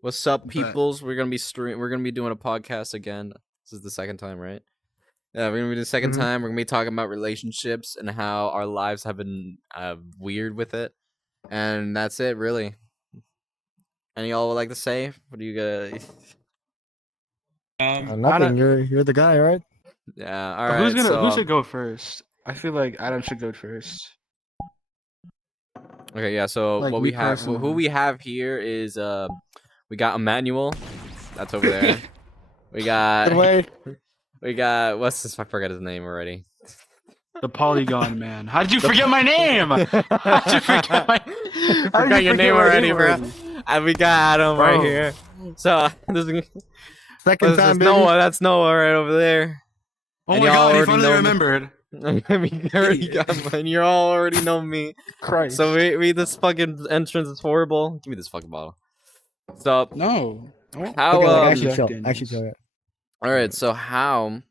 What's up, But peoples? We're gonna be doing a podcast again. This is the second time, right? Yeah, we're gonna be the 2nd time. We're gonna be talking about relationships and how our lives have been weird with it, and that's it, really. Any y'all would like to say? What do you guys? I Nothing. don't. You're the guy, right? Yeah. All Who's right. gonna? So Who should go first? I feel like Adam should go first. okay, yeah. So Like what me we have, who personally. we have here is we got Emmanuel. That's over there. We Good got way. we got what's this? I forgot his name already. The Polygon Man. How did you forget my name? How did you forget my? How Forgot did you your forget name my already, bro. And we got Adam right Bro. here. So this is Second this time, is baby. Noah. That's Noah right over there. Oh And my y'all God! He already finally know me. remembered. I mean, you already got mine. You all already know me. Christ. So we this fucking entrance is horrible. Give me this fucking bottle. So No. how Okay, like, um actually Jack chill. Daniels. Actually chill. Yeah. all right. So how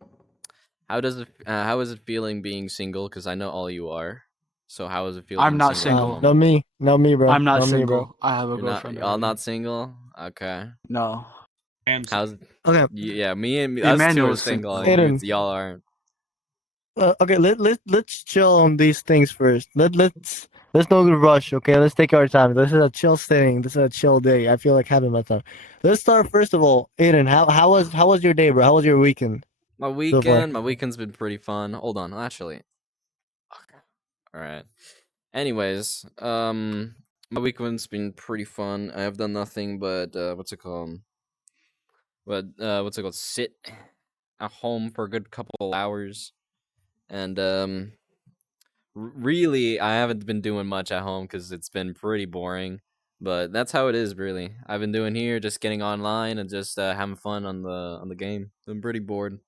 does it how is it feeling being single? Because I know all you are. So how is it feeling? I'm being not single. single. No me. No me, bro. I'm not no single. me, bro. I have a You're not. girlfriend. Y'all already. not single. Okay. No. How's Okay. yeah? Me and me, us two Emmanuel are is single. single. Aiden. Y'all aren't. Okay. Let's chill on these things first. Let's no rush. Okay. Let's take our time. This is a chill thing. This is a chill day. I feel like having my time. Let's start first of all. Aiden, how was your day, bro? How was your weekend? My So far. weekend's been pretty fun. Hold on, actually. All right. Anyways, my weekend's been pretty fun. I have done nothing but what's it called? What's it called? Sit at home for a good couple of hours, and really, I haven't been doing much at home because it's been pretty boring. But that's how it is, really. I've been doing here, just getting online and just having fun on the game. I'm pretty bored.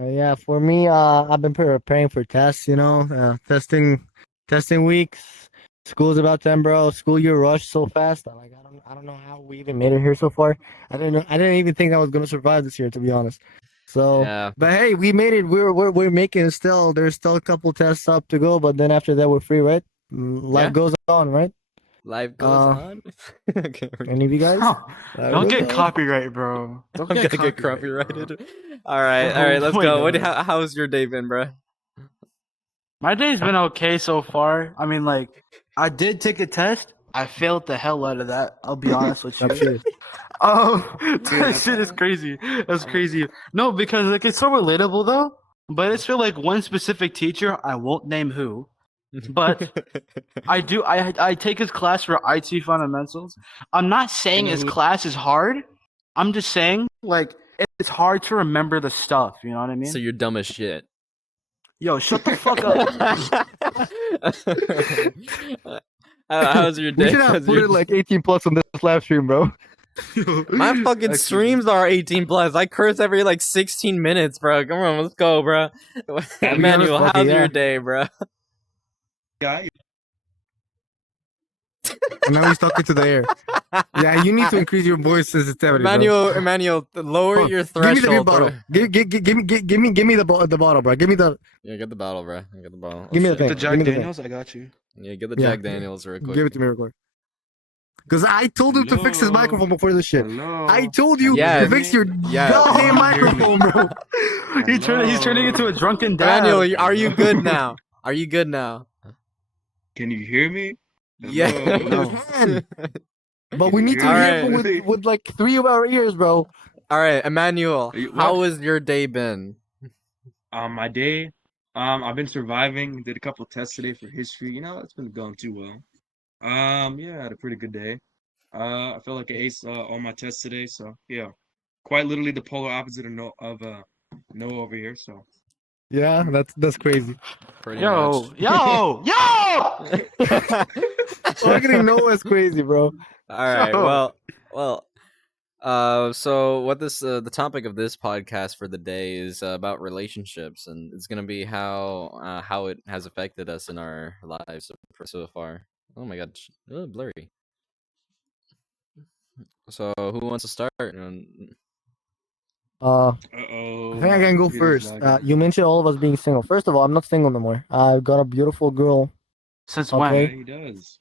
Yeah, for me, I've been preparing for tests. Testing weeks. School's about to end, bro. School year rushed so fast. I don't know how we even made it here so far. I didn't even think I was gonna survive this year, to be honest. So, Yeah. but hey, we made it. We're making it still. There's still a couple tests up to go, but then after that, we're free, right? Life Yeah. goes on, right? Life goes on. Okay, Any of you guys? Don't get goes on. copyright, bro. Don't I'm gonna get bro. copyrighted. All right, let's Wait, go. no, What? no. How's your day been, bro? My day's been okay so far. I mean, like, I did take a test. I failed the hell out of that. I'll be honest with I'm you. serious. That shit is crazy. That's crazy. No, because like it's so relatable though. But it's for like one specific teacher. I won't name who. But I do. I take his class for IT fundamentals. I'm not saying his class is hard. I'm just saying like it's hard to remember the stuff. You know what I mean? So you're dumb as shit. Yo, shut the fuck up. How's your day? We should have put it like 18 plus on this live stream, bro. My fucking Actually, streams are 18 plus. I curse every like 16 minutes, bro. Come on, let's go, bro. Emmanuel, fuck it, how's yeah. your day, bro? And now he's talking to the air. Yeah, you need to increase your voice sensitivity, bro. Emmanuel, lower your Give me the threshold, bottle. bro. Give me the bottle, bro. Give me the. Yeah, get the bottle, bro. Get the bottle. Give me the shit. thing. the Give Jack me the thing. Daniels, I got you. Yeah, get the Yeah. Jack Daniels real quick. Give it to me real quick. Because I told him to fix his microphone before this shit. Hello. I told you Yeah. to fix your Yeah. goddamn microphone, bro. He's turning into a drunken dad. Emmanuel, are you good now? Are you good now? Can you hear me? Yeah. Hello? Man. But we need to hear Alright. him with like 3 of our ears, bro. All right, Emmanuel, What? how has your day been? My day, I've been surviving. Did a couple tests today for history. You know, it's been going too well. Yeah, I had a pretty good day. I felt like I aced all my tests today, so yeah, quite literally the polar opposite of Noah over here. So Yeah, that's crazy. Pretty Yo, much. yo, yo! Fucking Noah's crazy, bro. All right. So- So what this the topic of this podcast for the day is about relationships, and it's gonna be how it has affected us in our lives so far. Oh my god, blurry. So who wants to start? I uh-oh. think I can go first. You mentioned all of us being single. First of all, I'm not single no more. I've got a beautiful girl. Since Okay. Yeah, when? he does.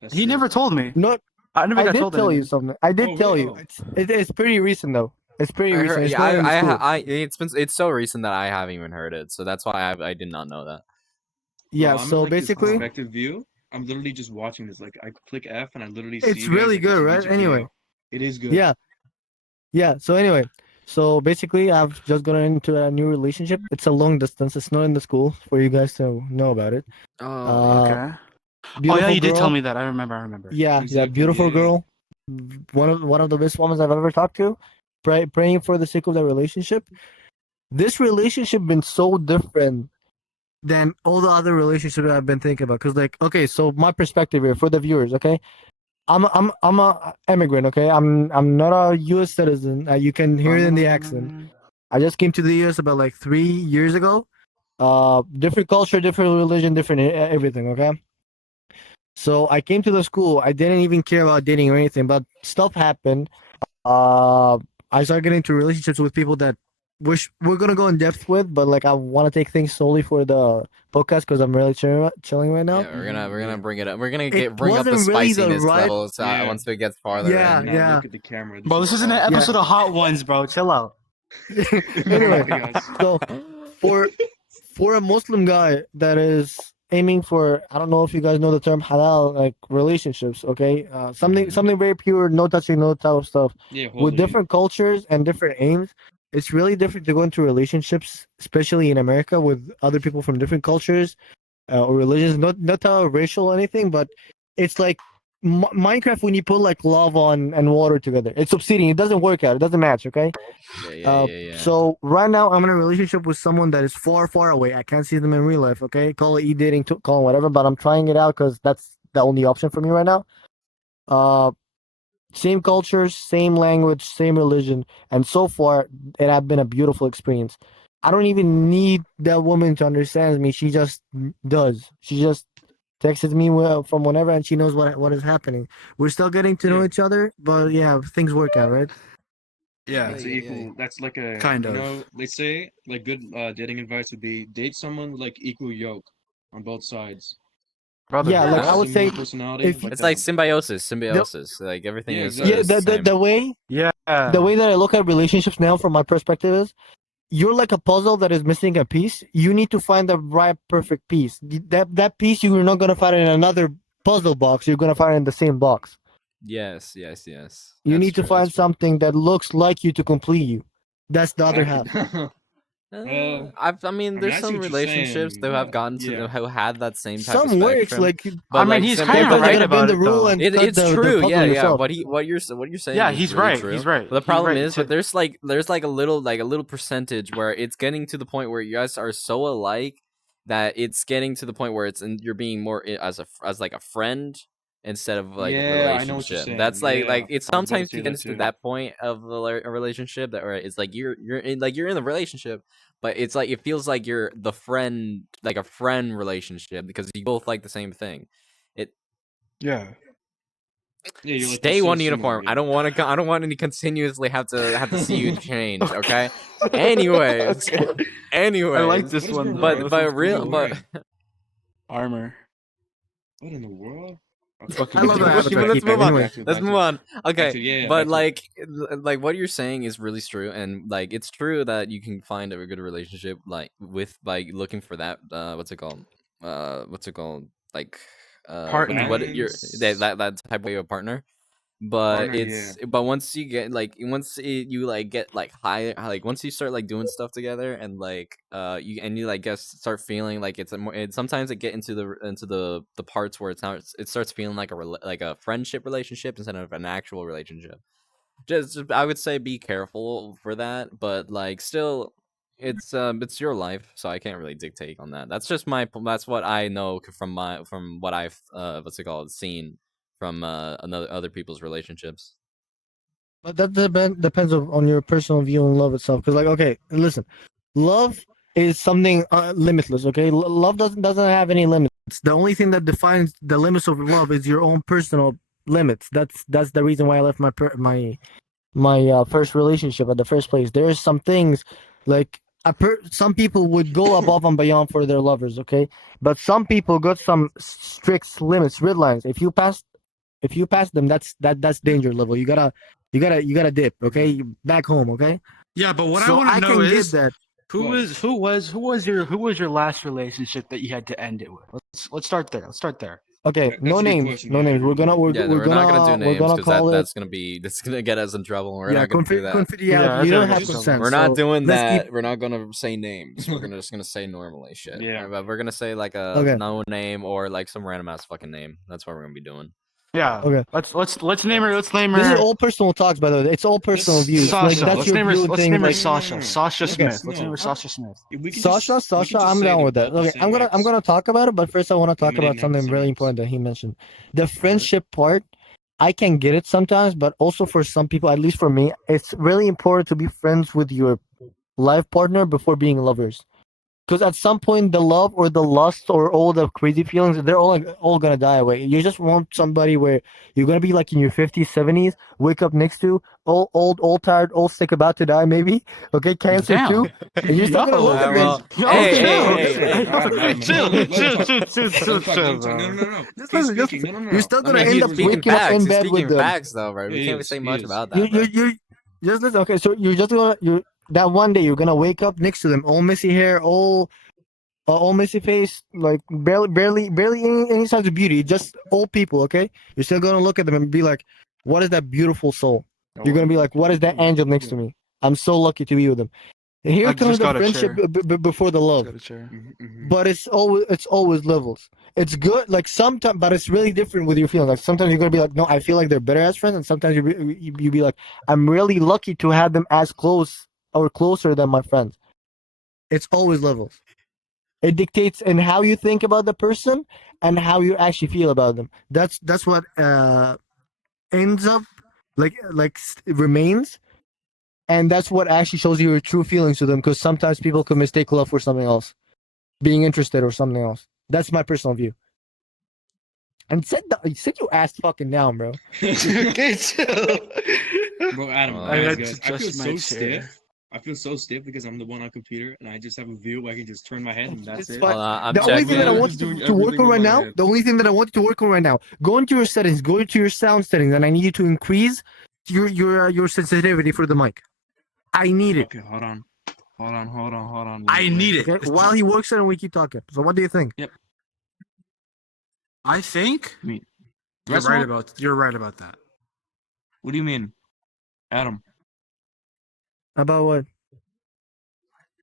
That's He true. never told me. Not I never I got did told tell you anything. something. I did Oh, tell wait, you. oh. It's pretty recent though. It's pretty I recent. heard. It's Yeah, going in the school. it's so recent that I haven't even heard it. So that's why I did not know that. Bro, Yeah. I'm in So like this basically, perspective view. I'm literally just watching this. Like I click F and I literally see it's you guys really like it's good, a right? YouTube Anyway. video. It is good. Yeah. Yeah. So anyway, so basically, I've just gotten into a new relationship. It's a long distance. It's not in the school for you guys to know about it. Oh yeah. Uh, Okay. Oh yeah, beautiful you did tell girl. me that. I remember. Yeah, yeah, Exactly. beautiful Yeah. girl. One of the best women I've ever talked to. Praying for the sake of that relationship. This relationship been so different than all the other relationships I've been thinking about. Cause like, okay, so my perspective here for the viewers, okay, I'm a immigrant, okay, I'm not a U.S. citizen. You can hear it in the accent. I just came to the U.S. about like 3 years ago. Different culture, different religion, different everything. Okay, so I came to the school. I didn't even care about dating or anything, but stuff happened. Uh, I started getting into relationships with people that we're gonna go in depth with, but like I want to take things slowly for the podcast because I'm really chilling right now. Yeah, we're gonna Yeah. bring it up. We're gonna It bring up the wasn't really the spiciness right. levels Yeah. once it gets farther Do Yeah, in. not yeah. look at the camera. Bro, this isn't an off. episode of Hot Ones, bro. Chill out. Anyway, Exactly, guys. so for a Muslim guy that is aiming for, I don't know if you guys know the term halal, like relationships, okay? Something very pure, no touching, no type of stuff. Yeah, With holy. different cultures and different aims, it's really different to go into relationships, especially in America with other people from different cultures or religions. Not racial or anything, but it's like Minecraft when you put like lava on and water together. It's obsidian. It doesn't work out. It doesn't match. Okay. Yeah. So right now I'm in a relationship with someone that is far, far away. I can't see them in real life. Okay, call it e-dating, call it whatever. But I'm trying it out because that's the only option for me right now. Uh, Same cultures, same language, same religion, and so far it has been a beautiful experience. I don't even need that woman to understand me. She just does. She just texts me from whenever, and she knows what is happening. We're still getting to know Yeah. each other, but yeah, things work out, right? Yeah, That's an equal. That's like a. kind You of. know, they say like good dating advice would be date someone with like equal yoke on both sides. Yeah, Brotherhood. like I Huh? would Similar say, personality, if like It's like that. symbiosis. Like everything Yeah, is yeah, exactly. the the, the same. the way Yeah. the way that I look at relationships now, from my perspective, is you're like a puzzle that is missing a piece. You need to find the right perfect piece. That piece you're not gonna find in another puzzle box. You're gonna find it in the same box. Yes. You That's need to true. That's find true. something that looks like you to complete you. That's the other Exactly. half. Well, I mean, I mean, there's I see some what you're relationships saying, that have but gotten to yeah. who had that same type of Some works spectrum, like but I mean, like he's some kind of sometimes you right gotta bend about the it rule though. and cut it's the true. puzzle Yeah. yourself. What you're saying Yeah, is he's really right. true. He's right. But the He's problem right. is, but there's like a little percentage where it's getting to the point where you guys are so alike that it's getting to the point where you're being more as like a friend instead of like a Yeah, I know what you're relationship. That's saying. Yeah, like it's I was about to sometimes say you get that to too. that point of a relationship that where it's like you're in the relationship, but it's like it feels like you're the friend, like a friend relationship because you both like the same thing. It Yeah. Yeah, you're stay so one similar. uniform. Yeah. I don't want to continuously have to see you change. Okay. Anyways, Okay. I like anyways, this What is one going though. on? but This What one's but are you real cool. but wearing? Armor. What in the world? Okay, Fucking I love continue. the Vintea. avatar let's keeper. move on. Anyway, Let's Back to move it. on. Back to Okay, yeah, but back to it. like what you're saying is really true, and like it's true that you can find a good relationship like with by looking for that what's it called like what you're Balance. that type of way of partner. But Partner, yeah. it's but once you get like you like get like high like once you start like doing stuff together and like you like guess start feeling like it's a more sometimes it get into the parts where it starts feeling like like a friendship relationship instead of an actual relationship. Just I would say be careful for that, but like still it's your life, so I can't really dictate on that. That's what I know from what I've what's it called seen from other people's relationships. but that depends on your personal view on love itself. Because like, okay, listen, love is something limitless. Okay, love doesn't have any limits. The only thing that defines the limits of love is your own personal limits. That's the reason why I left my first relationship at the first place. There's some things like some people would go above and beyond for their lovers, okay? But some people got some strict limits, red lines. If you pass If you pass them, that's danger level. You gotta dip. Okay, back home. Okay. Yeah, but what I So want to I know can is get that. who was your last relationship that you had to end it with? Let's start there. Let's start there. Okay, That's no a good names. question, No names. Andrew. Yeah, we're not gonna do we're names gonna because call it. that's gonna get us in trouble. We're Yeah, not gonna do that. confidentiality. Yeah, that's You gonna don't get have us in trouble. consent. We're not so doing let's that. keep. We're not gonna say names. We're just gonna say normally shit. Yeah. But we're gonna say like a Okay. no name or like some random ass fucking name. That's what we're gonna be doing. Yeah. Okay. Let's name her. Let's name her. This is all personal talks, by the way. It's all personal views. Like Sasha. that's Let's your name her. view Let's thing. name her Like Sasha. Sasha Okay. Smith. Let's name her Sasha Smith. We can Sasha, just, we can just I'm say down they're with that. both the Okay, same ex. I'm gonna talk about it, but first I want to talk about Eliminating something the really same important ex. that he mentioned. The friendship part, I can get it sometimes, but also for some people, at least for me, it's really important to be friends with your life partner before being lovers. Because at some point, the love or the lust or all the crazy feelings, they're all gonna die away. You just want somebody where you're gonna be like in your 50s, 70s, wake up next to, old, tired, old sick, about to die, maybe. Okay, cancer Damn. too. And you're still gonna Yo. look at them. well, Yo, hey, chill. hey, hey, hey. Chill, Let him chill, talk. chill, Let him talk. Let him talk. bro. No. Just He's listen, just speaking. No. you're still I gonna mean, end he's up speaking waking up facts. in He's bed speaking with them. facts, though, right? We He can't is, say he much is. about that. You just listen. Okay, so you're just gonna that one day you're gonna wake up next to them, all messy hair, all messy face, like barely any signs of beauty, just old people. Okay, you're still gonna look at them and be like, "What is that beautiful soul?" You're gonna be like, "What is that angel next to me? I'm so lucky to be with them." Here I comes just the got a friendship chair. before the love, Got a chair. but it's always levels. It's good, like sometimes, but it's really different with your feelings. Like sometimes you're gonna be like, "No, I feel like they're better as friends," and sometimes you be like, "I'm really lucky to have them as close or closer than my friends." It's always levels. It dictates in how you think about the person and how you actually feel about them. That's what ends up remains, and that's what actually shows you your true feelings to them. Because sometimes people could mistake love for something else, being interested or something else. That's my personal view. And sit your ass fucking down, bro. Okay, chill. Bro, Adam, I had guys, to I feel adjust my so chair. stiff. I feel so stiff because I'm the one on computer and I just have a view where I can just turn my head and that's It's it. fine. Hold on, I'm The only thing that I checking. want Just you doing to work everything on with right my now, head. the only thing that I want you to work on right now, go into your settings, go into your sound settings, and I need you to increase your sensitivity for the mic. I need it. Okay, hold on. I need it. Okay, while he works on it, we keep talking. So, what do you think? I think I mean, you're threshold? right about that. What do you mean, Adam? About what?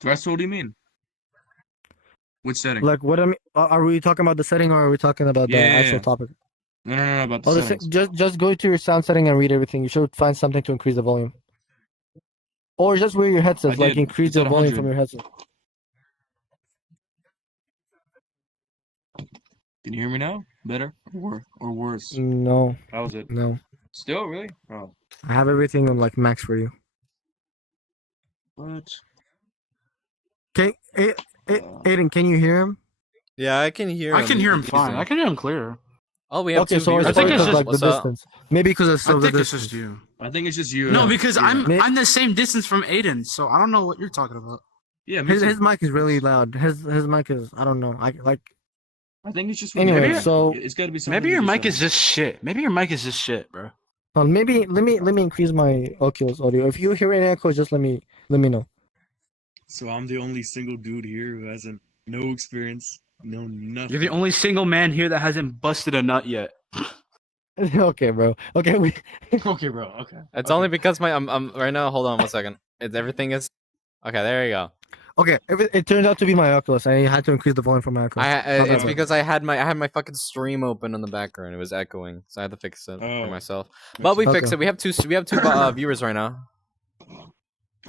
Threshold? What do you mean? Which setting? Like, what I mean? Are we talking about the setting, or are we talking about the Yeah. actual topic? No, about the Oh, settings. just go to your sound setting and read everything. You should find something to increase the volume, or just wear your headsets. I Like, did. increase It's the at volume 100. from your headset. Can you hear me now? Better or worse? No, How was it? no. Still really? Oh, I have everything on like max for you. what? Okay, Aiden, can you hear him? Yeah, I can hear him. I can hear him He's fine. in. I can hear him clear. Oh, we have Okay, two so viewers. it's I think probably it's because just- like the What's up? distance. Maybe because of I the think it's distance. just you. I think it's just you. No, because yeah. I'm the same distance from Aiden, so I don't know what you're talking about. Yeah, me His too. his mic is really loud. His mic is, I don't know. I like. I think it's just Anyway, Maybe- so it's got to be something. Maybe your with mic is settings. just shit. Maybe your mic is just shit, bro. well, maybe let me increase my Oculus audio. If you hear any echo, just let me know. So I'm the only single dude here who hasn't no experience, no nothing. You're the only single man here that hasn't busted a nut yet. Okay, bro. Okay, we. Okay, bro. Okay. It's only because I'm right now. Hold on 1 second. Everything is okay. There you go. Okay, it turned out to be my Oculus. I had to increase the volume for my Oculus. It's bad. because I had my fucking stream open in the background. It was echoing, so I had to fix it for Oh. myself. But we Okay. fixed it. We have two viewers right now.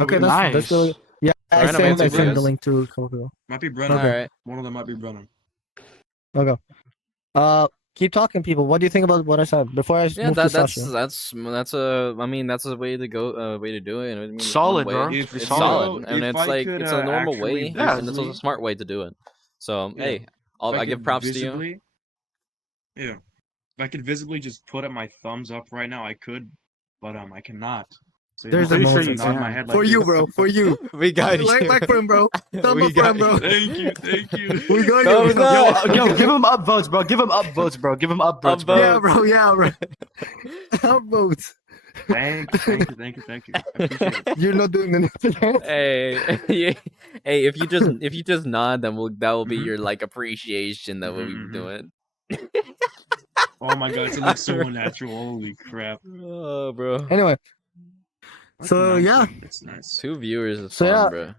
Okay, Nice. that's really. Yeah, I Alright, sent amazing the videos. link to a couple people. Might be Brennan. Okay. All right. One of them might be Brennan. Okay. Keep talking, people. What do you think about what I said before I Yeah, move to that's Sasha? I mean that's a way to go, way to do it. I mean, it's Solid, one bro. way. If- It's solid. solid, and if it's I like could, it's a normal way. actually Yeah. And it's also a smart way to do it. So Yeah. hey, If I could give props to you. visibly- Yeah. If I could visibly just put up my thumbs up right now, I could, but I cannot. So, There's a I'm moment, just nodding my yeah. head For like you, this. bro. For you. We got Like for him, bro. Thumb We up for him, got bro. Thank you, thank you. We got Thumbs you. up. Yo, give him upvotes, bro. Give him upvotes, bro. Give him upvotes, bro. Yeah, bro. Yeah, bro. Upvotes. Thank you, thank you, thank you, thank you. I appreciate it. You're not doing the nipple dance. Hey, hey, if you just nod, then that will be Mhm. your like appreciation that we'll be Mhm, mhm. doing. Oh my god, it looks so unnatural. Holy crap. Oh, bro. Anyway, That's so nice, yeah, though. It's nice. 2 viewers is So, fun, yeah. bro.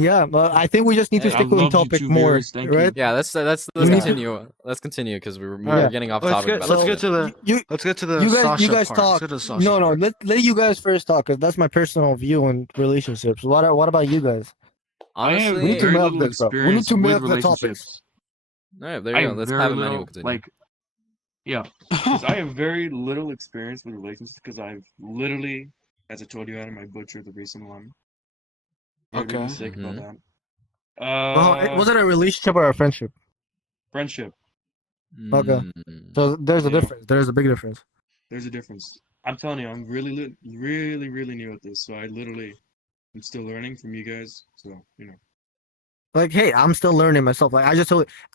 yeah. But I think we just need to Hey, I stick with the love you topic two more, viewers. Thank right? you. Yeah, let's We need to- continue. Let's continue because we're Alright, getting off let's topic get about let's this get shit. to the You let's get to the you Sasha guys part. talk. Let's get to the Sasha No, part. let you guys first talk because that's my personal view on relationships. What about you guys? I have Honestly, We need to very milk little this, bro. We need experience to with milk the topics. relationships. all right, there I you go. have Let's very have Emmanuel little, continue. yeah. 'Cause I have very little experience with relationships because I've literally, as I told you, Adam, I butchered the recent one. Very big Okay. mistake about Mhm. that. Well, was it a relationship or a friendship? Friendship. Okay. Mm. So there's a Yeah. difference. There's a big difference. There's a difference. I'm telling you, I'm really new at this. So I'm still learning from you guys. So, Like, hey, I'm still learning myself. Like,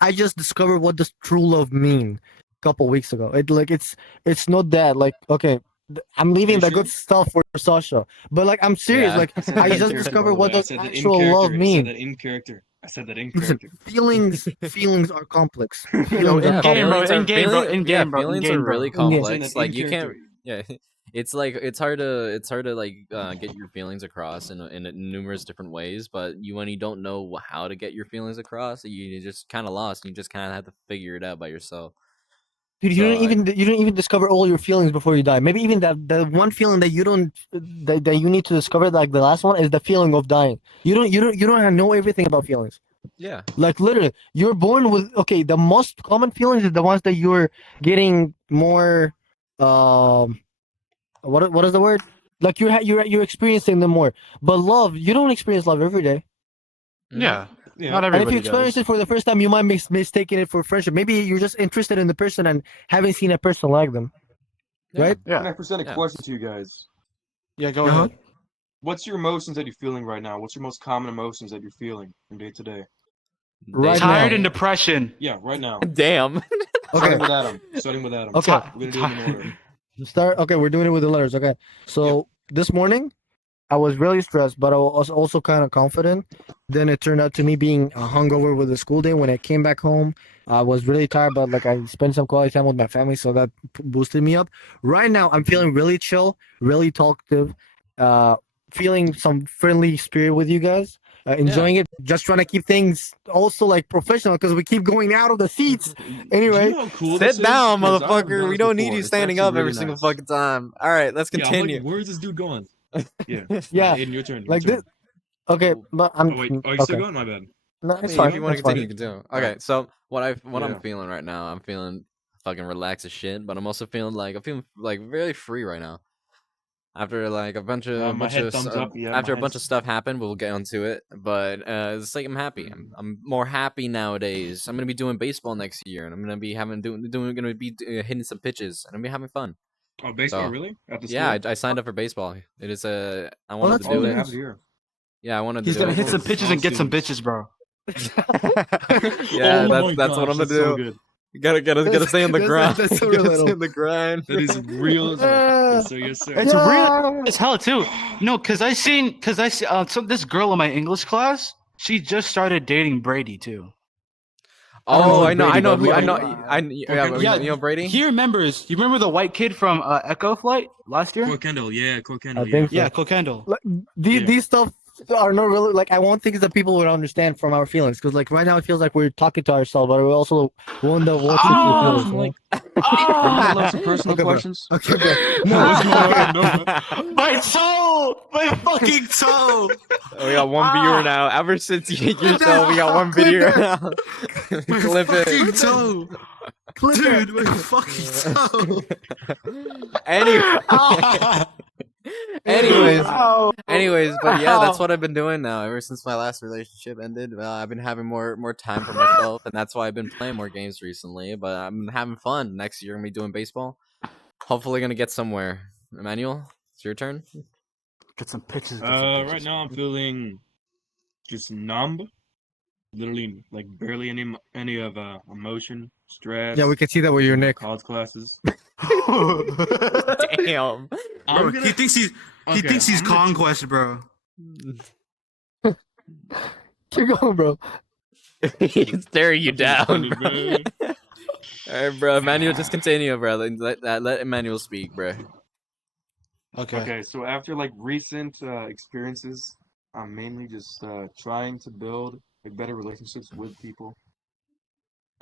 I just discovered what does true love mean a couple weeks ago. It's not that. Like, okay, I'm leaving you the sure? good stuff for Sasha, but like, I'm serious. Yeah. Like, I said that I in just character, discovered by the what way. I does said that in actual character. love I said mean. that in character. I said that in Listen, character. feelings are complex. Yo, Feelings in are game, bro. complex. In game, bro. In Yeah, game, bro. In feelings are game, bro. really In game. I'm saying complex. that Like in you can't. character. Yeah, it's like it's hard to like get your feelings across in numerous different ways. But when you don't know how to get your feelings across, you just kind of lost. You just kind of have to figure it out by yourself. Dude, So I, you don't even discover all your feelings before you die. Maybe even the one feeling that you don't that you need to discover, like the last one, is the feeling of dying. You don't know everything about feelings. yeah, Like literally, you're born with the most common feelings is the ones that you're getting more. Um, what is the word? Like you're experiencing them more. But love, you don't experience love every day. Mhm. Yeah. Yeah. Not And if you everybody experience does. it for the first time, you might mistaken it for friendship. Maybe you're just interested in the person and haven't seen a person like them. Yeah. Right? Can Yeah. I present a Yeah. question to you guys? Yeah. Go Uh-huh. ahead. What's your emotions that you're feeling right now? What's your most common emotions that you're feeling from day to day? Right Tired now. and depression. Yeah, right now. Damn. Okay. Starting with Adam. Okay. We're gonna do them in order. Okay, we're doing it with the letters. Okay. So this morning I was really stressed, but I was also kind of confident. Then it turned out to me being a hungover with the school day. When I came back home, I was really tired, but like I spent some quality time with my family, so that boosted me up. Right now, I'm feeling really chill, really talkative, uh, feeling some friendly spirit with you guys. Enjoying it, just trying to keep things also like professional because we keep going out of the seats. Anyway. Do you know how cool this Sit is? down, 'Cause I've motherfucker. done We this don't need before. you It's standing actually up every really single nice. fucking time. All right, let's Yeah, I'm continue. like, where's this dude going? Yeah. Yeah, Aiden, your turn. Your like turn. this. Okay, but I'm Oh wait, are you still okay. going? My bad. No, I it's mean, if fine. you want It's to continue, fine. you can do. Alright. Okay, so what I'm Yeah. feeling right now, I'm feeling fucking relaxed as shit, but I'm also feeling like really free right now. After like My head thumbs up. Yeah, after my a bunch head's. of stuff happened, we'll get onto it. But it's like I'm happy. I'm more happy nowadays. I'm gonna be doing baseball next year, and I'm gonna be hitting some pitches, and I'm gonna be having fun. Oh, baseball, So really? At the yeah, school? I signed up for baseball. It is I Oh, wanted that's to do really Okay, it. nice. happy to hear. Yeah, I wanted to He's do gonna it. hit some Oh, pitches all and get some students. bitches, bro. Yeah, Oh my that's what gosh, I'm gonna that's so do. good. You gotta stay on the grind. That's so Gotta stay relatable. on the grind. That is real as hell. Yes, sir. Yes, sir. It's Yeah. real as hell too. No, cause I see this girl in my English class. She just started dating Brady too. I don't know Oh, who I know, Brady, but I look- know, Kendall? yeah, Yeah, you know Brady. he remembers. You remember the white kid from Echo Flight last year? Core Kendall, yeah, Core Kendall, I yeah. think so. Yeah, Cole Kendall. Like, Yeah. these stuff are not really like I want things that people would understand from our feelings because like right now it feels like we're talking to ourselves, but we also wonder what's your true feelings. You know? Like, are you gonna love some personal Okay, bro. questions? Okay, bro. No, what's going on? No. My toe, my fucking toe. We got one viewer now. Ever since you hit yourself, we got one Clip video it. now. Clip it. toe, Clip dude, it. my fucking toe. Anyways, Ow. anyways, but yeah, that's Ow. what I've been doing now. Ever since my last relationship ended, I've been having more time for myself, and that's why I've been playing more games recently. But I'm having fun. Next year, I'm gonna be doing baseball. Hopefully, gonna get somewhere. Emmanuel, It's your turn. Get some pictures. Get some pictures. Right now I'm feeling just numb. Literally, like barely any of emotion, stress. Yeah, we can see that with your in my neck. college classes. Damn. Bro, he thinks he's I'm gonna conquest, bro. Keep going, bro. He's staring you This is funny, down. bro. Alright, bro. Emmanuel, just continue, bro. Let Emmanuel speak, bro. Okay, so after like recent experiences, I'm mainly just trying to build like better relationships with people,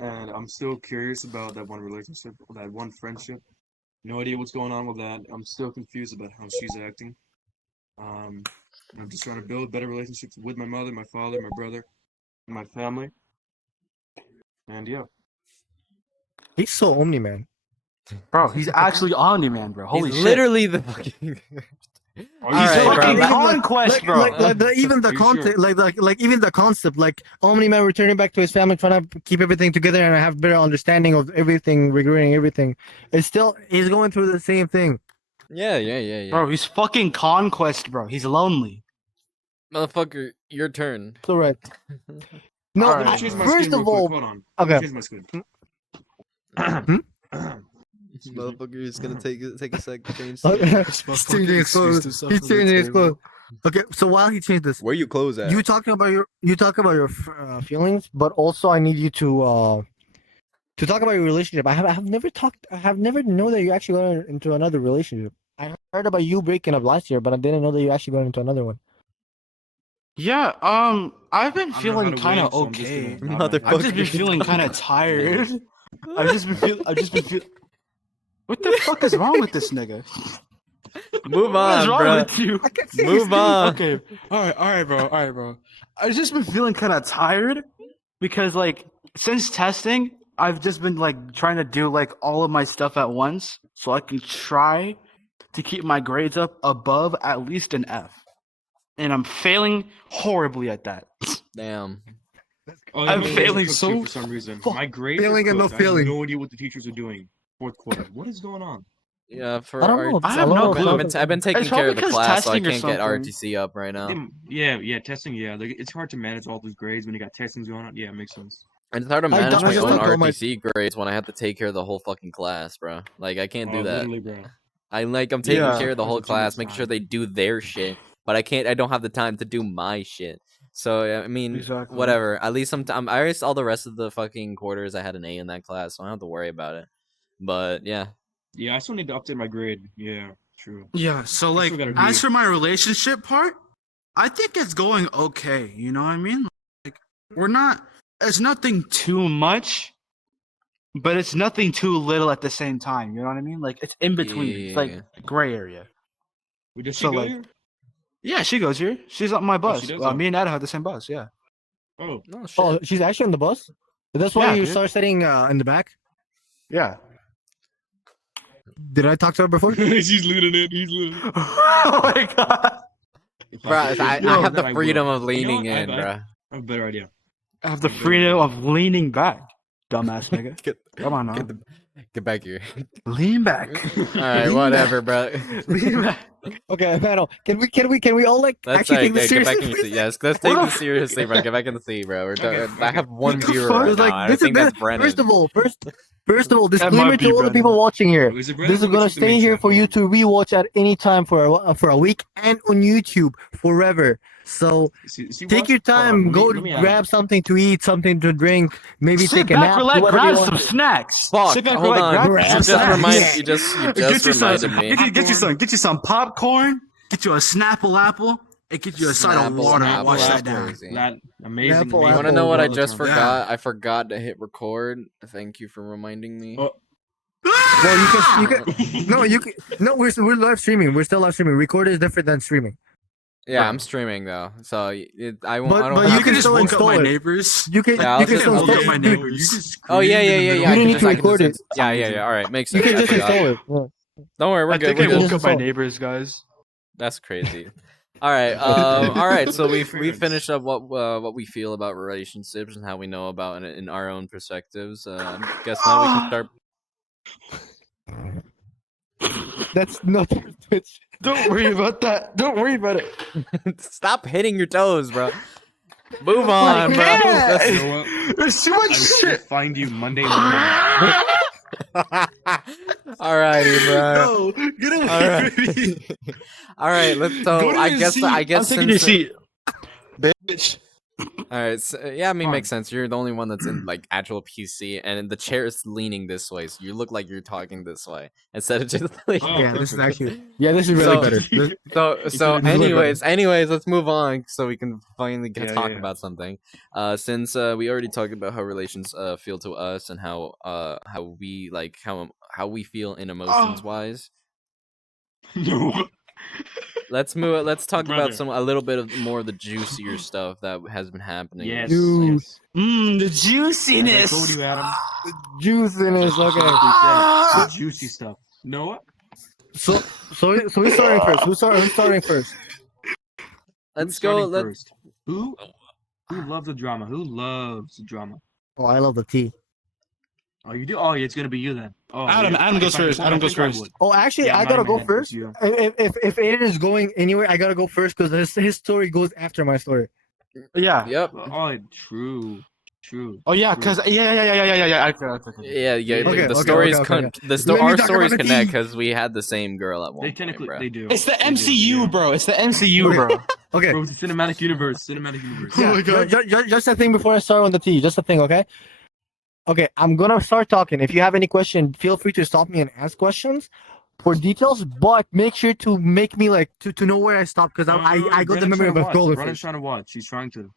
and I'm still curious about that one relationship, that one friendship. No idea what's going on with that. I'm still confused about how she's acting. Um, I'm just trying to build better relationships with my mother, my father, my brother, and my family. And yeah, He's so omni, man. Bro, he's actually Omni-Man, bro. Holy He's shit. literally the fucking. Are He's Alright, bro. fucking Like- conquest, bro. Even the Are you concept, sure? like even the concept, like Omni-Man returning back to his family, trying to keep everything together and have better understanding of everything, regarding everything. It's still he's going through the same thing. Yeah. Bro, he's fucking conquest, bro. He's lonely. Motherfucker, your turn. Correct. No, Alright, let me change my first screen real of quick. all, Hold on. Let me okay. change my screen. Excuse me. Motherfucker is gonna take a sec to change. He's changing his clothes. He's changing his clothes. Okay, so while he changed this, Where you clothes at? you talk about your feelings, but also I need you to talk about your relationship. I have never know that you actually got into another relationship. I heard about you breaking up last year, but I didn't know that you actually got into another one. Yeah, I've been I don't know how feeling to kind of win, so I'm just okay. gonna nod my head. I've just been feeling kind of tired. I've just been feeling. What the fuck is wrong with this nigga? Move What is on, wrong bro. with you? I can see Move on. Okay, all right, bro. I've just been feeling kind of tired because, like, since testing, I've just been like trying to do like all of my stuff at once, so I can try to keep my grades up above at least an F. And I'm failing horribly at that. Damn. Oh, I'm my grades are failing cooked so too for some reason. fuck- My grades failing are and no cooked. I have feeling. no idea what the teachers are doing. Fourth quarter. What is going on? Yeah, for I don't know. I have no clue. I've been taking It's care of probably the 'cause class, so I testing or can't get something. RTC up right now. Yeah, testing. Yeah, like it's hard to manage all those grades when you got testing going on. Yeah, it makes sense. And it's hard to I manage my just own took all my- RTC grades when I have to take care of the whole fucking class, bro. Like I can't do Oh, that. literally, bro. I'm taking Yeah. care of the whole Wasn't too much class, making sure time. they do their shit, but I don't have the time to do my shit. So I mean, Exactly. whatever. At least I erased all the rest of the fucking quarters. I had an A in that class, so I don't have to worry about it. But yeah, Yeah, I still need to update my grade. Yeah, true. Yeah, so I like still gotta do- as for my relationship part, I think it's going okay, you know what I mean? Like it's nothing too much, but it's nothing too little at the same time, you know what I mean? Like it's in between. It's like Yeah. a gray area. Does she So, go like- here? Yeah, she goes here. She's on my bus. she does, Me and Adam have the same bus, yeah. Oh, no shit. Oh, she's actually on the bus. That's why Yeah, you dude. start sitting in the back. Yeah. Did I talk to her before? she's looting it. He's looting it. Oh my god. If Bro, could I choose one, have the I freedom will. of You know leaning what? in, bro. I have a better idea. I have the freedom of leaning back. Dumbass nigga. Get, Come on now. get back here. Lean back. All right, whatever, bro. Lean back. Okay, Mano, can we all like Let's actually take this get back seriously? in your seat. Yes, let's What take the this seriously, bro. Get back in the seat, bro. Okay, I have one What the viewer fuck? right It's now. like, I this is think that's good. Brennan. First of all, That disclaimer might to be all the Brennan. people watching here. Is it Brennan? This is Let me gonna check the stay main here chat. for you Hold to rewatch at any time for a week and on YouTube forever. So on. Is he take your watching? Hold on, time, go let me add him. grab something to eat, something to drink, maybe Sit take a back, nap, relax, do whatever you grab want. some snacks. Fuck, Sit back, hold relax, on. grab Grab some some snacks. snacks. You just Get you some. reminded me. Get you some popcorn. Get you a Snapple apple. And get you a side of Snapple water and apple, wash that's that down. crazy. That amazing. Apple, You amazing want to know what I all the just time. forgot? I forgot to hit record. Thank you for reminding me. Oh. Well, you can no, we're live streaming. We're still live streaming. Record is different than streaming. Yeah, I'm streaming though, so I won't. But- I don't but have you You can can just still woke up install my it. neighbors. You can Yeah, I you was can gonna still woke install up it. my Dude, neighbors. Oh yeah. You I don't can need just- to I can record just- it. Yeah. All right, makes you sense. can I just forgot. install it. Yeah. Don't worry, we're I good. think We're I good. woke up my Install. neighbors, guys. That's crazy. All right, all right. So we finished up what we feel about relationships and how we know about it in our own perspectives. I guess now we can start. That's not Twitch. Don't worry about that. Don't worry about it. Stop hitting your toes, bro. Move on, bro. Yeah. You know what? There's too I much will still shit. find you Monday morning. Alrighty, bro. No, get away All right. from me. All right. Let's. Go So to I your guess. seat. I I'm guess taking your since. seat. Bitch. All right. So, yeah, I mean, Fine. makes sense. You're the only one that's in like actual PC, and the chair is leaning this way, so you look like you're talking this way instead of just like. Oh, Yeah, this is perfect. actually. Yeah, this is really So- better. This, So, This is way anyways, let's move on so we can finally Yeah, talk yeah. about something. Since we already talked about how relations feel to us and how we like how we feel in emotions wise. No. Let's move. Let's talk about Brother. a little bit of more of the juicier stuff that has been happening. Yes. Dude. Yes. The As juiciness. I told you, Adam. juiciness. Okay. The juicy stuff. Noah? So who's starting first? Who's starting first? Let's Who's go. starting Let first? Who loves the drama? Who loves the drama? Oh, I love the tea. Oh, you do? Oh, yeah, it's gonna be you then. Oh, Adam, yeah. Adam goes If I first. could, Adam I goes think I first. would. Oh, actually, Yeah, I gotta my go man, first. it's you. If Aiden is going anywhere, I gotta go first because his story goes after my story. Yeah. Yep. Oh, true. Oh yeah, True. cause yeah. Yeah. Yeah, Okay, The okay, stories okay, okay. the Let me our talk stories about the connect tea. because we had the same girl at one They point, technically bro. they do. It's the They do, MCU, yeah. bro. It's the MCU, bro. Okay. Bro, it's a cinematic universe. Cinematic universe. Oh my God. Just a thing before I start on the tea. Just a thing, okay? Okay, I'm gonna start talking. If you have any question, feel free to stop me and ask questions for details. But make sure to make me like to know where I stop because I got the memory of a golden Brennan's fish. trying to watch. He's trying to.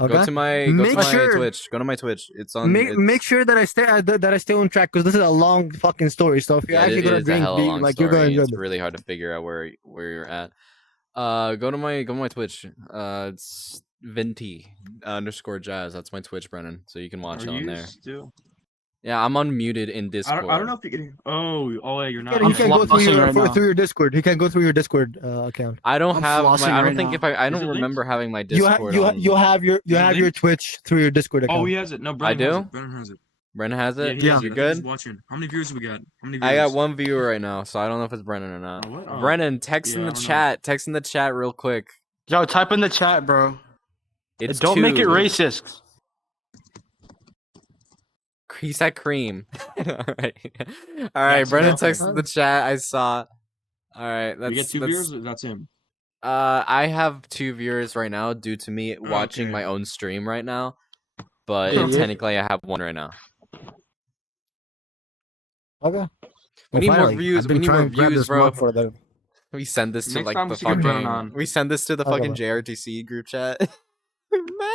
Go Okay. to my Make sure- Twitch. Go to my Twitch. It's on. Make sure that I stay on track because this is a long fucking story. So if you're Yeah, actually it gonna is a drink, hella long like story. you're gonna enjoy It's this. really hard to figure out where you're at. Go to my Twitch. It's Vintea _jazz. That's my Twitch, Brennan. So you can watch Are it on you there. still? Yeah, I'm unmuted in Discord. I don't know if you can. Oh, yeah, you're not. He I'm can go through flossing your right now. through your Discord. He can go through your Discord account. I don't I'm have flossing I don't right think now. if I Is don't it linked? remember having my You Discord. have your Is it linked? Twitch through your Discord account. Oh, he has it. No, Brennan I has do? it. Brennan has it. Brennan has it. he Yeah. has it. You I think he's good? watching. How many viewers we got? How many viewers? I got one viewer right now, so I don't know if it's Brennan or not. Oh, what? Oh. Brennan, text in Yeah, the I don't know. chat. Text in the chat real quick. Yo, type in the chat, bro. It's Don't make it 2. racist. He said cream. All right. That's Brennan enough. texted in the chat. I saw. All right. You get two viewers. Or that's him. I have 2 viewers right now due to me watching Okay. my own stream right now, but Yeah. technically I have 1 right now. Okay. We need more finally. views. I've been We need trying more to grab views, this bro. mug for them. We send this to Next like time the we should get Brennan fucking. on. We send this to the Okay, fucking bro. JRTC group chat.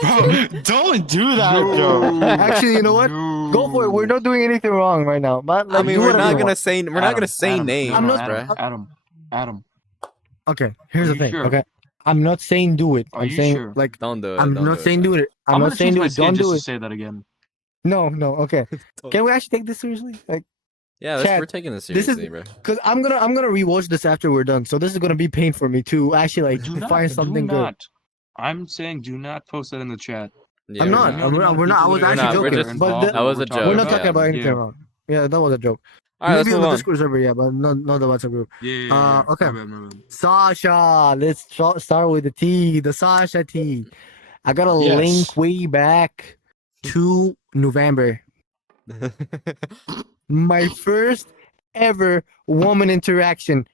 Bro, don't do that, bro. Actually, you know what? Go for it. We're not doing anything wrong right now. But I like, mean, do we're whatever not you gonna want. say names, I'm not- bruh. Adam. Okay, here's Are the you thing. sure? Okay, I'm not saying do it. Are I'm you saying sure? like Don't do it. I'm don't not do saying it, do it. I'm I'm not gonna saying change do my it. skin Don't just do to it. say that again. No. Okay. bro. Can we actually take this seriously? Like, Yeah, Chat, we're taking this this is- seriously, bro. cause I'm gonna rewatch this after we're done. So this is gonna be pain for me to actually like Do not. find Do something good. not. I'm saying do not post that in the chat. Yeah, I'm we're not. You know the amount of We're not. I people was that are actually not, we're joking. just- But that was a we're joke, not yeah. talking about anything wrong. Yeah, that was a joke. All right, let's Maybe on move the on. Discord server, yeah, but not the WhatsApp group. Yeah. Okay. My bad. Sasha, let's start with the T, the Sasha T. I got a Yes. link way back to November. My first ever woman interaction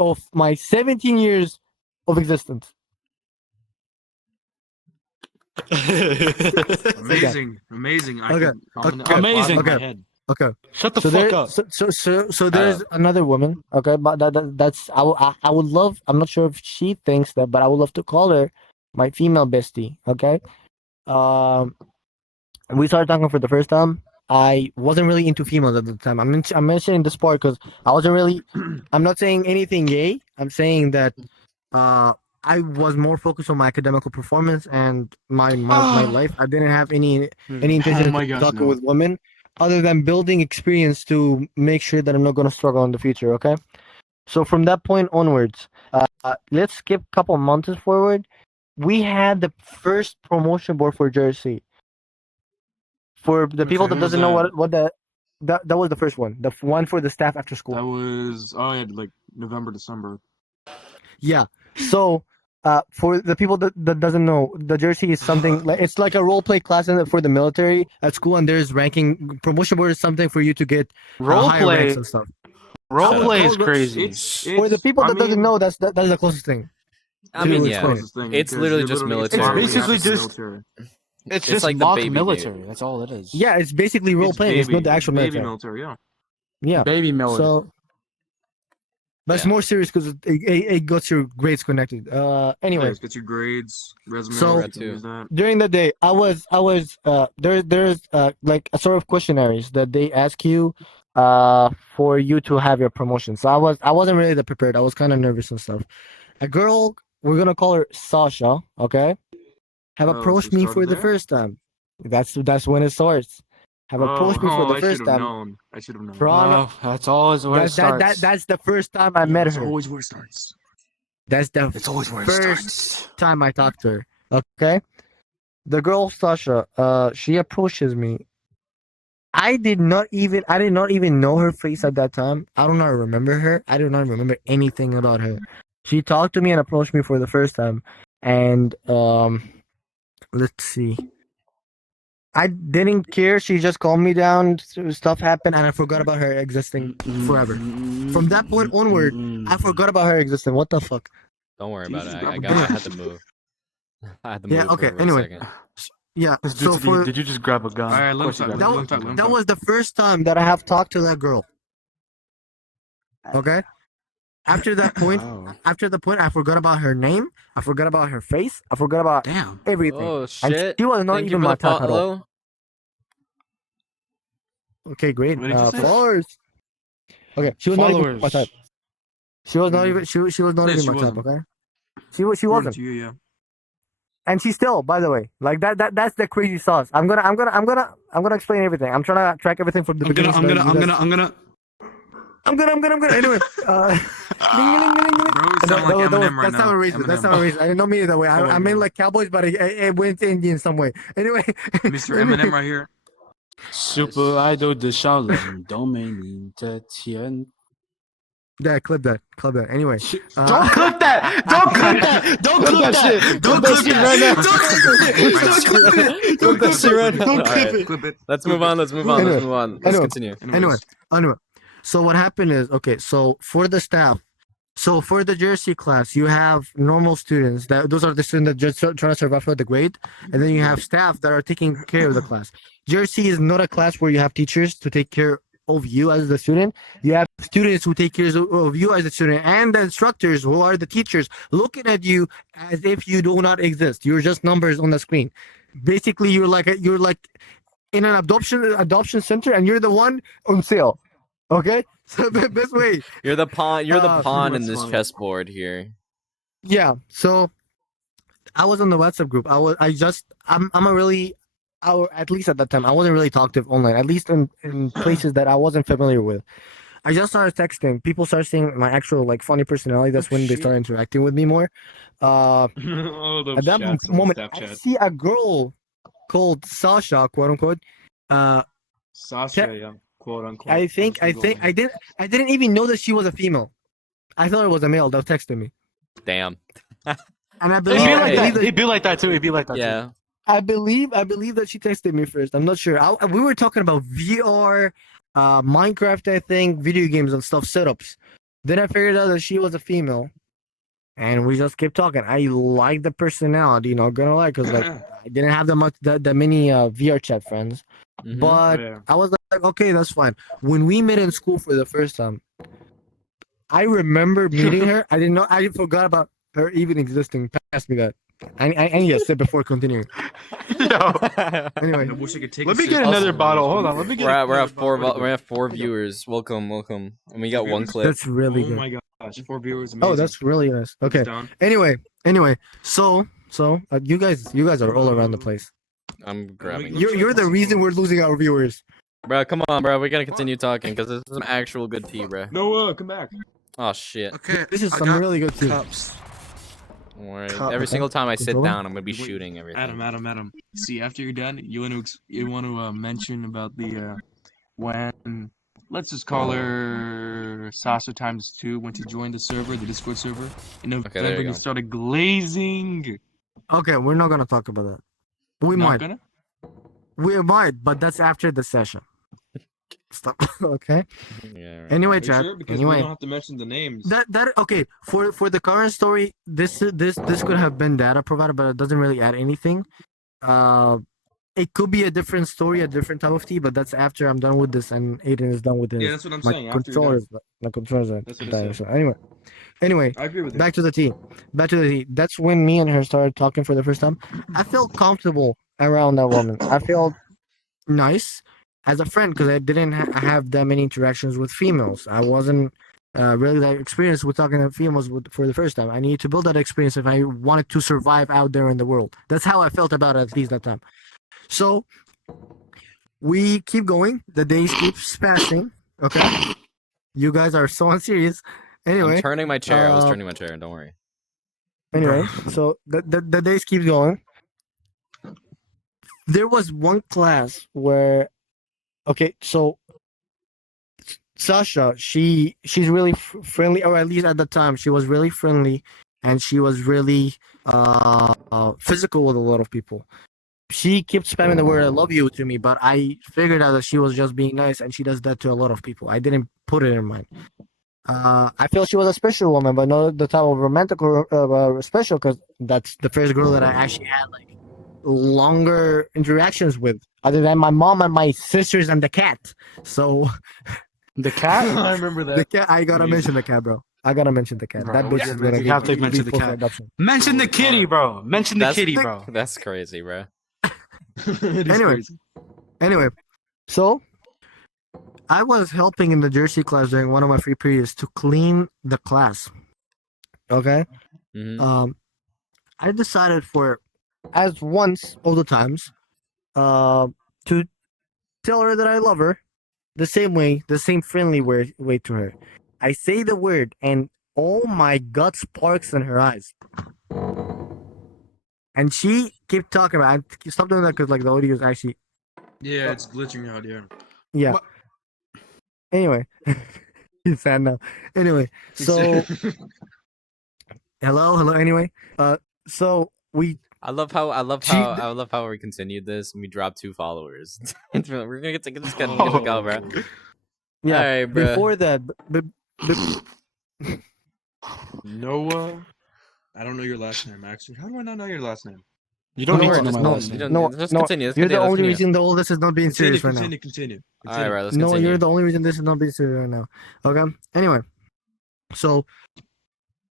of my 17 years of existence. Amazing. Okay. Amazing. In my Okay. head. Okay. Shut the So fuck there, up. so there's another woman. Okay, but that's I would love. I'm not sure if she thinks that, but I would love to call her my female bestie. Okay. We started talking for the first time. I wasn't really into females at the time. I'm mentioning this part because I wasn't really. I'm not saying anything gay. I'm saying that I was more focused on my academical performance and my life. I didn't have any intention Oh my of gosh, talking no. with women other than building experience to make sure that I'm not going to struggle in the future. Okay. So from that point onwards, let's skip a couple months forward. We had the first promotion board for Jersey. For the people Okay, that what was doesn't know that? what that was the first one. The one for the staff after school. That was yeah, like November, December. Yeah. So, for the people that doesn't know, the jersey is something like it's like a role play class for the military at school, and there's ranking promotion board is something for you to get Role higher ranks play. and stuff. Role Shut play up. is crazy. For the people that doesn't know, that's the closest thing. I mean, Dude, yeah, explain it's literally just military. It's basically just- It's It's just like the mock baby military. game. That's all it is. Yeah, it's basically role playing. It's not the actual baby military. yeah. Yeah. Baby military. So, but it's Yeah. more serious because it got your grades connected. Anyway, Get your grades, resume. So- you can use that. during the day, there's like a sort of questionnaires that they ask you for you to have your promotion. So I wasn't really that prepared. I was kind of nervous and stuff. A girl, we're gonna call her Sasha, okay? Have Oh, approached she me started for the there? first time. That's when it starts. Have approached me for the I first should have time. known. I should have known. From That's always where it starts. that's the first time I met It's her. always where it starts. That's the It's always where it first starts. time I talked to her. Okay, the girl Sasha, she approaches me. I did not even know her face at that time. I do not remember her. I do not remember anything about her. She talked to me and approached me for the first time, and let's see. I didn't care. She just calmed me down. Stuff happened, and I forgot about her existing forever. From that point onward, I forgot about her existing. What the fuck? Don't worry about it. Jesus, I had to move. I had to move. Yeah, okay, For a anyway. second. Yeah. Did, So for did you just grab a gun? All right, Of let me course you stop. grabbed a Let gun. me talk. that was the first time that I have talked to that girl. Okay. After that point, Wow. I forgot about her name. I forgot about her face. I forgot about Damn. everything. Oh And shit! she was not Thank you even for my the type at all. follow. Okay, great. What did you say? Followers. Okay, she was not even my Followers. type. She was not even. She was not Yeah, even she my type. wasn't. Okay. She According wasn't. to you, yeah. And she still, by the way, like that's the crazy sauce. I'm gonna explain everything. I'm trying to track everything from the beginning. I'm gonna. Anyway, Bro, you sound like Eminem right that's now. not a reason. That's not a reason. I did not mean it that way. I meant like cowboys, but it went Indian some way. Anyway, Mr. Eminem right here. Super idol de Shaolin, domaine de Tien. yeah, clip that. Anyway, Don't clip that! Don't clip that! Don't clip that! Don't clip that right now! Clip that shit right now. Don't All clip right. it! Clip it. Let's move on. Let's move on. Let's move on. Let's Anyway. continue. Anyway, so what happened is okay. So for the staff, so for the Jersey class, you have normal students. Those are the students that just trying to survive for the grade, and then you have staff that are taking care of the class. Jersey is not a class where you have teachers to take care of you as the student. You have students who take care of you as a student, and the instructors who are the teachers looking at you as if you do not exist. You're just numbers on the screen. Basically, you're like in an adoption center, and you're the one on sale. Okay, so the best way. You're the pawn. You're the pawn in that's this funny. chessboard here. Yeah. So I was on the WhatsApp group. I'm a really, at least at that time, I wasn't really talkative online. At least in places that I wasn't familiar with. I just started texting. People start seeing my actual like funny personality. That's when they start interacting with me more. Oh, At that moment, I see a girl called Sasha, quote unquote. Sasha, yeah, quote unquote. I didn't even know that she was a female. I thought it was a male that texted me. Damn. And I It'd believe, be Oh, like hey. that. It'd be like that too. It'd be like that too. Yeah. I believe that she texted me first. I'm not sure. We were talking about VR, Minecraft, I think, video games and stuff, setups. Then I figured out that she was a female, and we just kept talking. I like the personality, not gonna lie, because like I didn't have that many VR chat friends. Mhm. But Yeah. I was like, okay, that's fine. When we met in school for the first time, I remember meeting her. I forgot about her even existing. Pass me that. I need to sip before continuing. Yo, Anyway, I wish I could take. let a me sip. get another Also, bottle. Hold on. Let me get. we're another at four. bottle. We have 4 viewers. Welcome, and we got 1 clip. that's really Oh good. my gosh, 4 viewers. Amazing. Oh, that's really nice. Okay. Down. Anyway, so you guys are all around the place. I'm grabbing. You're the reason we're losing our viewers. Bro, come on, bro. We gotta continue talking because this is some actual good tea, bro. Noah, come back. Oh shit. Okay. This is I some got really good tea. cups. Don't worry. Cut, Every okay. single time I sit Control? down, I'm gonna be Wait, shooting everything. Adam. See, after you're done, you want to mention about the when, let's just call her Sasha times 2, went to join the server, the Discord server in there November, you and go. he started glazing. Okay, we're not gonna talk about that. We Not might. gonna. We might, but that's after the session. Stop. Okay. Yeah. Right. Anyway, Are you chat. sure? Because we Anyway, don't have to mention the names. that okay. For the current story, this could have been data provided, but it doesn't really add anything. It could be a different story, a different type of tea, but that's after I'm done with this and Aiden is done with Yeah, this. that's what I'm My saying. After you're done. controllers are That's what I dying. said. So anyway, I agree with you. back to the tea. Back to the tea. That's when me and her started talking for the first time. I felt comfortable around that woman. I felt nice as a friend because I didn't have that many interactions with females. I wasn't really that experienced with talking to females for the first time. I needed to build that experience if I wanted to survive out there in the world. That's how I felt about it at least that time. So we keep going. The days keep passing. Okay, you guys are so unserious. Anyway, I'm turning my chair. I was uh, turning my chair. Don't worry. Anyway, so the days keep going. There was one class where, okay, so Sasha, she's really friendly, or at least at the time, she was really friendly, and she was really physical with a lot of people. She kept spamming the word "I love you" to me, but I figured out that she was just being nice, and she does that to a lot of people. I didn't put it in mind. I feel she was a special woman, but not the type of romantic or special, because that's the first girl that I actually had like longer interactions with, other than my mom and my sisters and the cat. So The cat? I remember the that. cat, I gotta mention the cat, bro. I gotta mention the cat. Bro, That bitch yeah, is gonna you have to be mention the full for cat. adoption. Mention the kitty, bro. Mention the That's kitty, the- bro. That's crazy, bro. It is Anyway. crazy. Anyway, so I was helping in the Jersey class during one of my free periods to clean the class. Okay. Mhm. I decided for as once all the times, to tell her that I love her the same way, the same friendly way to her. I say the word, and oh my God, sparks in her eyes. And she kept talking about it. Stop doing that because like the audio is actually Yeah, it's glitching out. Yeah. yeah. What? Anyway, he's sad now. Anyway, so hello. Anyway, so we I love how we continued this and we dropped 2 followers. We're gonna get to this kind of go, bro. yeah. Alright, bruh. Before that, Noah. I don't know your last name, actually. How do I not know your last name? You don't No, need to no, know my no, last You name. don't- no, let's no. continue. Let's You're the continue. only reason all this is not being Continue, serious right now. continue. Alright, bro. Let's No, continue. you're the only reason this is not being serious right now. Okay. Anyway, so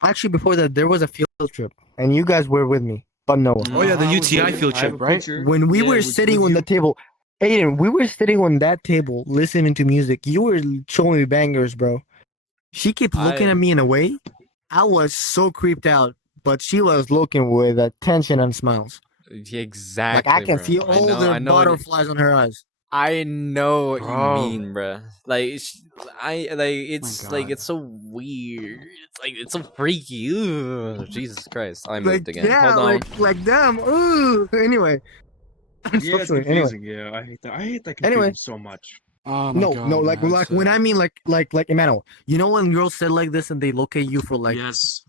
actually before that there was a field trip, and you guys were with me, but Noah. Oh, yeah, the I was UTI with you. field I have trip, a right? picture. When we Yeah, were it was sitting with on you. the table, Aiden, we were sitting on that table listening to music. You were showing me bangers, bro. She kept looking at me in a way. I was so creeped out, but she was looking with attention and smiles. Exactly. Like I can bro. see all the I know what butterflies on her eyes. I know what you Bro. mean, bro. Like, it's My like God. it's so weird. It's like it's so freaky. Ugh, Jesus Christ! I moved Like again. yeah, Hold on. like damn. Ooh. Anyway. Yeah, it's Sorry, anyway. confusing. Yeah, I hate that. I hate that Anyway. confusion so much. Oh my No, god. no, my like when headset. I mean like Emmanuel. You know when girls sit like this and they look at you for like Yes.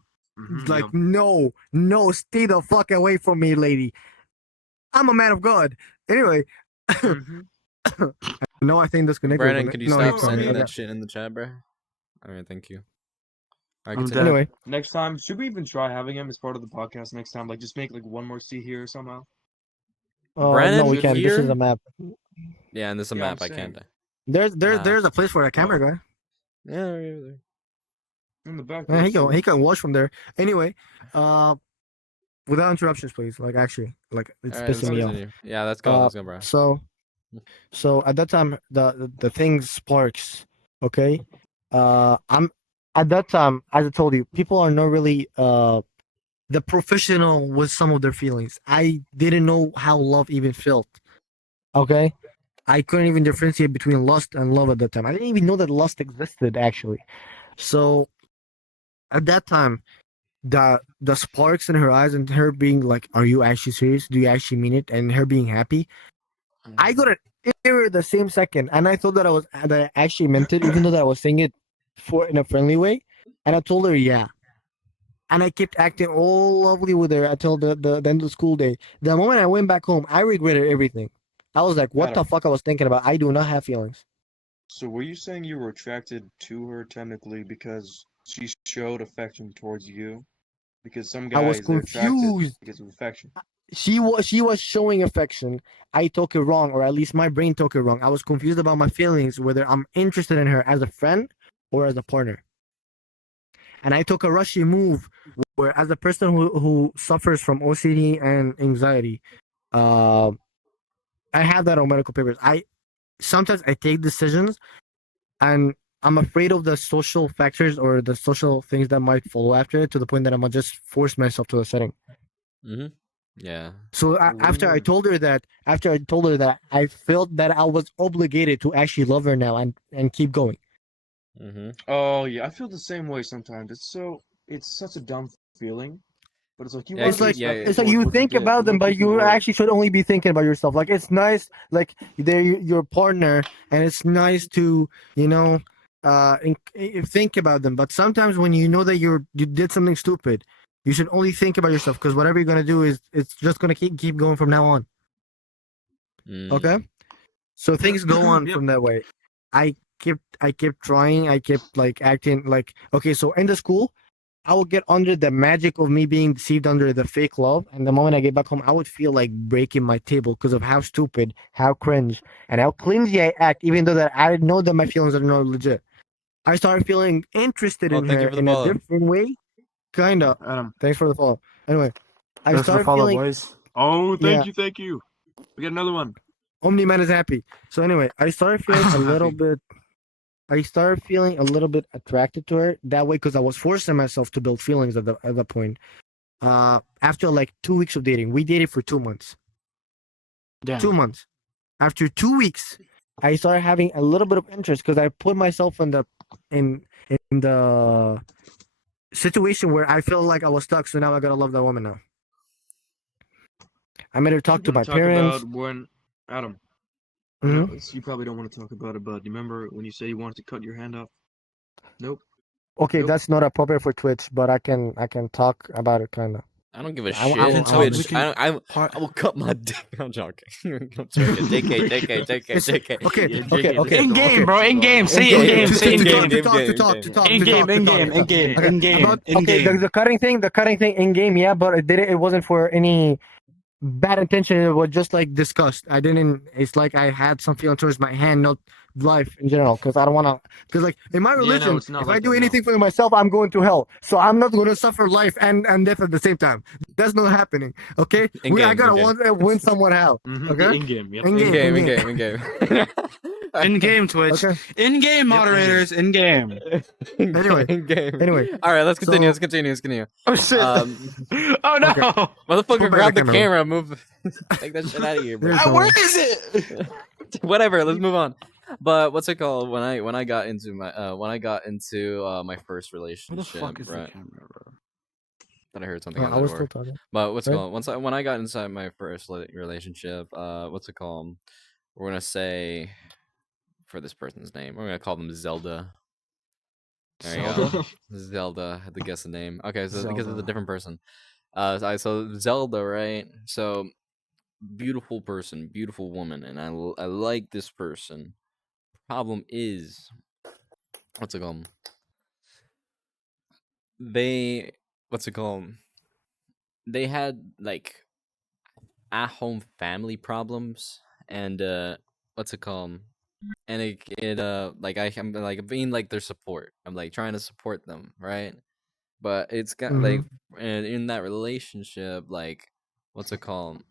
like Yep. no, stay the fuck away from me, lady. I'm a man of God. Anyway, Mhm. no, I think disconnected. Brandon, could you no, stop it's I sending mean- that shit in the chat, bro? Alright, thank you. Alright, I'm continue. dead. Anyway, Next time, should we even try having him as part of the podcast next time? Like, just make like one more seat here somehow. Brandon, no, we can't. This is here? a map. Yeah, and this is a Yeah, I'm map. I can't. saying. There's a place for a camera guy. Yeah, right there. In the back. Yeah, there, he can watch from there. Anyway, without interruptions, please. Like actually, like it's Alright, let's pissing me off. continue. Yeah, let's go. Let's go, bro. So at that time the thing sparks. Okay, I'm at that time, as I told you, people are not really the professional with some of their feelings. I didn't know how love even felt. Okay, I couldn't even differentiate between lust and love at that time. I didn't even know that lust existed actually. So at that time, the sparks in her eyes and her being like, "Are you actually serious? Do you actually mean it?" and her being happy. I got an her the same second, and I thought that I actually meant it, even though that I was saying it for in a friendly way. And I told her yeah, and I kept acting all lovely with her until the end of the school day. The moment I went back home, I regretted everything. I was like, what the Adam, fuck I was thinking about? I do not have feelings. so were you saying you were attracted to her technically because she showed affection towards you? Because some I was guys they're attracted confused. because of affection. She was showing affection. I took it wrong, or at least my brain took it wrong. I was confused about my feelings, whether I'm interested in her as a friend or as a partner. And I took a rushy move where, as a person who suffers from OCD and anxiety, uh, I have that on medical papers. I sometimes I take decisions and I'm afraid of the social factors or the social things that might follow after it, to the point that I'm gonna just force myself to a setting. Mm-hmm. Yeah. So Well, what do you mean? after I told her that, I felt that I was obligated to actually love her now and keep going. Mm-hmm. Oh yeah, I feel the same way sometimes. It's such a dumb feeling, but it's like you Yeah. want It's to like respect her it's like towards you what you think did. about You them, want to but keep your you word. actually should only be thinking about yourself. Like, it's nice, like they're your partner, and it's nice to think about them. But sometimes when you know that you did something stupid, you should only think about yourself, because whatever you're gonna do is it's just gonna keep going from now on. Okay, Mm. so things go on Yep. from that way. I kept trying. I kept like acting like, okay. So in the school, I would get under the magic of me being deceived under the fake love. And the moment I get back home, I would feel like breaking my table because of how stupid, how cringe, and how clingy I act, even though that I know that my feelings are not legit. I started feeling interested Oh, in thank her you for the in a follow. different way. Kinda. Adam, Thanks for the follow. Anyway, I thanks for the started follow, feeling, boys. Oh, yeah, thank you. We got another one. Omni Man is happy. So anyway, I'm so happy. I started feeling a little bit attracted to her that way, because I was forcing myself to build feelings at the point. After like 2 weeks of dating, we dated for 2 months. Damn. 2 months. After 2 weeks, I started having a little bit of interest, because I put myself in the situation where I felt like I was stuck. So now I gotta love that woman now. I made her Do you talk to want my to talk about parents. when Adam? I know Hmm. you probably don't want to talk about it, but do you remember when you said you wanted to cut your hand off? Nope. Okay, Nope. that's not appropriate for Twitch, but I can talk about it kind of. I don't give a I shit. We will. can I will. talk. We Twitch. can part. I will cut my dick. I'm joking. I'm joking. JK. JK. JK. It's JK. okay. Yeah, Okay. JK, this Okay. is In going game, Okay. on. bro. This is In going game. on. In Say in game, game. to, Say to, in to game. talk, to Game. talk, to Game. talk, Game. to talk, In to game. talk, to In talk, game. to In talk. game. Okay, In game. about In okay, game. the cutting thing in game, yeah, but it wasn't for any bad intention. It was just like disgust. I didn't. It's like I had some feeling towards my hand, not life in general. Because I don't want to. Because like in my Yeah, no, religion, it's not if I like do that. No. anything for myself, I'm going to hell. So I'm not going to suffer life and death at the same time. That's not happening. Okay, In I game. In gotta game. win someone out. Yeah, Okay, in game. Yep. in In game, in game. In game. game. In game. In game, Twitch. Okay. In game, Yep. In game. moderators. In game. Anyway, In game. anyway. All right. Let's continue. So Let's continue. Let's continue. Oh shit. Um, Oh okay, no. motherfucker, put back the grab the camera. camera. Move. Take that shit out of here, bro. There's no Where one. is it? Whatever. Let's move on. But what's it called? When I got into my first Where the relationship, fuck is the right? camera, bro? Thought I heard something at I the was still door. talking. But what's it Right? called? When I got inside my first relationship, what's it called? We're gonna say for this person's name, we're gonna call them Zelda. There you go. Zelda. Zelda. I had to guess the name. Okay, so because it's a Zelda. different person. So Zelda, right? So beautiful person, beautiful woman, and I like this person. Problem is, what's it called? They what's it called? They had like at home family problems, and what's it called? And I'm like being like their support. I'm like trying to support them, right? But it's got Mm-hmm. like, and in that relationship, like what's it called?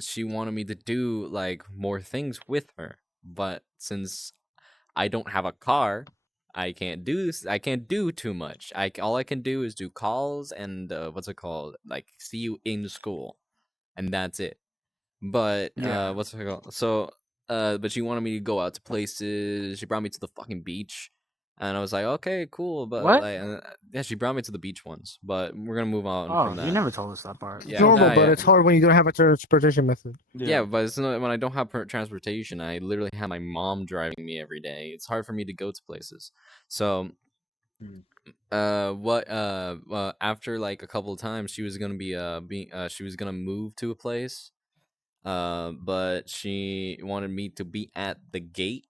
She wanted me to do like more things with her, but since I don't have a car, I can't do too much. All I can do is do calls and what's it called? Like see you in school, and that's it. But Yeah. what's it called? So but she wanted me to go out to places. She brought me to the fucking beach. And I was like, okay, cool, but What? like, yeah, she brought me to the beach once, but we're gonna move on Oh, from that. you never told us that part. It's Yeah, normal, nah, but yeah. it's hard when you don't have a transportation method. Yeah, but it's not, when I don't have transportation, I literally have my mom driving me every day. It's hard for me to go to places. So, Hmm. after like a couple of times, she was gonna she was gonna move to a place. But she wanted me to be at the gate,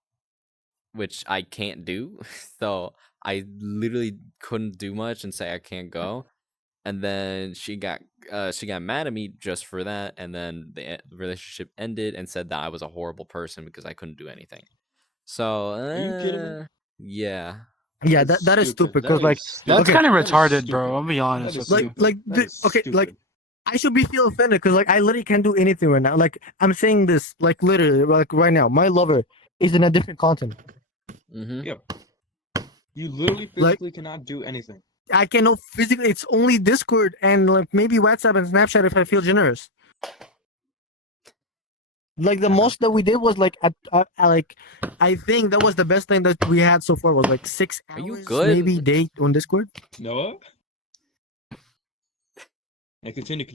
which I can't do. So I literally couldn't do much and say I can't go. And then she got mad at me just for that, and then the relationship ended and said that I was a horrible person because I couldn't do anything. So Are you kidding me? yeah. Yeah, that is stupid. Cause That like, is That's okay, kind of That is retarded, bro. stupid. I'll be honest That is with you. stupid. That is okay, like stupid. I should be feel offended because like I literally can't do anything right now. Like I'm saying this like literally like right now. My lover is in a different continent. Mm-hmm. Yep. You literally Like physically cannot do anything. I cannot physically. It's only Discord and like maybe WhatsApp and Snapchat if I feel generous. Like the Uh-huh. most that we did was like like I think that was the best thing that we had so far was like 6 Are you hours good? maybe date on Discord. Noah? And continue.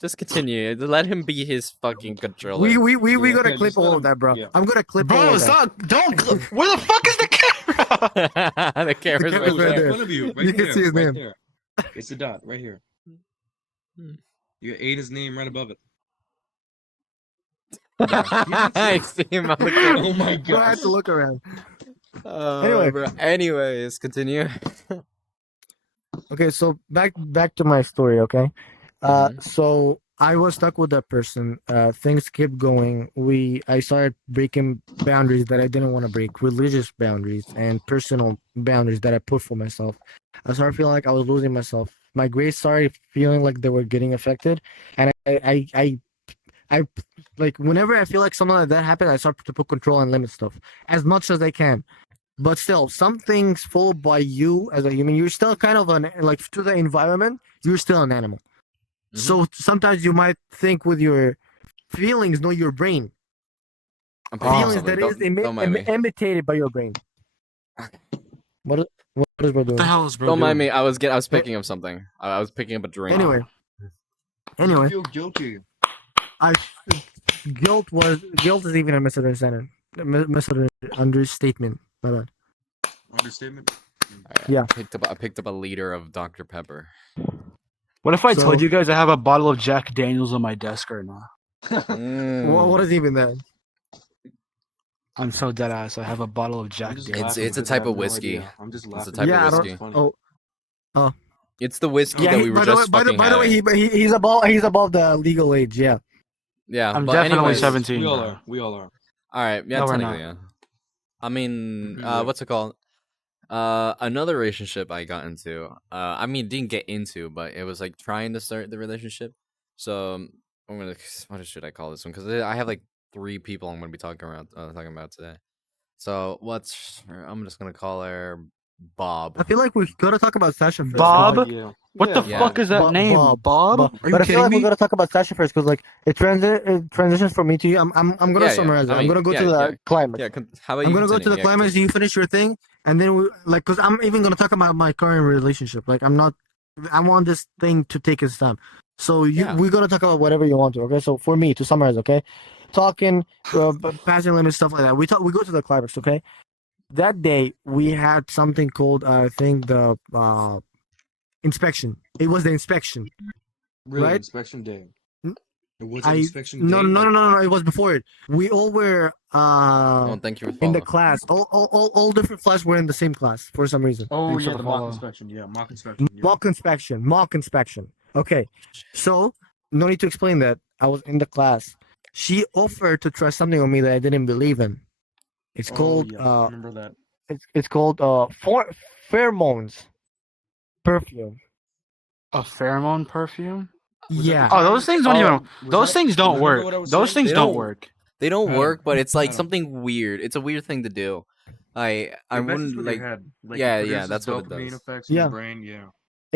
Just continue. Let him be his fucking controller. We Yeah, gotta just clip let all him- of that, bro. yeah. I'm gonna clip all Bro, of that. stop! Don't. Where the fuck is the camera? The camera's camera's Oh, right it's there. in front of you. Right You can there, see his right name. there. It's a dot right here. Hmm. You got Aiden's name right above it. I see him on the camera. Oh my Bro, I had gosh. to look around. Anyway. Bro. Anyways, continue. Okay, so back to my story, okay? Mhm. So I was stuck with that person. Things kept going. I started breaking boundaries that I didn't want to break, religious boundaries and personal boundaries that I put for myself. I started feeling like I was losing myself. My grades started feeling like they were getting affected, and I like whenever I feel like something like that happened, I start to put control and limit stuff as much as I can. But still, some things followed by you as a human, you're still kind of an like to the environment, you're still an animal. So sometimes you might think with your feelings, not your brain. I'm picking up Feelings something. that is Don't mind me. imitated by your brain. What is bro What the doing? hell is bro Don't mind doing? me. I was picking up something. I was picking up a drink. Anyway, You anyway, feel guilty. I guilt is even a misunderstanding, understatement. My bad. Understatement. Alright, Yeah. I picked up a liter of Dr. Pepper. What if I So- told you guys I have a bottle of Jack Daniels on my desk right now? What is even that? I'm so dead ass. I have a bottle of I'm Jack just Daniels. laughing It's a because I type have of no whiskey. idea. I'm just It's a laughing. type of Yeah, I whiskey. don't. Oh, It's the whiskey yeah. that we were just by fucking the way, having. he's above the legal age. Yeah. Yeah, I'm but definitely anyways, 17. We all bro. are. We all are. All right, yeah, No, we're technically, not. yeah. I mean, Yeah. what's it called? Another relationship I got into. I mean, didn't get into, but it was like trying to start the relationship. So I'm gonna. What should I call this one? Because I have like 3 people I'm gonna be talking about today. So I'm just gonna call her Bob. I feel like we gotta talk about Sasha first. Bob? Like, Yeah. What the Yeah. fuck is that name? Bob? But Are you I feel kidding like we me? gotta talk about Sasha first because like it transitions from me to you. I'm gonna Yeah, summarize it. I I'm mean, gonna go yeah, to the yeah. climax. Yeah, how about I'm you gonna go to continue? the Yeah, climax. continue. You finish your thing, and then we like because I'm even gonna talk about my current relationship. Like I'm not. I want this thing to take its time. So Yeah. we're gonna talk about whatever you want to. Okay. So for me to summarize, okay, talking, passing limits, stuff like that. We go to the climax. Okay. That day we had something called I think the inspection. It was the inspection. Really, Right? inspection day. N- It was an I inspection no day. no no like- no no. It was before it. We all were Oh, thank you for in the following. class. All different classes were in the same class for some reason. Oh Thanks for yeah, the the mock follow. inspection. Yeah, mock inspection. Yeah. Mock inspection. Okay, so no need to explain that. I was in the class. She offered to try something on me that I didn't believe in. It's Oh, called yes, I remember that. it's called pheromones perfume. A pheromone perfume? Was that the Yeah. Oh, those things don't Oh, even. Was Those that- things don't remember work. what I was Those saying? things They don't don't- work. They don't Adam, work, but it's like Adam. something weird. It's a weird thing to do. I It messes wouldn't with like. your head. Like, yeah, it yeah, produces that's what it dopamine does. effects in Yeah. your brain. Yeah.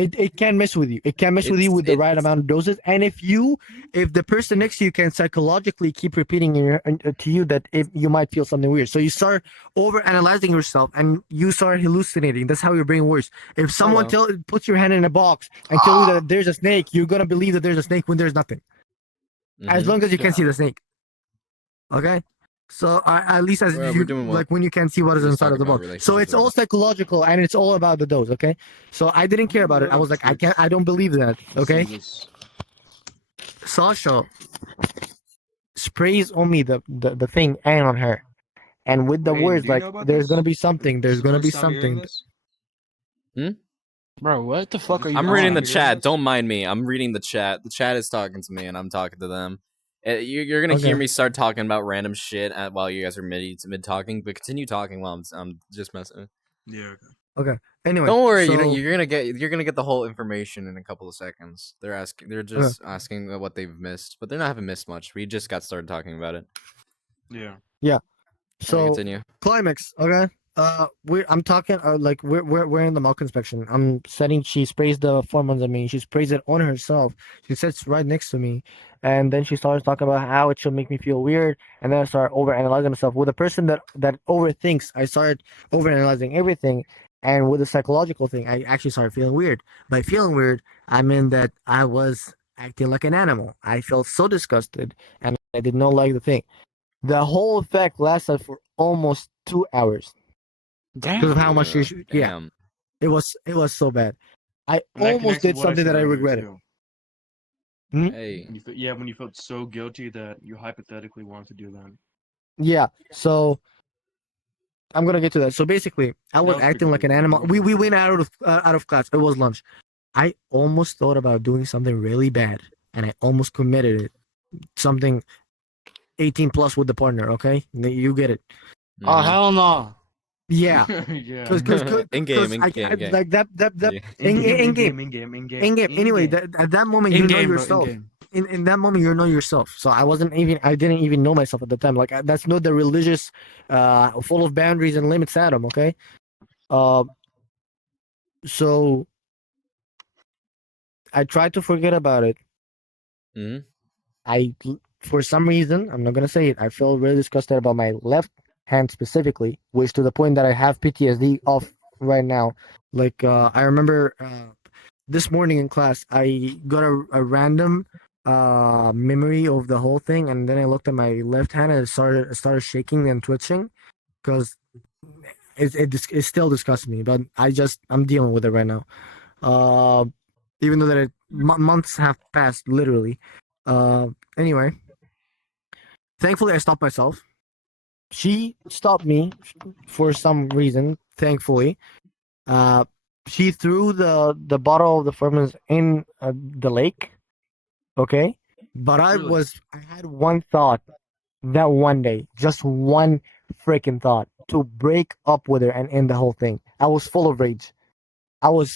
It can mess with you. It can mess with you with the right amount of doses. And if the person next to you can psychologically keep repeating to you that you might feel something weird, so you start over analyzing yourself and you start hallucinating. That's how your brain works. If someone puts your hand in a box and tell you that there's a snake, you're gonna believe that there's a snake when there's nothing, as long as you can see the snake. Okay. So at least as Well, you we're doing well. like when you can see what is We're just inside of the talking about box. So it's relationships right all now. psychological and it's all about the dose. Okay. So I didn't care about it. I was like, I don't believe that. Okay. Sasha sprays on me the thing and on her, and with the Wait, words do you like, know about "There's gonna this? be something. This There's is the gonna be first time you're hearing something." this? Bro, what the fuck are you I'm on? reading the Have you heard chat. this? Don't mind me. I'm reading the chat. The chat is talking to me, and I'm talking to them. You're gonna hear Okay. me start talking about random shit while you guys are mid talking, but continue talking while I'm just messing. Yeah. Okay. Anyway, Don't worry. so, You're gonna get the whole information in a couple of seconds. They're just asking what they've missed, but they're not having missed much. We just got started talking about it. Yeah. yeah. Alright, So continue. climax. Okay. I'm talking. Like we're in the milk inspection. I'm setting. She sprays the hormones on me. She sprays it on herself. She sits right next to me, and then she starts talking about how it should make me feel weird. And then I start over analyzing myself. With a person that overthinks, I started over analyzing everything. And with the psychological thing, I actually started feeling weird. By feeling weird, I mean that I was acting like an animal. I felt so disgusted, and I did not like the thing. The whole effect lasted for almost 2 hours because of how much she. Yeah, Damn. it was so bad. I And that almost connects with did what I something said that I earlier, regretted. too. Hey. When you felt so guilty that you hypothetically wanted to do that. Yeah, so I'm gonna get to that. So basically, I was was acting pretty like an cool. animal. You We were went out of class. It was lunch. I almost thought about doing something really bad, and I almost committed it. Something 18 plus with the partner. Okay, you get it. Oh Mhm. hell no! Yeah, Yeah. In game, I game. like that Yeah. in game. In game. In game. Anyway, at that moment, In you know game, bro. In yourself. game. In that moment, you know yourself. So I didn't even know myself at the time. Like that's not the religious, full of boundaries and limits Adam. Okay. Uh, so I tried to forget about it. Mhm. For some reason, I'm not gonna say it. I feel really disgusted about my left hand specifically, which to the point that I have PTSD of right now. Like I remember this morning in class, I got a random memory of the whole thing, and then I looked at my left hand and it started shaking and twitching because it still disgusts me. But I'm dealing with it right now. Uh, Even though that months have passed, literally. Anyway, thankfully I stopped myself. She stopped me for some reason. Thankfully, uh, she threw the bottle of the ferments in the lake. Okay, but Really? I had one thought that one day, just one freaking thought to break up with her and end the whole thing. I was full of rage. I was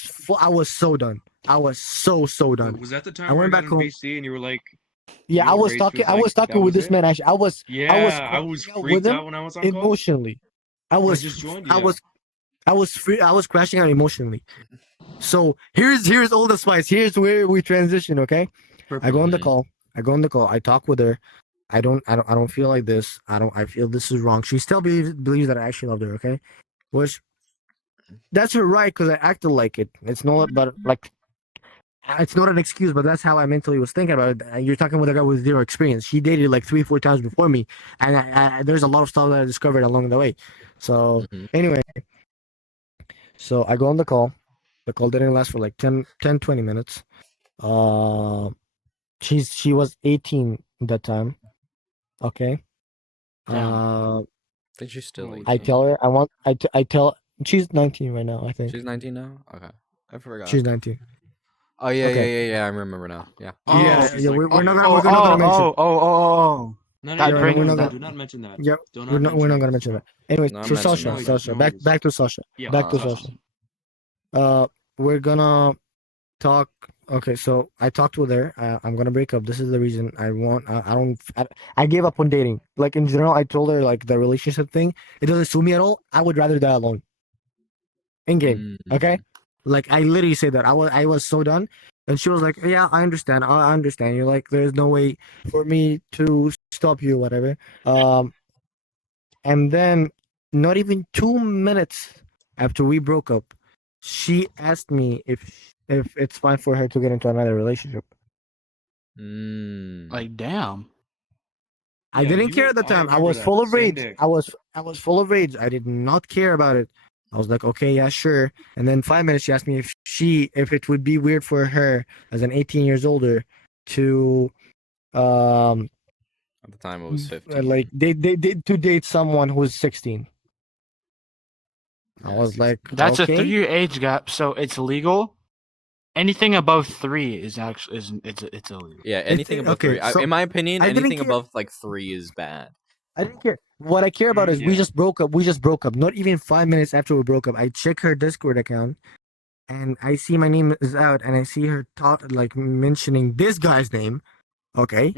so done. I was so done. Was that the I time where I went got back in home. VC and you were like, Yeah, you were rage because I like was that talking with was this it? man. Actually, I was Yeah, I was crashing out with freaked him out when I was on call. emotionally. I just joined you. I was crashing out emotionally. So here's all the spice. Here's where we transition. Okay, I go on the Mhm. call. I talk with her. I don't feel like this. I feel this is wrong. She still believes that I actually loved her. Okay, which that's her right because I acted like it. It's not, but like it's not an excuse, but that's how I mentally was thinking about it. You're talking with a guy with zero experience. She dated like 3 4 times before me, and there's a lot of stuff that I discovered along the way. So Mhm. anyway, so I go on the call. The call didn't last for like 20 minutes. Uh, she was 18 at that time. Okay. Damn. I think she's still Holy 18. I tell her I tell she's 19 right now. I think She's 19 now. Okay, I forgot. she's 19. Oh yeah, Okay. yeah. I remember now. Yeah. Oh, she's like We're not 30. gonna we're not gonna mention. No, That Yeah, no, we're brings not no, gonna. that. do not mention that. Yeah, Do not we're mention not that. gonna mention that. Anyway, No, I'm so mentioning Sasha, it. No, no worries. back to Sasha, Yeah, back to Uh, Sasha. We're gonna talk. Okay, so I talked with her. I'm gonna break up. This is the reason I want. I don't. I gave up on dating. Like in general, I told her like the relationship thing. It doesn't suit me at all. I would rather die alone. In game. Okay. Like I literally said that. I was so done, and she was like, "Yeah, I understand. I understand. You're like, there's no way for me to stop you, whatever." And then not even 2 minutes after we broke up, she asked me if it's fine for her to get into another relationship. Mm. Like, damn. I Yeah, didn't care at the I time. I remember was that. full of Same rage. day. I was full of rage. I did not care about it. I was like, okay, yeah, sure. And then 5 minutes, she asked me if it would be weird for her as an 18 years older to um At the time, it was like 15. they to date someone who's 16. I Yeah, was like, That's a okay. 3-year age gap, so it's legal. Anything above 3 is actually it's illegal. Yeah, anything above okay, 3. so In my opinion, I didn't anything care. above like 3 is bad. I didn't care. What I care about is we Yeah. just broke up. We just broke up. Not even 5 minutes after we broke up, I check her Discord account, and I see my name is out, and I see her talk like mentioning this guy's name. Okay,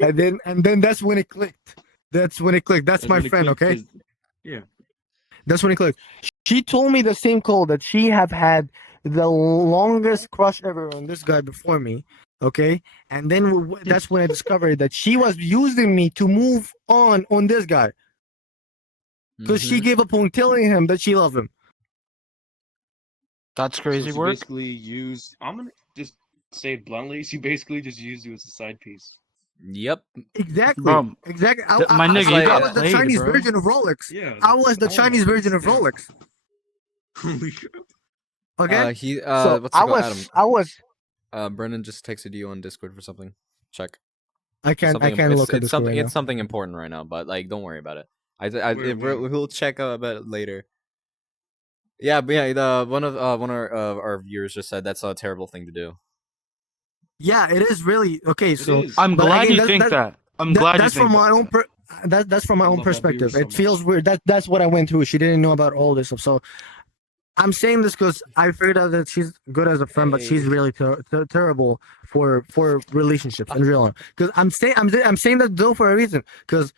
and then that's when it clicked. That's when it clicked. That's That's my when it friend. clicked, Okay, 'cause- yeah. that's when it clicked. She told me the same call that she have had the longest crush ever on this guy before me. Okay, and then that's when I discovered that she was using me to move on this guy because she Mhm. gave up on telling him that she loved him. That's So crazy she work. basically used. I'm gonna just say it bluntly. She basically just used you as a side piece. Yep. Exactly, Bro, exactly. my It's nigga, you like, I got was the played, Chinese bro. version of Rolex. Yeah. I was the Oh Chinese my version of snap. Rolex. Holy crap. Okay, he so what's it called, Adam? I was. Brendan just texted you on Discord for something. Check. I It's can't. I something. can't look at this right now. It's something important right now, but like, don't worry about it. Where, We'll check about it later. Yeah, but yeah, one of our viewers just said that's a terrible thing to do. Yeah, it is really okay. It So, is. I'm but glad again, you think that. I'm glad you that's from think my that. own that's from my I own love that viewer perspective. so It feels much. weird. That's what I went through. She didn't know about all this stuff. So I'm saying this because I figured out that she's good as a friend, but she's Hey. really terrible for relationships in real life. Because I'm saying that though for a reason. Because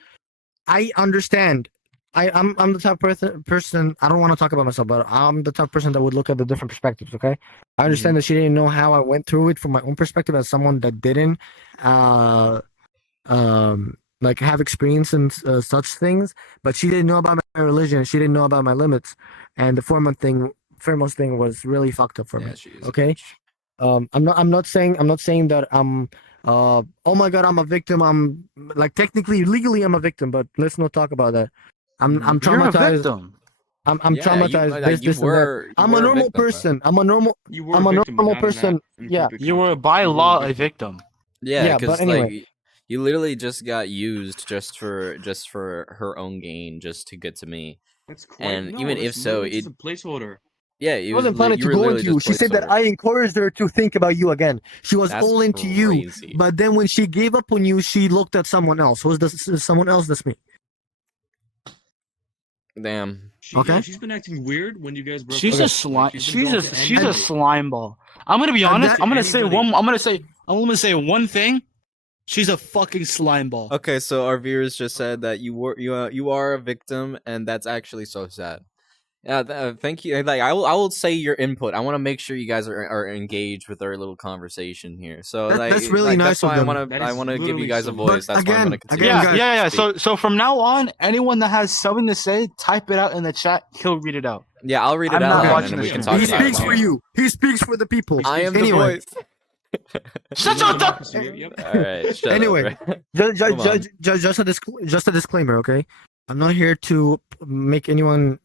I understand. I'm the type of person. I don't want to talk about myself, but I'm the type of person that would look at the different perspectives. Okay, I understand that she didn't know how I went through it from my own perspective as someone that didn't, uh, like have experience in such things. But she didn't know about my religion. She didn't know about my limits, and the foremost thing was really fucked up for Yeah, me. she is a Okay, bitch. I'm not saying that I'm oh my god, I'm a victim. I'm like technically legally I'm a victim, but let's not talk about that. I'm Mhm. You're a traumatized. victim. I'm Yeah, traumatized. This you and that. were I'm a a normal victim, bro. person. You were a I'm a victim, but normal not on that person. Yeah. imperfect You were context. by You were law a a victim. victim. Yeah, Yeah, but because like anyway. you literally just got used just for her own gain, just to get to me. That's quite And no. even if That's so, literally just a placeholder. yeah, She wasn't planning you to were go literally into you. just She said that placeholder. I encouraged her to think about you again. She was That's all into you, crazy. but then when she gave up on you, she looked at someone else. Who's this? Someone else? That's me. Damn. Okay. She's been acting weird when you guys broke She's up. a Okay. slime. She's been going to She's a anybody. slime ball. I'm gonna be And honest. that To anybody. I'm gonna say one thing. She's a fucking slime ball. Okay, so our viewers just said that you are a victim, and that's actually so sad. Yeah, thank you. Like I will say your input. I want to make sure you guys are engaged with our little conversation here. So that's really that's nice of why them. That I is want to give you literally guys a so voice. But That's why I'm going to continue again, Yeah, to guys. yeah, yeah. speak. So from now on, anyone that has something to say, type it out in the chat. He'll read it out. Yeah, I'll read it I'm out not loud, watching and the we can stream. talk He about it speaks for more. you. He speaks for the people. He I speaks am for the Anyway. voice. Shut Real up. democracy. Yep. All right, shut Anyway, up. Bro. just, Move on. just a disclaimer, okay? I'm not here to make anyone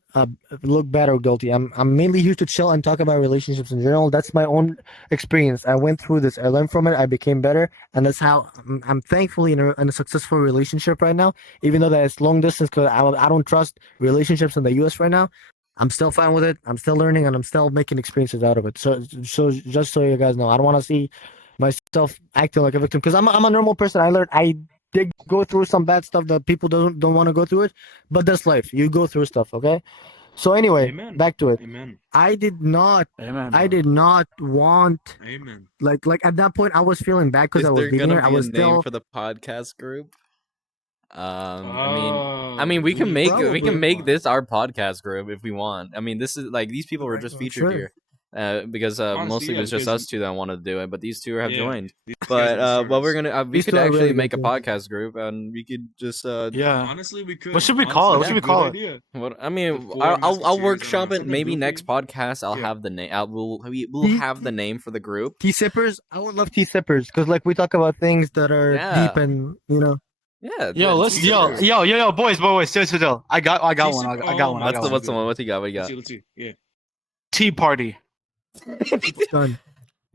look bad or guilty. I'm mainly here to chill and talk about relationships in general. That's my own experience. I went through this. I learned from it. I became better, and that's how I'm thankfully in a successful relationship right now. Even though that it's long distance, because I don't trust relationships in the U.S. right now. I'm still fine with it. I'm still learning, and I'm still making experiences out of it. So just so you guys know, I don't want to see myself acting like a victim because I'm a normal person. I did go through some bad stuff that people don't want to go through it, but that's life. You go through stuff, okay? So anyway, Amen. back to it. Amen. I did not Amen, I bro. did not want Amen. like at that point I was feeling bad because Is I was there leaving gonna her. I be a was name still for the podcast group? We can Probably. make this our podcast group if we want. I mean, this is like these people were just featured sure. here. because Honestly, mostly it yeah, was just because us two that wanted to do it, but these two have yeah, joined. these guys But are the well, we're stars. gonna we These could two are actually really make a good too. podcast group, and we could just Yeah. Honestly, we could. What should we call it? What Honestly, should we good call it? idea. what I The mean, four I'll musketeers. I don't workshop know, it. something Maybe goofy. next podcast I'll Yeah. have the name. We'll Tea, have the name for the group. tea sippers. I would love tea sippers because like we talk about things that are deep Yeah, and you know. yeah. Yo, the let's tea yo sippers. yo yo yo boys, chill. I got Tea one. sip. I got Oh one. my I What's got the one. what's the one? What you got? What you got? Let's see. Yeah. Tea party. Done.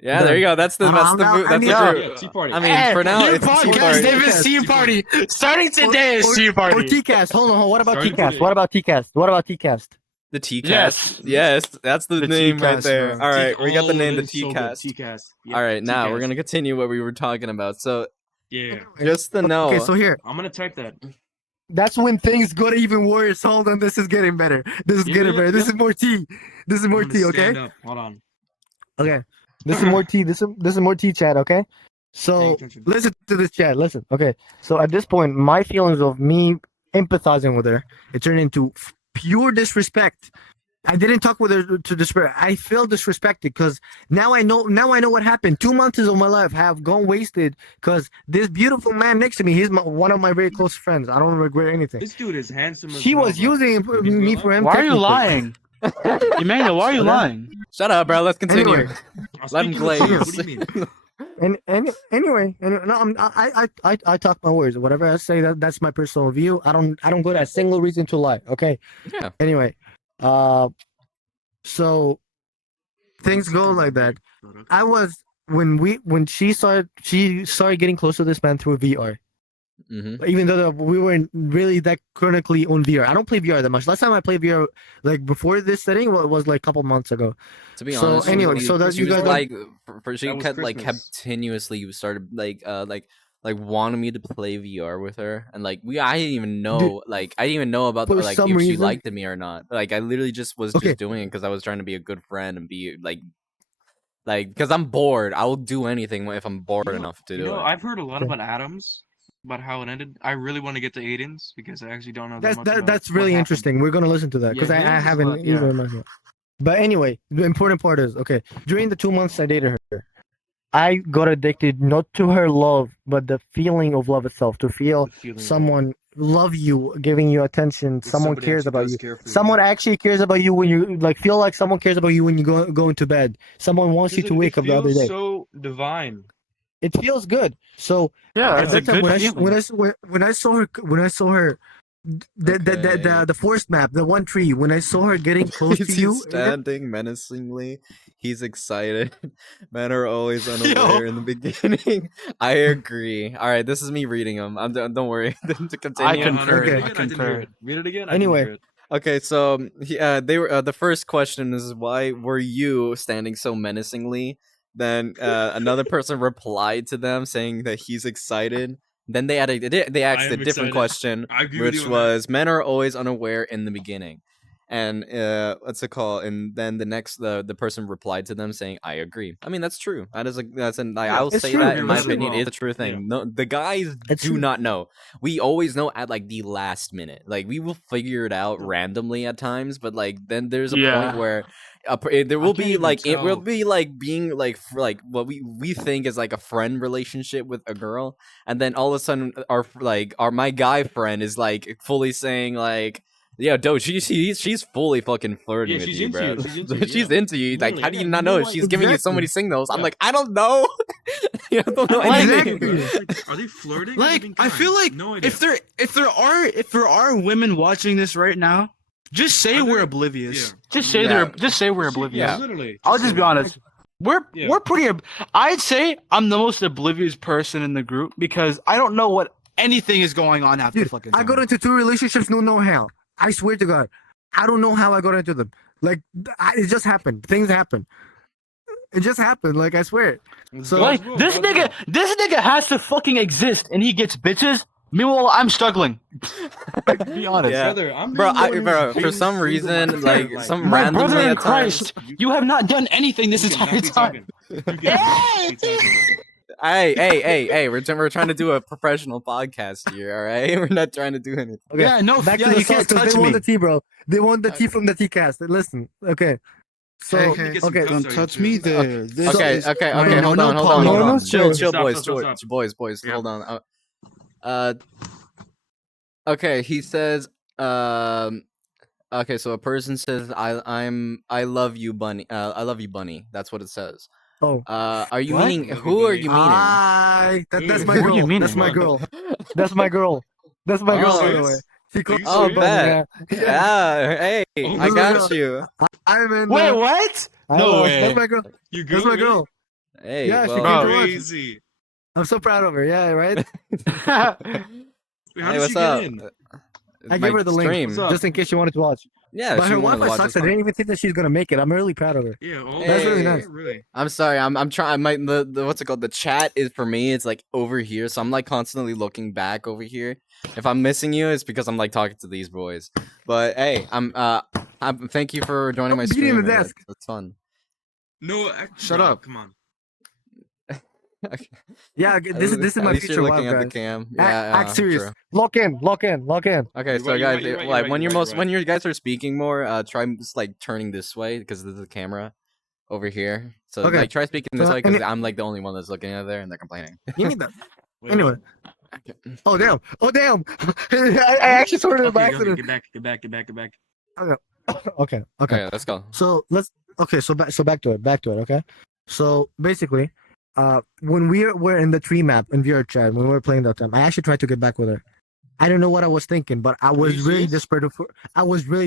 Yeah, there you go. That's the I that's need- the Yeah. group. Yeah. Tea party. I mean, for now new it's tea podcast party. name is Tea Party. Starting today is Tea Or Party. TCast. Hold on. What about Starting TCast? today. What about TCast? What about TCast? The T Yes. cast. Yes, that's the, The name right T-cast, there. bro. All right, we got the Oh, name, the that is so T good. cast. T-cast. Yep, All right, now we're T-cast. gonna continue what we were talking about. So Yeah. just to know, Okay, so here. I'm gonna type that. That's when things got even worse. Hold on, this is getting better. This is Yeah, getting yeah, better. This yeah. is more tea. This is more I'm gonna tea, okay? stand up. Hold on. Okay. This is more tea. This is more tea chat, okay? So Pay attention. listen to this chat. Listen. Okay. So at this point, my feelings of me empathizing with her, it turned into pure disrespect. I didn't talk with her to disrespect. I feel disrespected because now I know what happened. 2 months of my life have gone wasted because this beautiful man next to me, he's one of my very close friends. I don't regret anything. This dude is handsome as She well, was bro. using me for him. Why are you technically. lying? Emmanuel, why are you Okay. lying? shut up, bro. Let's continue. Anyway, I'm Let him speaking with you. glaze. What do you mean? anyway, no, I talk my words. Whatever I say, that's my personal view. I don't go to a single reason to lie. Okay. Yeah. Anyway, so things go like that. I was when she started getting close to this man through VR. Mm-hmm. Even though we weren't really that chronically on VR. I don't play VR that much. Last time I played VR, like before this setting, was like a couple months ago. To be So, honest, anyway, she, so that she you was guys like, she That was kept like Christmas. continuously started like wanting me to play VR with her, and like I didn't even know I didn't even know about For like some if she reason- liked me or not. Like I literally just was Okay. just doing it because I was trying to be a good friend and be like because I'm bored. I will do anything if I'm bored enough to do it. I've heard a lot Okay. about Adams, about how it ended. I really want to get to Aiden's because I actually don't know that much about That's what really happened. interesting. We're gonna listen to that because Yeah, I his is haven't like- yeah. either myself. But anyway, the important part is okay. During the 2 months I dated her, I got addicted not to her love, but the feeling of love itself. To feel The feeling of someone love you, giving you attention, if someone somebody cares actually about does you. care for Someone actually cares about you when you like feel like someone cares about you when you go into bed. Someone wants you to wake up the other day. So divine. It feels good. So Yeah, at it's a that time, good when feeling. I saw her, the forest map, the one tree. When I saw her getting close to He's you, standing menacingly. He's excited. Men are always unaware in the beginning. I agree. All right, this is me reading them. Don't worry. To continue. I concur. Okay. Read it again, I didn't hear it. Read it again. I didn't Anyway. hear it. Okay, so they were the first question is why were you standing so menacingly? Then another person replied to them saying that he's excited. Then they asked I a am different excited. question, I agree with which you on that. was men are always unaware in the beginning. And what's it called? And then the next the person replied to them saying, "I agree." I mean, that's true. I'll it's say true. that in my It's true. opinion, it's a true thing. Yeah. No, the guys It's do true. not know. We always know at like the last minute. Like we will figure it out randomly at times, but like then there's a Yeah. point where there will can't be even like it will tell. be like being like like what we think is like a friend relationship with a girl, and then all of a sudden our my guy friend is like fully saying like. Yeah, dude, she's fully fucking flirting Yeah, with she's you, into bro. you, she's into you, She's yeah. into you. Like, Literally, how do you yeah, not you know? know, like, She's giving you so exactly. many signals. I'm Yeah. like, I don't know. I don't know anything. Exactly. Are they flirting? Or are they Like being I kind? feel like no idea. if there are women watching this right now, just say Are we're there? oblivious. Yeah. Just say Yeah. we're oblivious. Yeah. Literally. I'll just say be that. honest. We're Yeah. pretty. I'd say I'm the most oblivious person in the group because I don't know what anything is going on half the Dude, fucking I time. got into 2 relationships, no how. I swear to God, I don't know how I got into them. Like it just happened. Things happen. It just happened. Like I swear. So Like God's will, this God's nigga has to fucking exist and he gets bitches. Meanwhile, I'm struggling. Like, be honest. Yeah. Brother, I'm Bro, the one who's bro, for been some single reason, my like entire life. some My randomly brother in at times. Christ, you have not done anything this You cannot entire be time. talking. You cannot be talking. Hey, we're trying to do a professional podcast here, all right? We're not trying to do anything. okay, Yeah, no, back yeah, to the you can't sauce because touch they want me. the tea, bro. They want the tea from the tea cast. Listen, okay. So Hey, Let me hey, get some okay, cups don't out here, touch too. me there. This Okay, is okay, my okay. Hold on, hold on, monopoly. hold No, on. no, Chill, sir. chill, Stop, boys, stop, stop, stop. boys. Yeah. Hold on. Uh, okay. He says, okay. So a person says, I love you, bunny. I love you, bunny. That's what it says. Oh, Are you What? meaning? I love you, Who are bunny. you meaning? that's Ooh. my What do you girl. mean? That's my What? girl. That's my girl. That's my Are you girl, by the Oh, way. serious? She Are calls you oh, me bunny. serious? bet. Yeah, yeah. Yeah. Hey, Oh I That's my my got girl. god. you. I'm in. Wait, what? No That's way. my girl. You That's my Google it? girl. Hey, Yeah, she well. came Bro. to watch. Crazy. I'm so proud of her. Yeah, right. Wait, how Hey, did what's she get up? in? I gave My her the link What's stream. up? just in case she wanted to watch. Yeah, But she her wanted to Wi-Fi watch. sucks. It's I fine. didn't even think that she's gonna make it. I'm really proud of her. Yeah, all That's really Hey, nice. really. I'm sorry. I'm trying. The what's it called? The chat is for me. It's like over here, so I'm like constantly looking back over here. If I'm missing you, it's because I'm like talking to these boys. But hey, I'm thank you for joining my Stop beating stream. the desk. That's fun. No, Shut bro, up. come on. Okay. Yeah, this is At my least you're future looking wife, at the guys. cam. Act Yeah, serious. true. Lock in. Okay, You're so right, guys, you're right, like you're right. when you guys are speaking more, try just like turning this way because there's a camera over here. So Okay. like try speaking this So way because I'm like the only one that's looking at there and they're complaining. you need that. Wait, Anyway. what? Oh damn. Oh damn. I actually sorted it by Okay, accident. get back. Okay. Okay, let's go. So back to it. Okay. So basically, when we were in the tree map in VR chat when we were playing that time, I actually tried to get back with her. I don't know what I was thinking, but I was you really serious?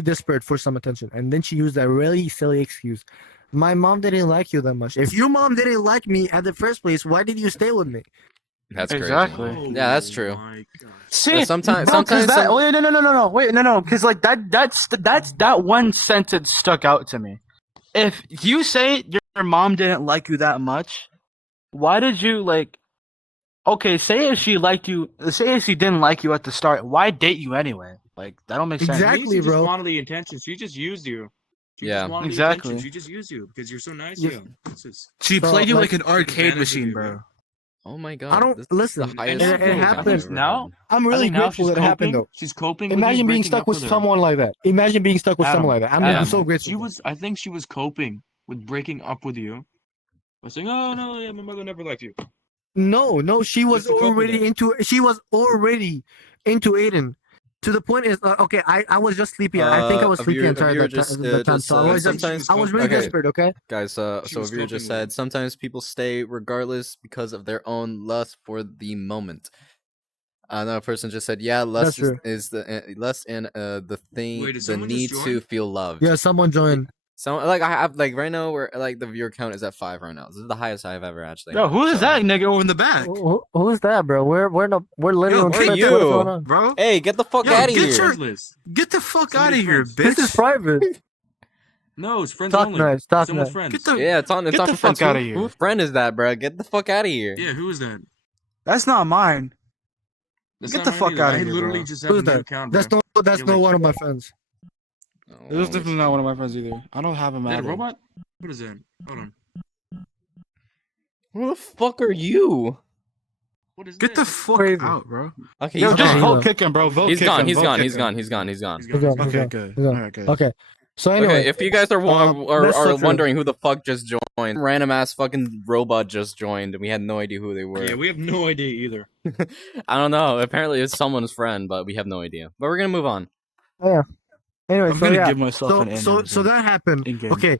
desperate for some attention, and then she used that really silly excuse. My mom didn't like you that much. If your mom didn't like me at the first place, why did you stay with me? That's crazy. Exactly. Yeah, that's true. Oh my gosh. See, sometimes- no, 'cause sometimes that. some- Wait, no. Wait, no. Because like that's that one sentence stuck out to me. If you say your mom didn't like you that much, why did you like? Okay, say if she liked you, say if she didn't like you at the start, why date you anyway? Like that don't make sense. Exactly, Maybe she just bro. wanted the attention. She just used you. She Yeah. just wanted Exactly. the attention. She just used you because you're so nice. Yeah. Yeah. It's just She So, played you like, like an arcade advantage of machine, you, bro. man. Oh my god. I don't this listen. Is the highest it score I've happened. ever Now? had. I'm I really think now grateful she's that it happened coping. though. She's coping with you Imagine being breaking stuck up with her. someone like that. Imagine being stuck with someone like that. I'm so grateful. She was. I think she was coping with breaking up with you by saying, "Oh no, yeah, my mother never liked you." No, she was Just to cope with already it. into. She was already into Aiden. To the point is, okay, I was just sleepy. I think I was A sleepy viewer- a entire viewer that time. just So I was just, sometimes I was really okay. desperate. Okay. Guys, so She was Veer just coping with said it. sometimes people stay regardless because of their own lust for the moment. Another person just said, "Yeah, lust That's is the lust and the thing, Wait, did the someone just need to join? feel loved." Yeah, someone joined. So like I have like right now we're like the viewer count is at 5 right now. This is the highest I've ever actually. Yo, had, who is so- that nigga over in the back, Who's that, bro? We're literally Yo, on who are Twitch. you? What is going on? bro? Hey, get the fuck Yo, out of get here! your- Friends list. Get the fuck out of Somebody's here, friends. bitch! This is private. No, it's friends Talk only. nice. Talk Someone's nice. friends. Get the Yeah, it's on. It's Get on the for friends. fuck outta Who- here. Who friend is that, bro? Get the fuck out of here! Yeah, who is that? That's not mine. That's Get not the mine fuck either. outta I here, literally bro. just have a Who's new that? account, bro. That's You're no like- one of my friends. Oh, This is let me definitely see. not one of my friends either. I don't have him Is that a added. robot? What is that? Hold on. Who the fuck are you? What is Get the this? fuck Crazy. out, bro. Okay, Yo, he's just gone. vote kick him, bro. Vote He's kick gone. him. He's vote gone. kick He's him. gone. He's gone. He's gone. He's He's gone. gone. Okay, good. He's gone. Alright, good. Okay. So anyway, Okay, if you guys are let's are look through. wondering who the fuck just joined, random ass fucking robot just joined, and we had no idea who they were. Yeah, we have no idea either. I don't know. Apparently, it's someone's friend, but we have no idea. But we're gonna move on. anyway, I'm so gonna yeah. give myself an So that happened. in-game. Okay.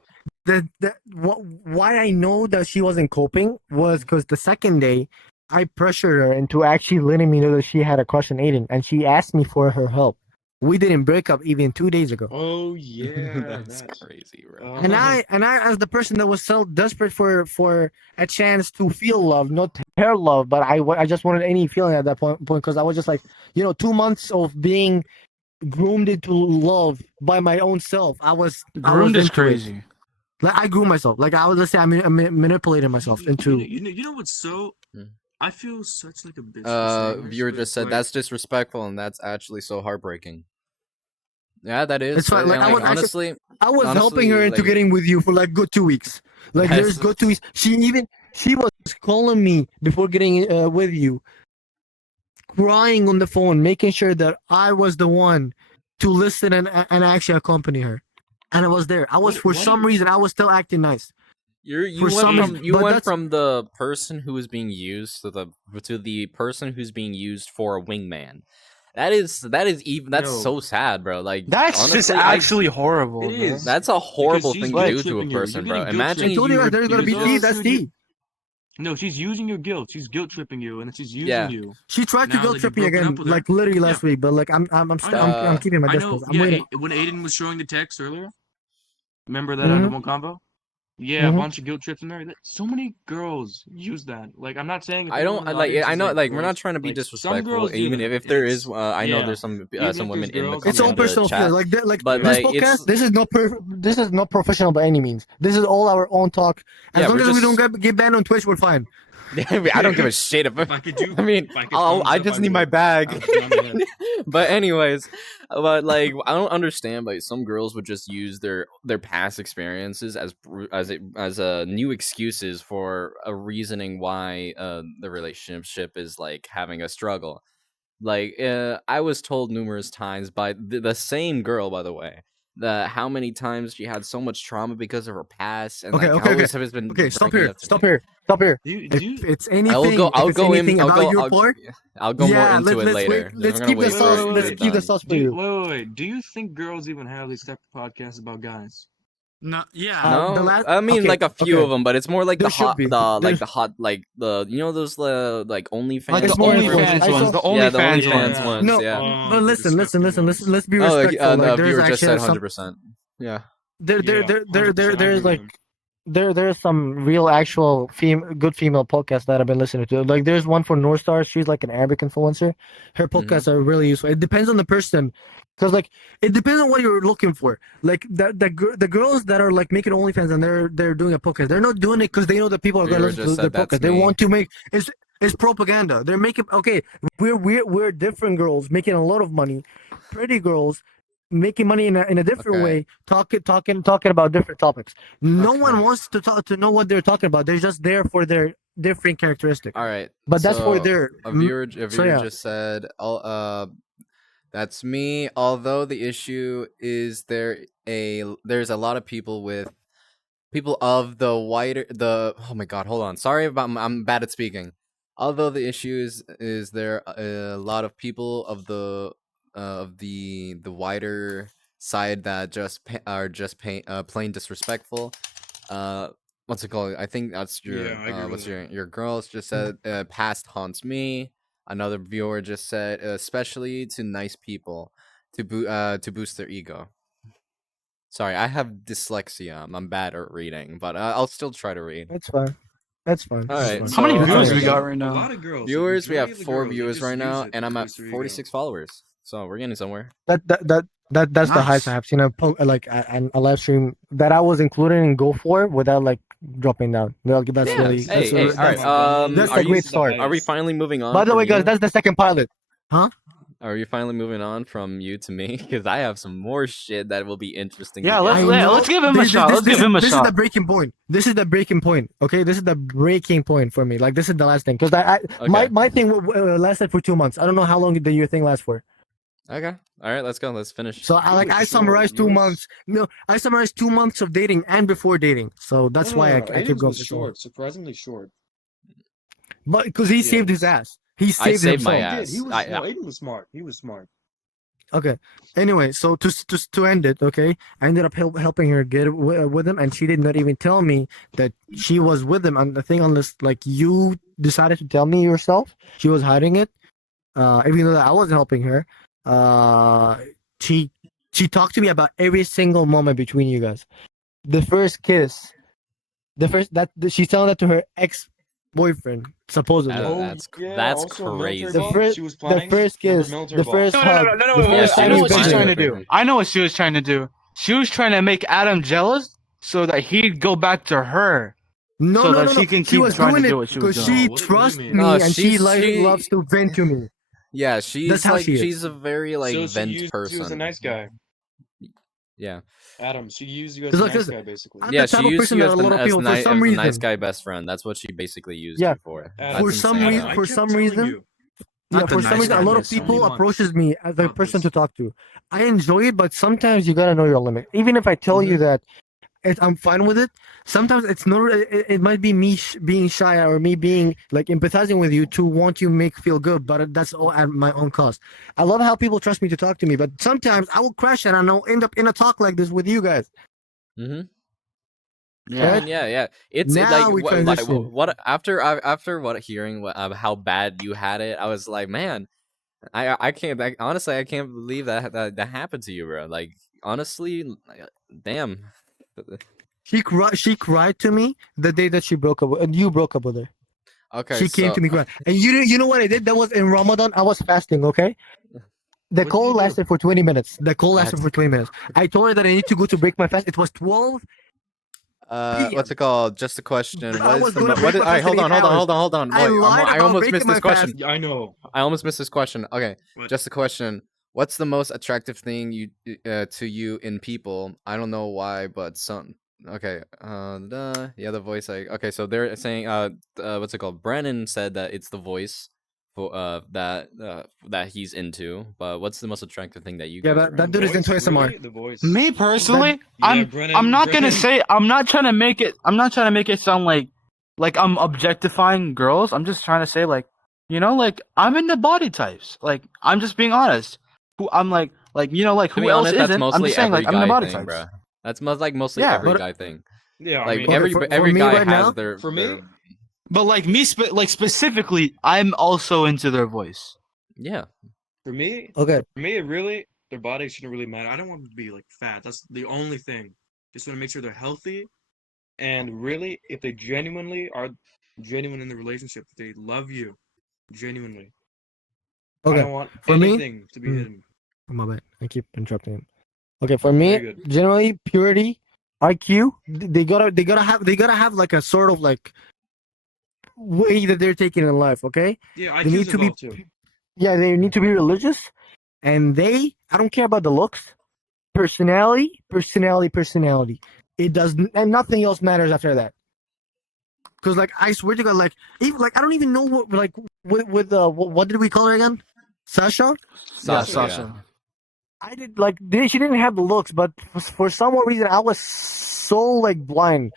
Why I know that she wasn't coping was because the second day I pressured her into actually letting me know that she had a crush on Aiden, and she asked me for her help. We didn't break up even 2 days ago. Oh yeah, That's crazy, bro. And I, as the person that was so desperate for a chance to feel love, not her love, but I just wanted any feeling at that point because I was just like, 2 months of being groomed into love by my own self. I was Groomed is into it. crazy. Like I grew myself. Like let's say I manipulated myself into. You know what's so? Hmm. I feel such like a bitch. for saying this, Viewer but, just said like, that's disrespectful, and that's actually so heartbreaking. Yeah, that is. It's fine, like, and, I was actually- honestly, I was Honestly, helping her into like- getting with you for like good 2 weeks. Like Yes. there's good 2 weeks. She was calling me before getting with you, crying on the phone, making sure that I was the one to listen and actually accompany her. and I was there. I was for some reason I was still acting nice. You For went some from reason, you but went that's from the person who was being used to the person who's being used for a wingman. That's Yo, so sad, bro. Like That's just honestly, actually horrible, it bro. is that's a because horrible she's thing to guilt do to a tripping you. You're person, bro. getting guilt Imagine I tripped. told you you guys were there's gonna you be tea. just That's tea. No, she's using your guilt. She's guilt tripping you, and then she's using yeah. you. She tried to Now guilt that trip you've me broken up again, with her, like literally yeah, last week. But like I'm I know. I'm keeping my I know. distance. I'm Yeah, waiting. when Aiden was showing the text earlier, remember that Hmm. the one combo? Yeah, a Hmm. bunch of guilt trips in there. So many girls use that. Like, I'm not saying if I anyone don't in the like. audience I is know, like like we're not girls. trying to be Like, some disrespectful. girls do Even that. if there is, It's I know yeah. there's some Even if women there's in the girls It's in all in the the personal feelings. chat, Like but this like podcast. it's This is this is not professional by any means. This is all our own talk. As yeah, long we're as we don't just. get banned on Twitch, we're fine. I don't give a shit if I could do, I mean, if I could thumbs I up, just I need my would. bag. I was just nodding my head. But anyways, but like I don't understand. Like some girls would just use their past experiences as new excuses for a reasoning why the relationship is like having a struggle. Like I was told numerous times by the same girl, by the way, that how many times she had so much trauma because of her past, and Okay, like okay, okay, always has been okay. Stop bringing it here. up to Stop me. here. Stop here. Do you, If do you, it's I'll go in. about your part, I'll go more yeah. into it Let's wait. later. We're Let's gonna keep the wait wait, for sauce. wait, wait, Let's you're wait. keep the done. sauce for Do you, you. Do you think girls even have these type of podcasts about guys? No, yeah. The No, last. I mean Okay, like a few okay. of them, but it's more like There should be. There's like the those like like OnlyFans The it's more things. influencers. OnlyFans I ones. saw. The Yeah, the OnlyFans OnlyFans ones. ones. No, Yeah. but The listen, disgusting ones. let's be Oh, respectful. Like the there's viewer just said actually some 100%. Yeah. Yeah, 100%. I there's agree with like him. there's some real actual good female podcasts that I've been listening to. Like there's one for North Star. She's like an Arabic influencer. Her Hmm. podcasts are really useful. It depends on the person, because like it depends on what you're looking for. Like the girls that are like making OnlyFans and they're doing a podcast. They're not doing it because they know that people are going to Viewer listen just to their said that's podcast. They me. want to make it's propaganda. They're making okay. We're different girls making a lot of money. Pretty girls making money in a different Okay. way, talking about different topics. No Okay. one wants to talk to know what they're talking about. They're just there for their different characteristics. All right. But that's for So their a viewer so yeah. just said that's me. Although the issue is there's a lot of people of the wider the oh my god, hold on. Sorry about I'm bad at speaking. Although the issue is there a lot of people of the wider side that are just plain disrespectful. What's it called? I think that's your Yeah, I agree what's with your girls just said past haunts me. Another viewer just said especially to nice people to boost their ego. Sorry, I have dyslexia. I'm bad at reading, but I'll still try to read. That's fine. That's fine. All That's right, fine. How many so, views we Okay. got right A now? lot of girls. Viewers, we majority have of the 4 girls, they viewers just right use now, it and to I'm at boost their ego. 46 followers. So we're getting somewhere. That's the highest I Nice. have seen a live stream that I was included in Go for without like dropping down. Like, that's Yeah. really Hey, that's all right. that's Are a you great start. are we finally moving on? By the from way, guys, you? that's the second pilot. Huh? Are you finally moving on from you to me? Because I have some more shit that will be interesting. Yeah, to let's get I into. know. let's give him a shot. Let's give him a This is shot. the breaking point. This is the breaking point. Okay, this is the breaking point for me. Like this is the last thing because Okay. my thing lasted for 2 months. I don't know how long did your thing last for. Okay. All right. Let's go. Let's finish. So It was I short. summarized 2 Yours? months. No, I summarized 2 months of dating and before dating. So that's No, why no, I no, keep Aiden's going. was short, surprisingly short. But because he saved his Yes. ass. He I saved saved my himself. He ass. did. He was I- no, Aiden was smart. He was smart. Okay. Anyway, so to end it, okay, I ended up helping her get with him, and she did not even tell me that she was with him. And the thing, unless like you decided to tell me yourself, she was hiding it. Even though I wasn't helping her, she talked to me about every single moment between you guys. The first kiss, she's telling that to her ex-boyfriend supposedly. Oh, that's also crazy. military The ball. first- She was the planning. first Remember kiss, military the ball. first No, hug. no, the wait, first she I time know was you what she's kissed trying her. to do. I know what she was trying to do. She was trying to make Adam jealous so that he'd go back to her. No, So no, that no, she no. can She keep was trying to doing do it what she was because doing. she No, what do you trusts mean? me No, and she she- loves to vent to me. Yeah, she's That's how like she is. she's a very like So she vent used person. you as a nice guy, Yeah. Adam. She used you as Cause a like nice this- guy, basically. I'm Yeah, the type she of used person you that as a lot of people, for some the nice reason, guy best friend. That's what she basically used Yeah. you for. Adam, For That's some insane. reason- I for kept some telling reason- you. Not Yeah, the for some nice reason, guy, a lot but of so many people months. approaches me as a About person this. to talk to. I enjoy it, but sometimes you gotta know your limit. Even if I tell you that I'm fine with it, sometimes it's not. It might be me being shy or me being like empathizing with you to want you make feel good, but that's all at my own cost. I love how people trust me to talk to me, but sometimes I will crash and I'll end up in a talk like this with you guys. Mm-hmm. I Yeah. mean, yeah. It's Now we transition. what after what hearing how bad you had it, I was like, man, I can't. Honestly, I can't believe that happened to you, bro. Like, honestly, damn. She cried to me the day that she broke up. You broke up with her. Okay, She came so to me crying, and you know what I did? That was in Ramadan. I was fasting. Okay. The What did call you do? lasted for 20 minutes. The call lasted that's for 20 minutes. I told her that I need to go to break my fast. It was 12 what's p.m. it called? Just a question. I What is was the gonna what break is? my All right, fast in hold on, 8 hours. hold on. I Wait, lied I about almost missed breaking this my question. fast. Yeah, I know. I almost missed this question. Okay, What? just a question. What's the most attractive thing to you in people? I don't know why, but some. Okay. Yeah, the voice. Like, okay, so they're saying what's it called? Brennan said that it's the voice for that he's into. But what's the most attractive thing that you Yeah, guys are that The into? dude is into voice? ASMR. Really? The voice. Me That personally, Yeah, I'm Brennan. not gonna Brennan. say I'm not trying to make it sound like I'm objectifying girls. I'm just trying to say like like I'm into body types. Like I'm just being honest. Who I'm like like To who be else honest, that's isn't? I'm mostly just saying every like I'm into guy body thing, types. bro. That's mostly Yeah. every but guy thing. Yeah, I Like mean, okay, every for me guy right has now, their for their me, But like like specifically, I'm also into their voice. yeah. for me, okay, for me, it really, their body shouldn't really matter. I don't want them to be like fat. That's the only thing. Just want to make sure they're healthy, and really, if they genuinely are genuine in the relationship, if they love you genuinely. I okay, don't want for me, anything to be hmm, hidden. oh, my bad. I keep interrupting him. Okay, for No, me, you're good. generally purity, IQ, they gotta have like a sort of like way that they're taking in life. Okay, Yeah, they IQ's need to be, involved too. yeah, they need to be religious, and I don't care about the looks, personality. It does, and nothing else matters after that. Because like I swear to God, like even like I don't even know what like with what did we call her again? Sasha. Yeah, Sasha, Sasha, yeah. yeah. Sasha. I did like she didn't have the looks, but for some reason I was so like blind.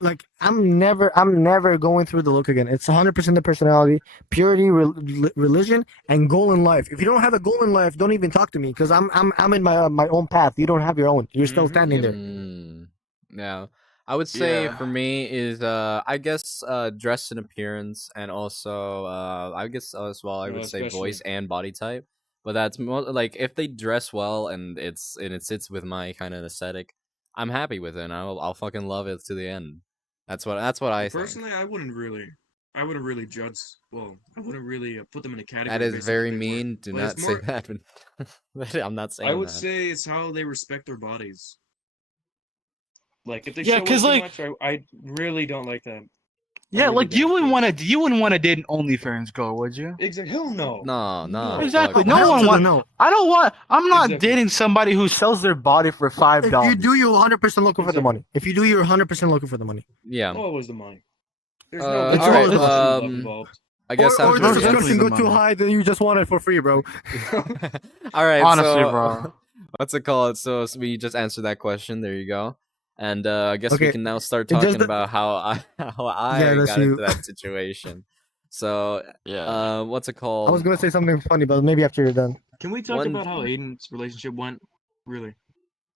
Like I'm never going through the look again. It's 100% the personality, purity, religion, and goal in life. If you don't have a goal in life, don't even talk to me because I'm in my own path. You don't have your own. You're still standing Yep. there. Yeah. I would say Yeah. for me is I guess dress and appearance, and also I guess as well I would say Especially. voice and body type. But that's like if they dress well and it sits with my kind of aesthetic, I'm happy with it. And I'll fucking love it to the end. That's what I think. Personally, I wouldn't really judge. Well, I wouldn't really put them in a That category is based on what very they wear. mean. Do But it's not say more. that. I'm not I saying would that. say it's how they respect their bodies. Like if they Yeah, show it cause too like much, I really don't like that. I yeah, really like you don't. wouldn't want 'Cause to date an OnlyFans girl, would you? exactly, hell no, No, no, no. fuck Exactly. Oh, No no. hell one to the want. no. I don't want. I'm not Exactly, dating somebody who sells their body for If you do, $5. you're 100% looking for the exactly. money. If you do, you're 100% looking for the money. Yeah. Always the money. There's no It's All love. right. always There's money. no true love involved. I guess Or after the Most the definitely discussion the go too money. high, then you just want it for free, bro. All right, Honestly, so bro. what's it called? So we just answered that question. There you go. And I guess we Okay, can now start it just talking about how I how yeah, I that's got into you. that situation. So, Yeah. what's it I was called? gonna say something funny, but maybe after you're done. Can we talk One, about how Aiden's relationship went? Really?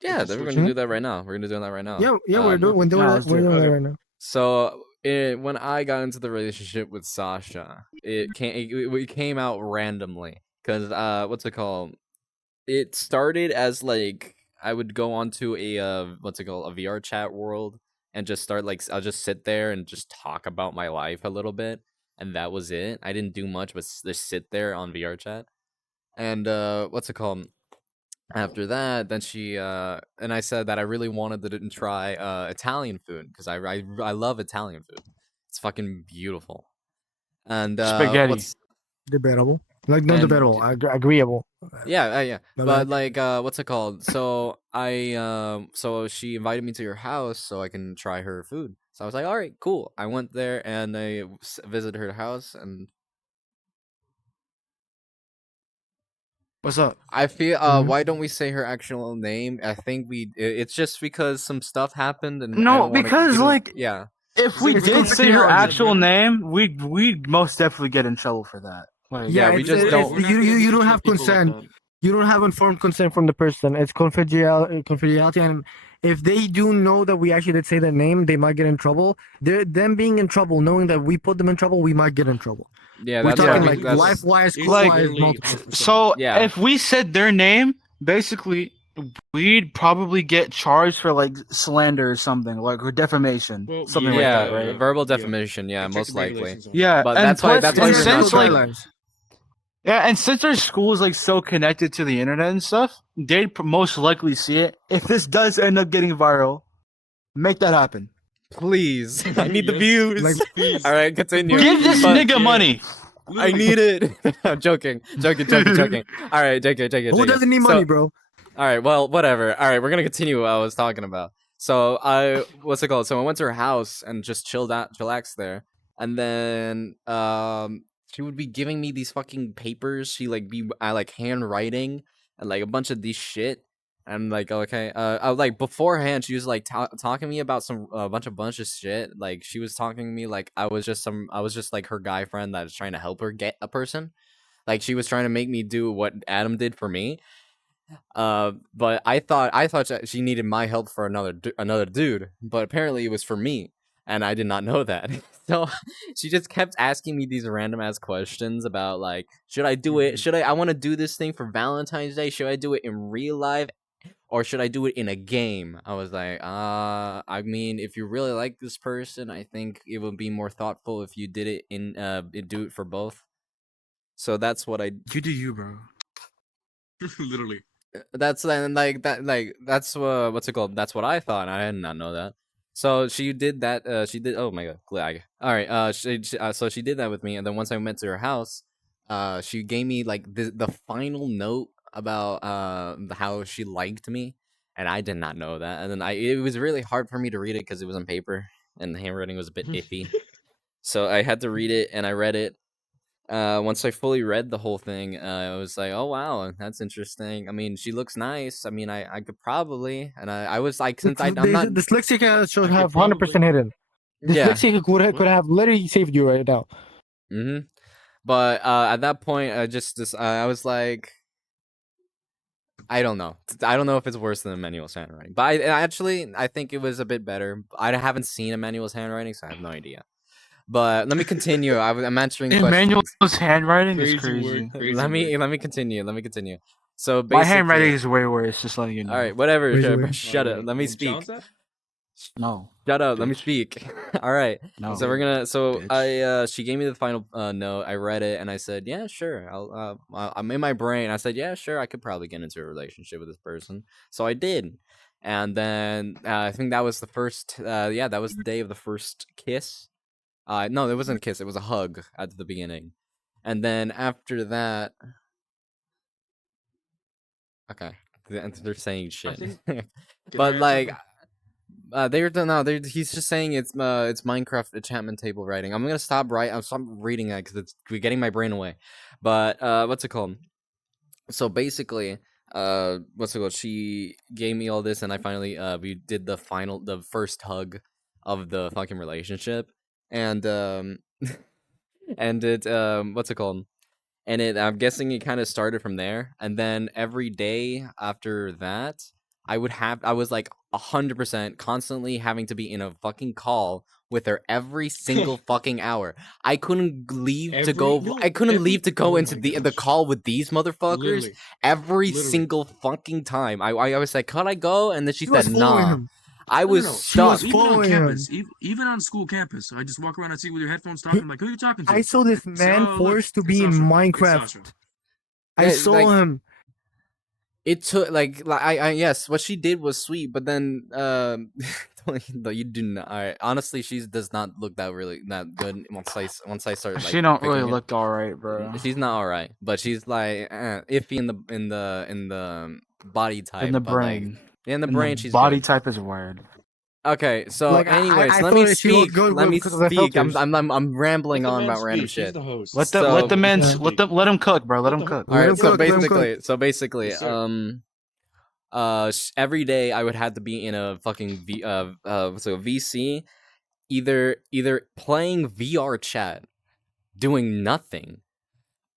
yeah, Just then we're switch gonna it. Hmm? do that right now. We're gonna do that right now. Yeah, we're doing Okay. we're doing No, that let's do we're it. doing that Okay. right now. So when I got into the relationship with Sasha, it came out randomly because what's it called? It started as like I would go onto a what's it called, a VR chat world, and just start like I'll just sit there and just talk about my life a little bit, and that was it. I didn't do much but just sit there on VR chat. And what's it called? After that, then she and I said that I really wanted to try Italian food because I love Italian food. It's fucking beautiful. And Spaghetti. what's Debatable. Like not and debatable. Agreeable. yeah. My But bad. like what's it called? So so she invited me to your house so I can try her food. So I was like, "All right, cool." I went there and I visited her house, and What's up? I feel Mhm. why don't we say her actual name? I think it's just because some stuff happened and I No, don't want to because like yeah. if we It's did say her confidentiality. actual name, we'd most definitely get in trouble for that. Like, Yeah, Yeah, we it's, just it's don't We're not gonna you don't disrespect have people like consent. that. You don't have informed consent from the person. It's confidentiality, and if they do know that we actually did say that name, they might get in trouble. Them being in trouble, knowing that we put them in trouble, we might get in trouble. yeah, We're that's Yeah. why talking we like Absolutely, bro. life wise, It's court Like, wise, literally multiple. 100%. so yeah. if we said their name, basically we'd probably get charged for like slander or something, like or defamation, Well, something yeah, like Yeah, that, right? verbal yeah. defamation, yeah, I've checked most the likely. regulations on it. Yeah, But and plus, that's Yeah, why and yeah, we're there's not since no like saying guidelines. yeah, and since our school is like so connected to the internet and stuff, they'd most likely see it. If this does end up getting viral, make that happen. please. I need the Yes, views. Like, please. All right, continue. Give this But nigga Yeah. money. I Literally. need it. I'm joking. All right, JK. who doesn't need money, bro? All right, well, whatever. All right, we're gonna continue what I was talking about. So what's it called? So I went to her house and just chilled out, chillaxed there, and then she would be giving me these fucking papers. She like be I like handwriting and like a bunch of these shit. And like okay, I like beforehand she was like talking to me about some bunch of shit. Like she was talking to me like I was just like her guy friend that was trying to help her get a person. Like she was trying to make me do what Adam did for me. But I thought she needed my help for another dude, but apparently it was for me, and I did not know that. So she just kept asking me these random ass questions about like, should I do it? Should I want to do this thing for Valentine's Day? Should I do it in real life? Or should I do it in a game? I was like, I mean, if you really like this person, I think it would be more thoughtful if you did it do it for both. So that's what I You do you, bro. Literally. that's that's what's it called? That's what I thought. I did not know that. So she did that. She did. Oh my god, lag. All right. So she did that with me, and then once I went to her house, she gave me like the final note about how she liked me, and I did not know that. And then it was really hard for me to read it because it was on paper and the handwriting was a bit iffy. So I had to read it, and I read it. Once I fully read the whole thing, I was like, "Oh wow, that's interesting." I mean, she looks nice. I mean, I could probably, and I was like, since I'm not, Dyslexic should I could have 100% probably. hidden. yeah, Dyslexic could have literally saved you right now. mm-hmm. But at that point, I was like, I don't know. I don't know if it's worse than Emmanuel's handwriting, but I think it was a bit better. I haven't seen Emmanuel's handwriting, so I have no idea. But let me continue. I'm answering Emmanuel's questions. handwriting is Crazy work. crazy. Crazy Let me work. let me continue. Let me continue. So My handwriting basically, is way worse. Just letting you know. all right, whatever. Crazy Shut, way. shut You up. wanna- Let you me wanna speak. challenge that? No, Shut up. Let me bitch. speak. All right. No. So we're gonna. So Bitch. she gave me the final note. I read it and I said, yeah, sure. I'm in my brain. I said, yeah, sure. I could probably get into a relationship with this person. So I did. And then I think that was the first. Yeah, that was the day of the first kiss. No, it wasn't a kiss. It was a hug at the beginning. And then after that, okay, they're saying I shit. think. Can I But add like something? he's just saying it's Minecraft enchantment table writing. I'm stop reading that because it's getting my brain away. But what's it called? So basically, what's it called? She gave me all this, and I finally we did the first hug of the fucking relationship, and and it what's it called? And I'm guessing it kind of started from there, and then every day after that, I was like 100% constantly having to be in a fucking call with her every single fucking hour. I couldn't leave to Every go. no, I couldn't every. leave to go Oh into my the gosh. call with these motherfuckers Literally. every Literally. single fucking time. I was like, "Could I go?" And then she She was said, following "Nah." him. I No, no, was no. She was stuck. Even on following campus, him. even on school campus, I just walk around and see with your headphones He, talking. I'm like, who are you talking I to? saw this Say, man oh, look, forced to it's be in Sasha. It's Minecraft. Sasha. I Yeah, saw like him. it took like I yes, what she did was sweet, but then no, you do not. All right, honestly, she does not look that good once I start like She don't really picking it. look alright, bro. She's not all right, but she's like iffy in the body type, In the but like brain. in the In the brain she's body good. type is weird. Okay, so Like anyways, I let thought me that she looked speak. good Let me because of the speak. filters. I'm rambling Let the on man about random speak. He's shit. the host. Let So the man Yeah. let him cook, bro. Let him the ho- cook. all Let right, him so cook. Let him cook. basically, Yes, sir. every day I would have to be in a fucking VC, either playing VR chat, doing nothing,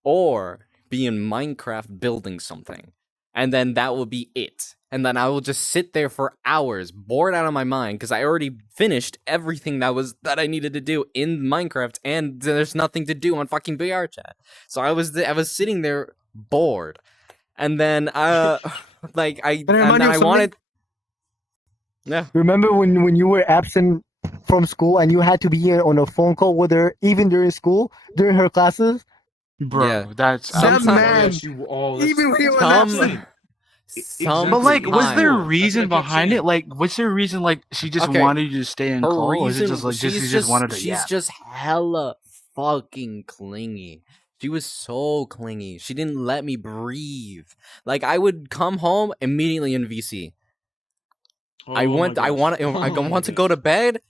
or be in Minecraft building something. And then that will be it. And then I will just sit there for hours, bored out of my mind, because I already finished everything that I needed to do in Minecraft, and there's nothing to do on fucking VR chat. So I was sitting there bored, and then And it remind you then of I something. wanted, yeah. Remember when you were absent from school and you had to be on a phone call with her even during school, during her classes? Bro, Yeah. that's That Sometime- Oh man, yes, you all. even when he was Some absent. But like, Exactly. was there a sometime. reason That's what I kept behind it? saying. Like, was there a reason like she just Okay, wanted you to stay in her call, or was it reason just like she just wanted to she's yap? just hella fucking clingy. She was so clingy. She didn't let me breathe. Like I would come home immediately in VC. I Oh my gosh. I Oh my want to go gosh. to bed,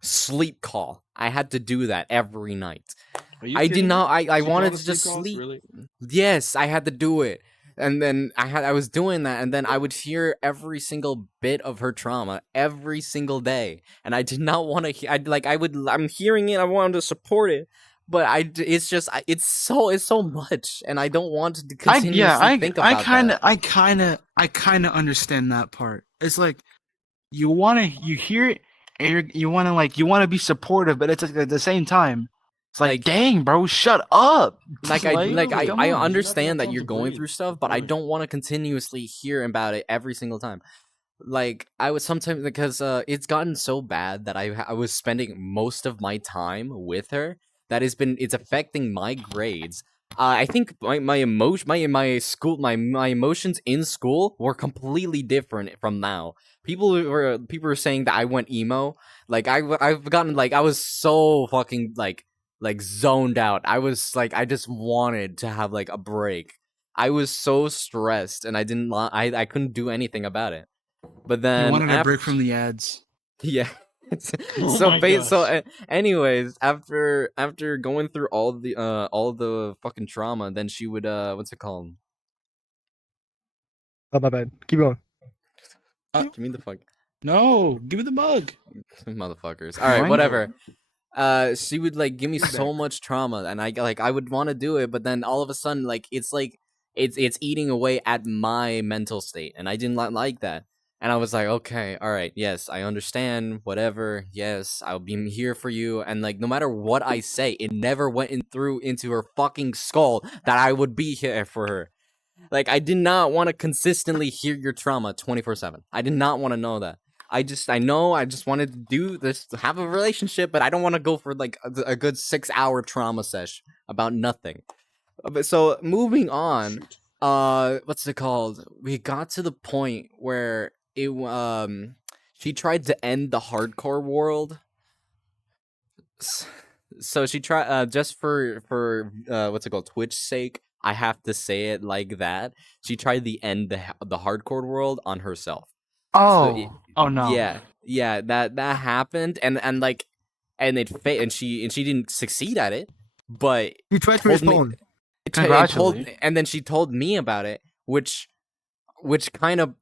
sleep call. I had to do that every night. Are you I did kidding me? not I She called wanted us to just calls? sleep. Really? Yes, I had to do it. And then I was doing that, and then I would hear every single bit of her trauma every single day, and I did not want to. I'm hearing it. I wanted to support it, but it's just it's so much, and I don't want to continuously think about that. I kind of understand that part. It's like you hear it, and you want to be supportive, but it's like at the same time, it's like, Like dang, bro, shut up. Come I on. Did you not have understand that time you're to going breathe? through stuff, but I Really? don't want to continuously hear about it every single time. Like I was sometimes because it's gotten so bad that I was spending most of my time with her that it's affecting my grades. I think my emotion my emotions in school were completely different from now. People were saying that I went emo. Like I've gotten like I was so fucking like zoned out. I was like I just wanted to have like a break. I was so stressed and I couldn't do anything about it. But You then wanted a after, break from the ads. yeah. Oh my gosh. Anyways, after going through all the fucking trauma, then she would what's it called? Oh my bad. Keep going. Give me the fuck No, give me the mug. motherfuckers. All right, Yoink. whatever. She would like give me so Feedback. much trauma, and I would want to do it, but then all of a sudden like it's eating away at my mental state, and I didn't like that. And I was like, okay, all right, yes, I understand, whatever, yes, I'll be here for you. And like, no matter what I say, it never went through into her fucking skull that I would be here for her. Like, I did not want to consistently hear your trauma 24/7. I did not want to know that. I just wanted to do this, to have a relationship, but I don't want to go for like a good 6 hour trauma sesh about nothing. But so moving on, Shoot. what's it called? We got to the point where she tried to end the hardcore world. So she tried just for what's it called, Twitch's sake. I have to say it like that. She tried to end the hardcore world on herself. So Oh no. yeah, that happened, and like, and and she didn't succeed at it, but You tried to told me respond. Congratulations. and then she told me about it, which kind of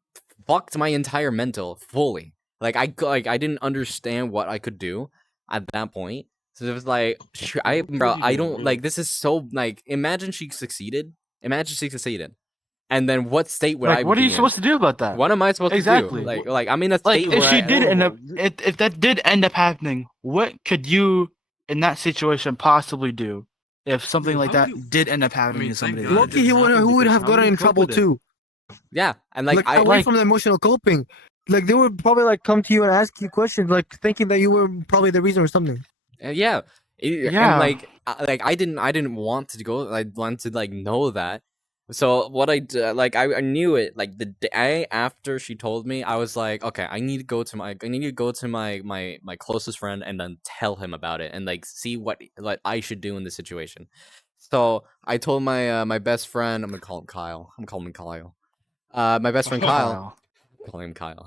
fucked my entire mental fully. Like I didn't understand what I could do at that point. So it was like, What could you I do, don't really? like this is so like imagine she succeeded. Imagine she succeeded, and then what state would I Like, what are you be in? supposed to do about that? What am I supposed to do? Exactly. Like I'm in a Like, state if where she I did end up, horrible. if that did end up happening, what could you in that situation possibly do? If something Dude, like how would that you? did end up I happening mean, to thank somebody God that it Lucky did. he didn't happen who would because have how would gotten you in cope trouble with it? too. yeah, and Like away like from the emotional coping. Like they would probably like come to you and ask you questions, like thinking that you were probably the reason or something. yeah, and yeah. like I didn't want to go. I wanted to like know that. So what like I knew it like the day after she told me. I was like, okay, I need to go to my closest friend and then tell him about it and like see what I should do in this situation. So I told my my best friend. I'm gonna call him Kyle. I'm calling him Kyle. My best friend Okay, Kyle. Kyle. Call him Kyle.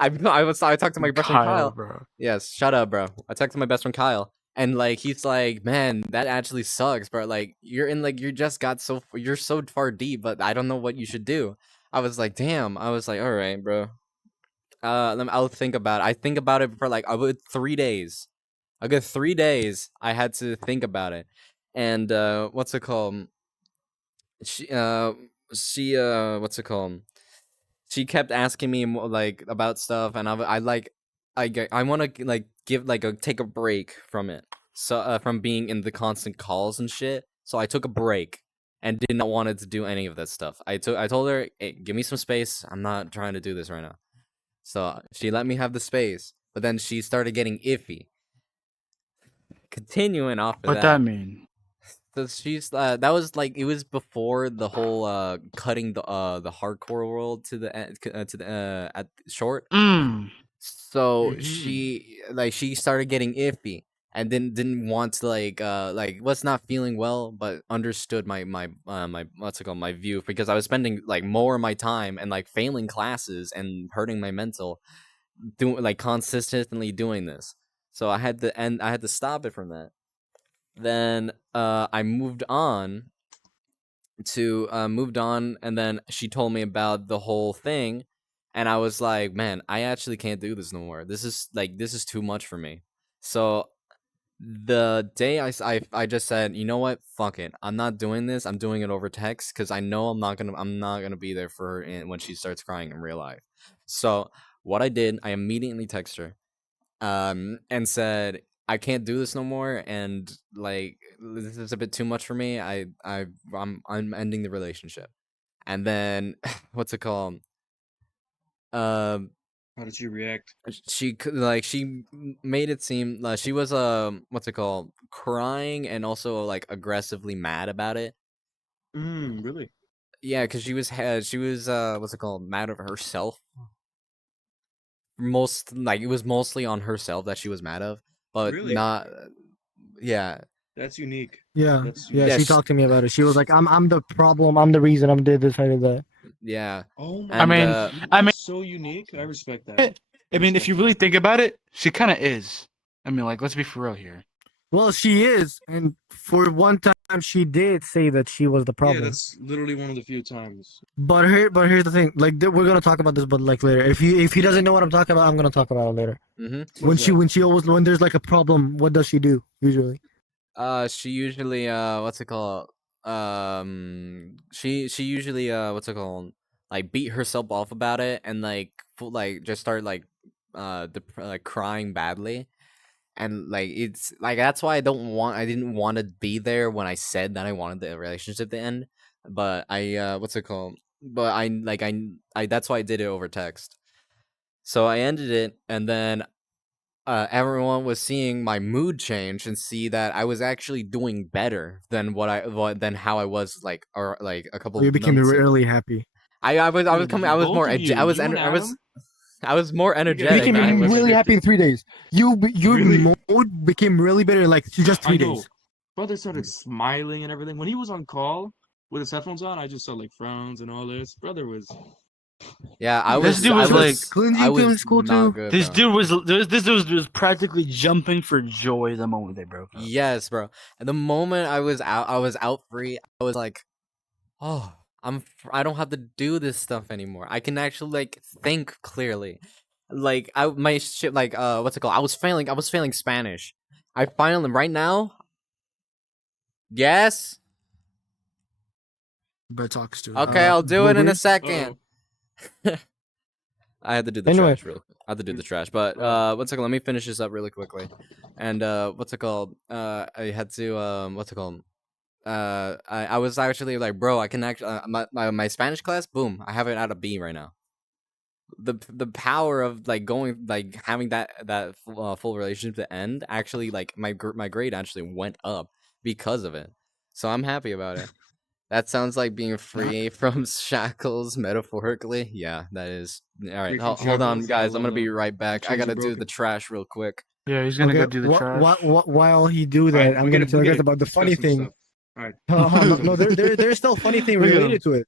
I talked to my best friend Kyle. bro. Yes, shut up, bro. I talked to my best friend Kyle, and like he's like, man, that actually sucks, bro. Like you just got you're so far deep, but I don't know what you should do. I was like, damn. I was like, all right, bro. I'll think about it. I think about it for like a good 3 days. A good 3 days. I had to think about it, and what's it called? She what's it called? She kept asking me like about stuff, and I want to like give like a take a break from it, so from being in the constant calls and shit. So I took a break and did not want to do any of that stuff. I told her, hey, give me some space. I'm not trying to do this right now. So she let me have the space, but then she started getting iffy. Continuing off of What that. that mean? So she's that was like it was before the whole cutting the hardcore world to the at short. So Mhm. she started getting iffy and didn't want to like was not feeling well, but understood my what's it called, my view, because I was spending like more of my time and like failing classes and hurting my mental doing like consistently doing this. So I had to stop it from that. Then I moved on, and then she told me about the whole thing, and I was like, man, I actually can't do this no more. This is too much for me. So the day I just said, you know what, fuck it, I'm not doing this. I'm doing it over text because I know I'm not gonna be there for her when she starts crying in real life. So what I did, I immediately texted her and said, I can't do this no more, and like this is a bit too much for me. I'm ending the relationship. And then what's it called? Um, How did you react? made it seem like she was what's it called, crying and also like aggressively mad about it. Really? Yeah, because she was what's it called, mad at herself. Most like it was mostly on herself that she was mad of, but Really? not. Yeah, That's unique. Yeah, That's yeah. unique. She yes, talked to me about it. She was like, I'm the problem. I'm the reason. I'm did this. I did that." yeah, Oh my I and mean, gosh, I mean, that's so unique. I respect that. I I mean, if respect you really think about it, she kind of is. I mean, like, let's be for real here. Well, she is, and for one time, she did say that she was the Yeah, problem. that's literally one of the few times. But here's the thing. Like, we're gonna talk about this, but like later. If he doesn't know what I'm talking about, I'm gonna talk about it later. mm-hmm. What's that? When there's like a problem, what does she do usually? She usually what's it called? She usually what's it called? Like beat herself off about it and like like just start like like crying badly. And like it's like that's why I didn't want to be there when I said that I wanted the relationship to end. But I what's it called? But I that's why I did it over text. So I ended it, and then everyone was seeing my mood change and see that I was actually doing better than than how I was like or like a Oh, couple you became months ago. really happy. I was Wait, coming. I was both more. of you, you and Adam, I was more you get energetic. Became I fast was. really happy addicted. in 3 days. Your Really? mood became really better in like just I 3 days. know. Brother started smiling and everything. When he was on call with his headphones on, I just saw like frowns and all this. Brother was Yeah, he was This dude I was like, Just was. I cleansing was feels cool not too. good, this bro. dude was, this dude was practically jumping for joy the moment they broke up. Yes, bro. And the moment I was out free. I was like, oh, I don't have to do this stuff anymore. I can actually like think clearly. Like my shit like what's it called? I was failing Spanish. I finally right now. Yes. But talks to Okay, I'll do it in a Blueberry. second. uh-oh. I had to do the Anyway, trash real quick. I had to do the trash, but Oh. what's it called? Let me finish this up really quickly. And what's it called? I had to what's it called? I was actually like, bro, I can actually my Spanish class, boom, I have it at a B right now. The power of like going like having that full relationship to end actually like my grade actually went up because of it. So I'm happy about it. That sounds like being free from shackles metaphorically. Yeah, that is. All right, Free from hold on, shackles. guys. I'm gonna be right The back. I chains are gotta do the broken. trash real quick. Yeah, he's gonna okay. go do the trash. While he do All right, that, I'm gonna tell you guys about the discuss funny some thing. stuff. All right. No, Discuss some no, stuff. there's still funny thing Look at him. related to it.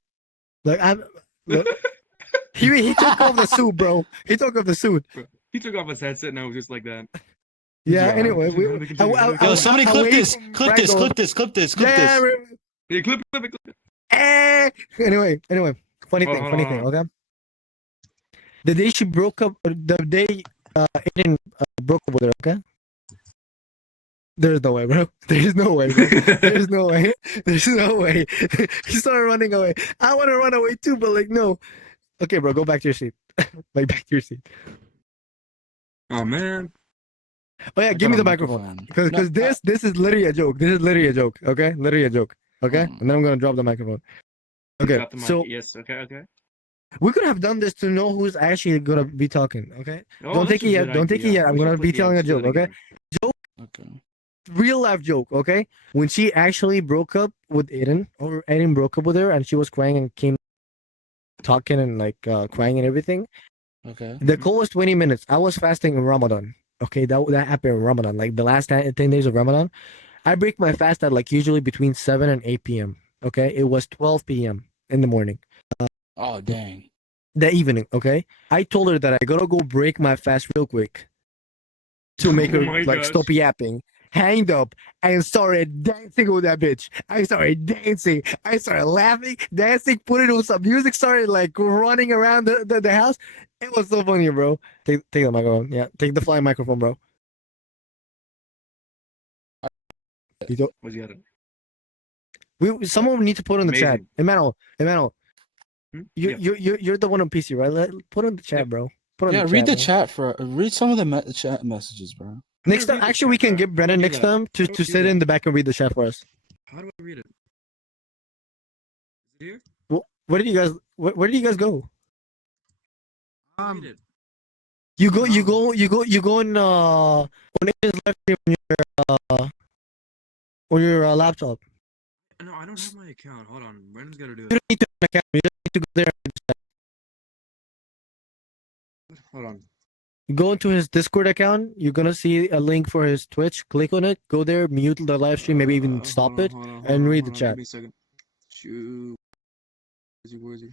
Like I'm, look, He took off the suit, bro. He took off the suit. He took off his headset and I was just like that. Yeah. Yeah, Anyway, continue, continue, Yo, I- somebody clip away this. from Clip this. Franco. Clip this. Clip this. Clip Yeah. this. Yeah, clip it. Anyway. Funny Hold thing. on, Funny hold thing. on. Okay. The day she broke up, the day Aiden broke up with her. Okay. There's no way, bro. There's no way, bro. There's no way. There's no way. He started running away. I want to run away too, but like no. Okay, bro, go back to your seat. Like back to your seat. Oh man. Oh yeah, I give got me a the microphone. Because No, this is literally a joke. This is literally a joke. Okay, literally a joke. Okay, Mm. and then I'm gonna drop the microphone. Okay, Got the mic. so Yes. Okay. we could have done this to know who's actually gonna be talking. Okay, Oh, don't that's take it a yet. good Don't take it idea. yet. I'm We should gonna put- be yeah, telling a let's do joke. that Okay, again. Okay. real life joke. Okay, when she actually broke up with Aiden, or Aiden broke up with her, and she was crying and came talking and like crying and everything. Okay. The call was 20 minutes. I was fasting in Ramadan. Okay, that happened in Ramadan. Like the last 10 days of Ramadan, I break my fast at like usually between 7 and 8 p.m. Okay, it was 12 p.m. in the morning, Oh dang. the evening. Okay, I told her that I gotta go break my fast real quick to make Oh her my like gosh. stop yapping. Hanged up and started dancing with that bitch. I started dancing. I started laughing, dancing, put it on some music, started like running around the house. It was so funny, bro. Take the microphone. Yeah, take the flying microphone, bro. You don't, What's the other? someone need to put on the chat. Amazing. Emmanuel, Hmm? you Yeah. you're the one on PC, right? Put on the chat, Yeah. bro. Put on Yeah, the read the bro. chat for read some of the chat messages, bro. Next How do I time, read the actually, we chat, can bro? get How do I Brennan do next that? time How do I to do sit that? in the back and read the chat for us. How do I read it? Is it here? Where did you guys? Where did you guys go? How do I read it? You go on Aiden's live stream on your laptop. No, I don't have my account. Hold on. Brandon's gotta do You it. don't need to have an account. You just need to go there. Hold on. Go into his Discord account. You're gonna see a link for his Twitch. Click on it. Go there. Mute the live stream. Maybe even stop it and read the chat. Give me a second. Shoot. Where is he?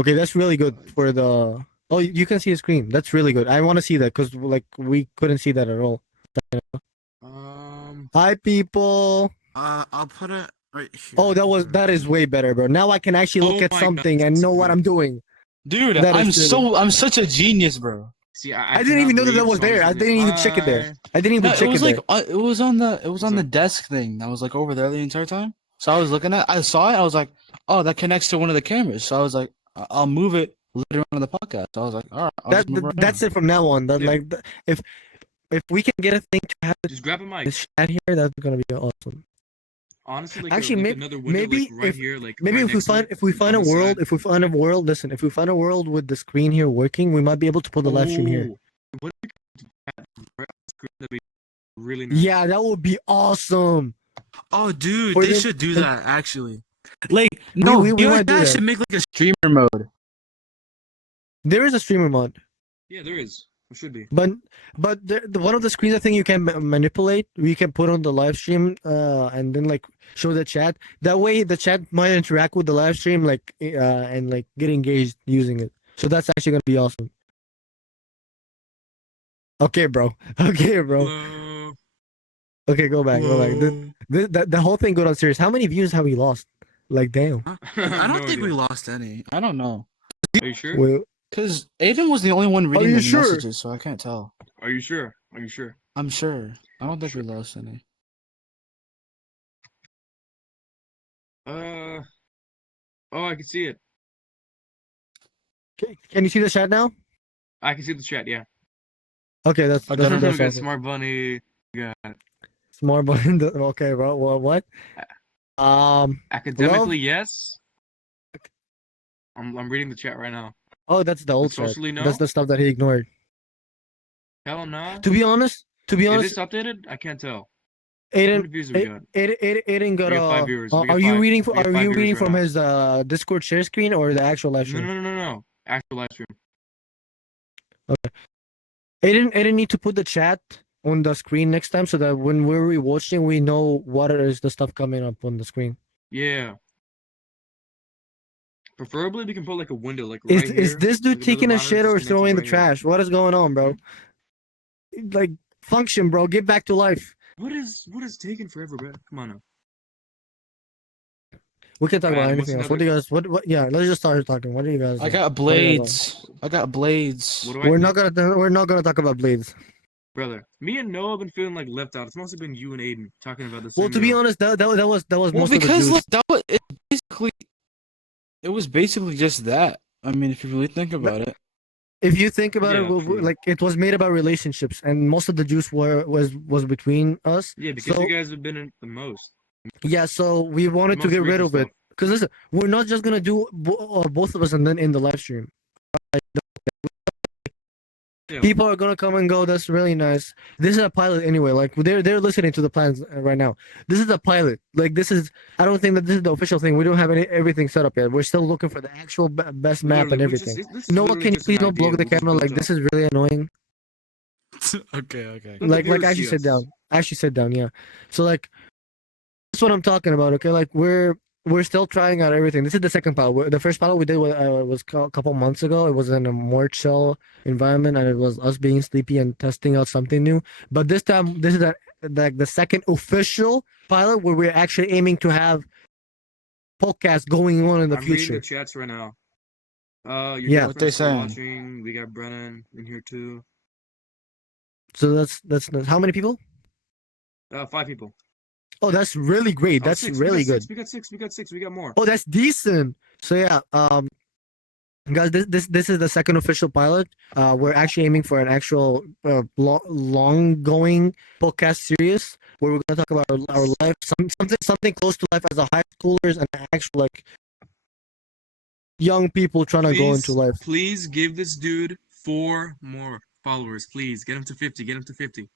Okay, that's really good for the. Oh, you can see his screen. That's really good. I want to see that because like we couldn't see that at all. Hi, people. I'll put it right here. Oh, that is way better, bro. Now I can actually look Oh at my something God, and that's know what good. I'm doing. Dude, That is I'm such a genius, bro. See, I didn't even know that was there. I didn't even check it there. I didn't even No, check it was it like there. it was on the What's up? desk thing that was like over there the entire time. So I was looking at, I saw it, I was like, oh, that connects to one of the cameras. So I was like, I'll move it later on in the podcast. So I was like, all right, I'll just move it right That's now. it from now on. That Yeah. like if we can get a thing to have Just grab a mic. this chat here, that's gonna be awesome. Honestly, like Actually, like another window, maybe like right if- here, like Maybe right if we next to find it, if we find a on the world, side. if we find a world, listen, if we find a world with the screen here working, we might be able to put the live stream here. Ooh. What if we could do that right on the screen? That'd be really nice. Yeah, that would be awesome. Oh, dude, For they the- should do for- that actually. Like, we you might do guys that. should make like a Streamer mode. There is a streamer mod, Yeah, there is. There should be. but the one of the screens I think you can manipulate. We can put on the live stream, and then like show the chat. That way, the chat might interact with the live stream, like and like get engaged using it. So that's actually gonna be awesome. Okay, bro. Okay, bro. Hello. Okay, go back. Whoa. The whole thing go on serious. How many views have we lost? Like, damn. I don't No think we idea. lost any. I don't know. Are you sure? Well, Because Aiden was the only one reading you the sure? messages, so I can't tell. Are you sure? Are you sure? I'm sure. I don't think we lost any. Oh, I can see it. can you see the chat now? I can see the chat. Yeah. Okay, that's I that's, got it. that's We got awesome. Smart Bunny. We got Smart button. Okay, bro. What? academically yes. I'm reading the chat right now. Oh, that's the old chat. socially no? That's the stuff that he ignored. Hell no. To be honest, Is this updated? I can't tell. How many Aiden, views have we got? Aiden got We have 5 viewers. We are got you 5. reading? We have Are 5 you viewers reading right from now. his Discord share screen or the actual live No, stream? no. Actual live stream. Aiden need to put the chat on the screen next time so that when we're rewatching, we know what is the stuff coming up on the screen. Yeah. Preferably, we can put like a window, like Is right is here. this dude Like, it doesn't taking a matter, shit just or connect it throwing the right here. trash? What is going on, bro? Like, function, bro. Get back to life. What is taking forever, bro? Come on now. We can talk Alright, about and what's anything else. What do you another? guys? What? Yeah, let's just start talking. What do you guys? I got what do you guys want? blades. I got blades. What do I We're think? not gonna. We're not gonna talk about blades. Brother, me and Noah have been feeling like left out. It's mostly been you and Aiden talking about the Well, same to be meal. honest, that was Well, most of the because juice. look, it was basically just that. I mean, if you really think about it. If you think about it, Yeah, true. like it was made about relationships, and most of the juice was between us. Yeah, because So you guys have been in the most. yeah, so we wanted to Most get rid racial of it. stuff. Because listen, we're not just gonna do both of us and then in the live stream. Yeah. People are gonna come and go. That's really nice. This is a pilot anyway. Like they're listening to the plans right now. This is a pilot. Like this is. I don't think that this is the official thing. We don't have everything set up yet. We're still looking for the actual best map and Literally, everything. this is Noah, literally can you just please an don't blow idea. the We just camera? built Like this up. is really annoying. Okay. Let the Like viewers actually see sit us. down. Actually sit down. Yeah. So like that's what I'm talking about. Okay, like we're still trying out everything. This is the second pilot. The first pilot we did was a couple months ago. It was in a more chill environment, and it was us being sleepy and testing out something new. But this time, this is the second official pilot where we're actually aiming to have podcasts going on in the I'm reading the future. chats right now. Your Yeah. What they girlfriend's still saying? watching. We got Brennan in here too. So that's how many people? 5 people. Oh, that's really great. Oh, That's 6. really We got good. 6. We got 6. We got 6. We got more. Oh, that's decent. So yeah, guys, this is the second official pilot. We're actually aiming for an actual long going podcast series where we're gonna talk about our life, something close to life as a high schoolers and actual like young people trying to go into life. Please give this dude 4 more followers. Please get him to 50. Get him to 50.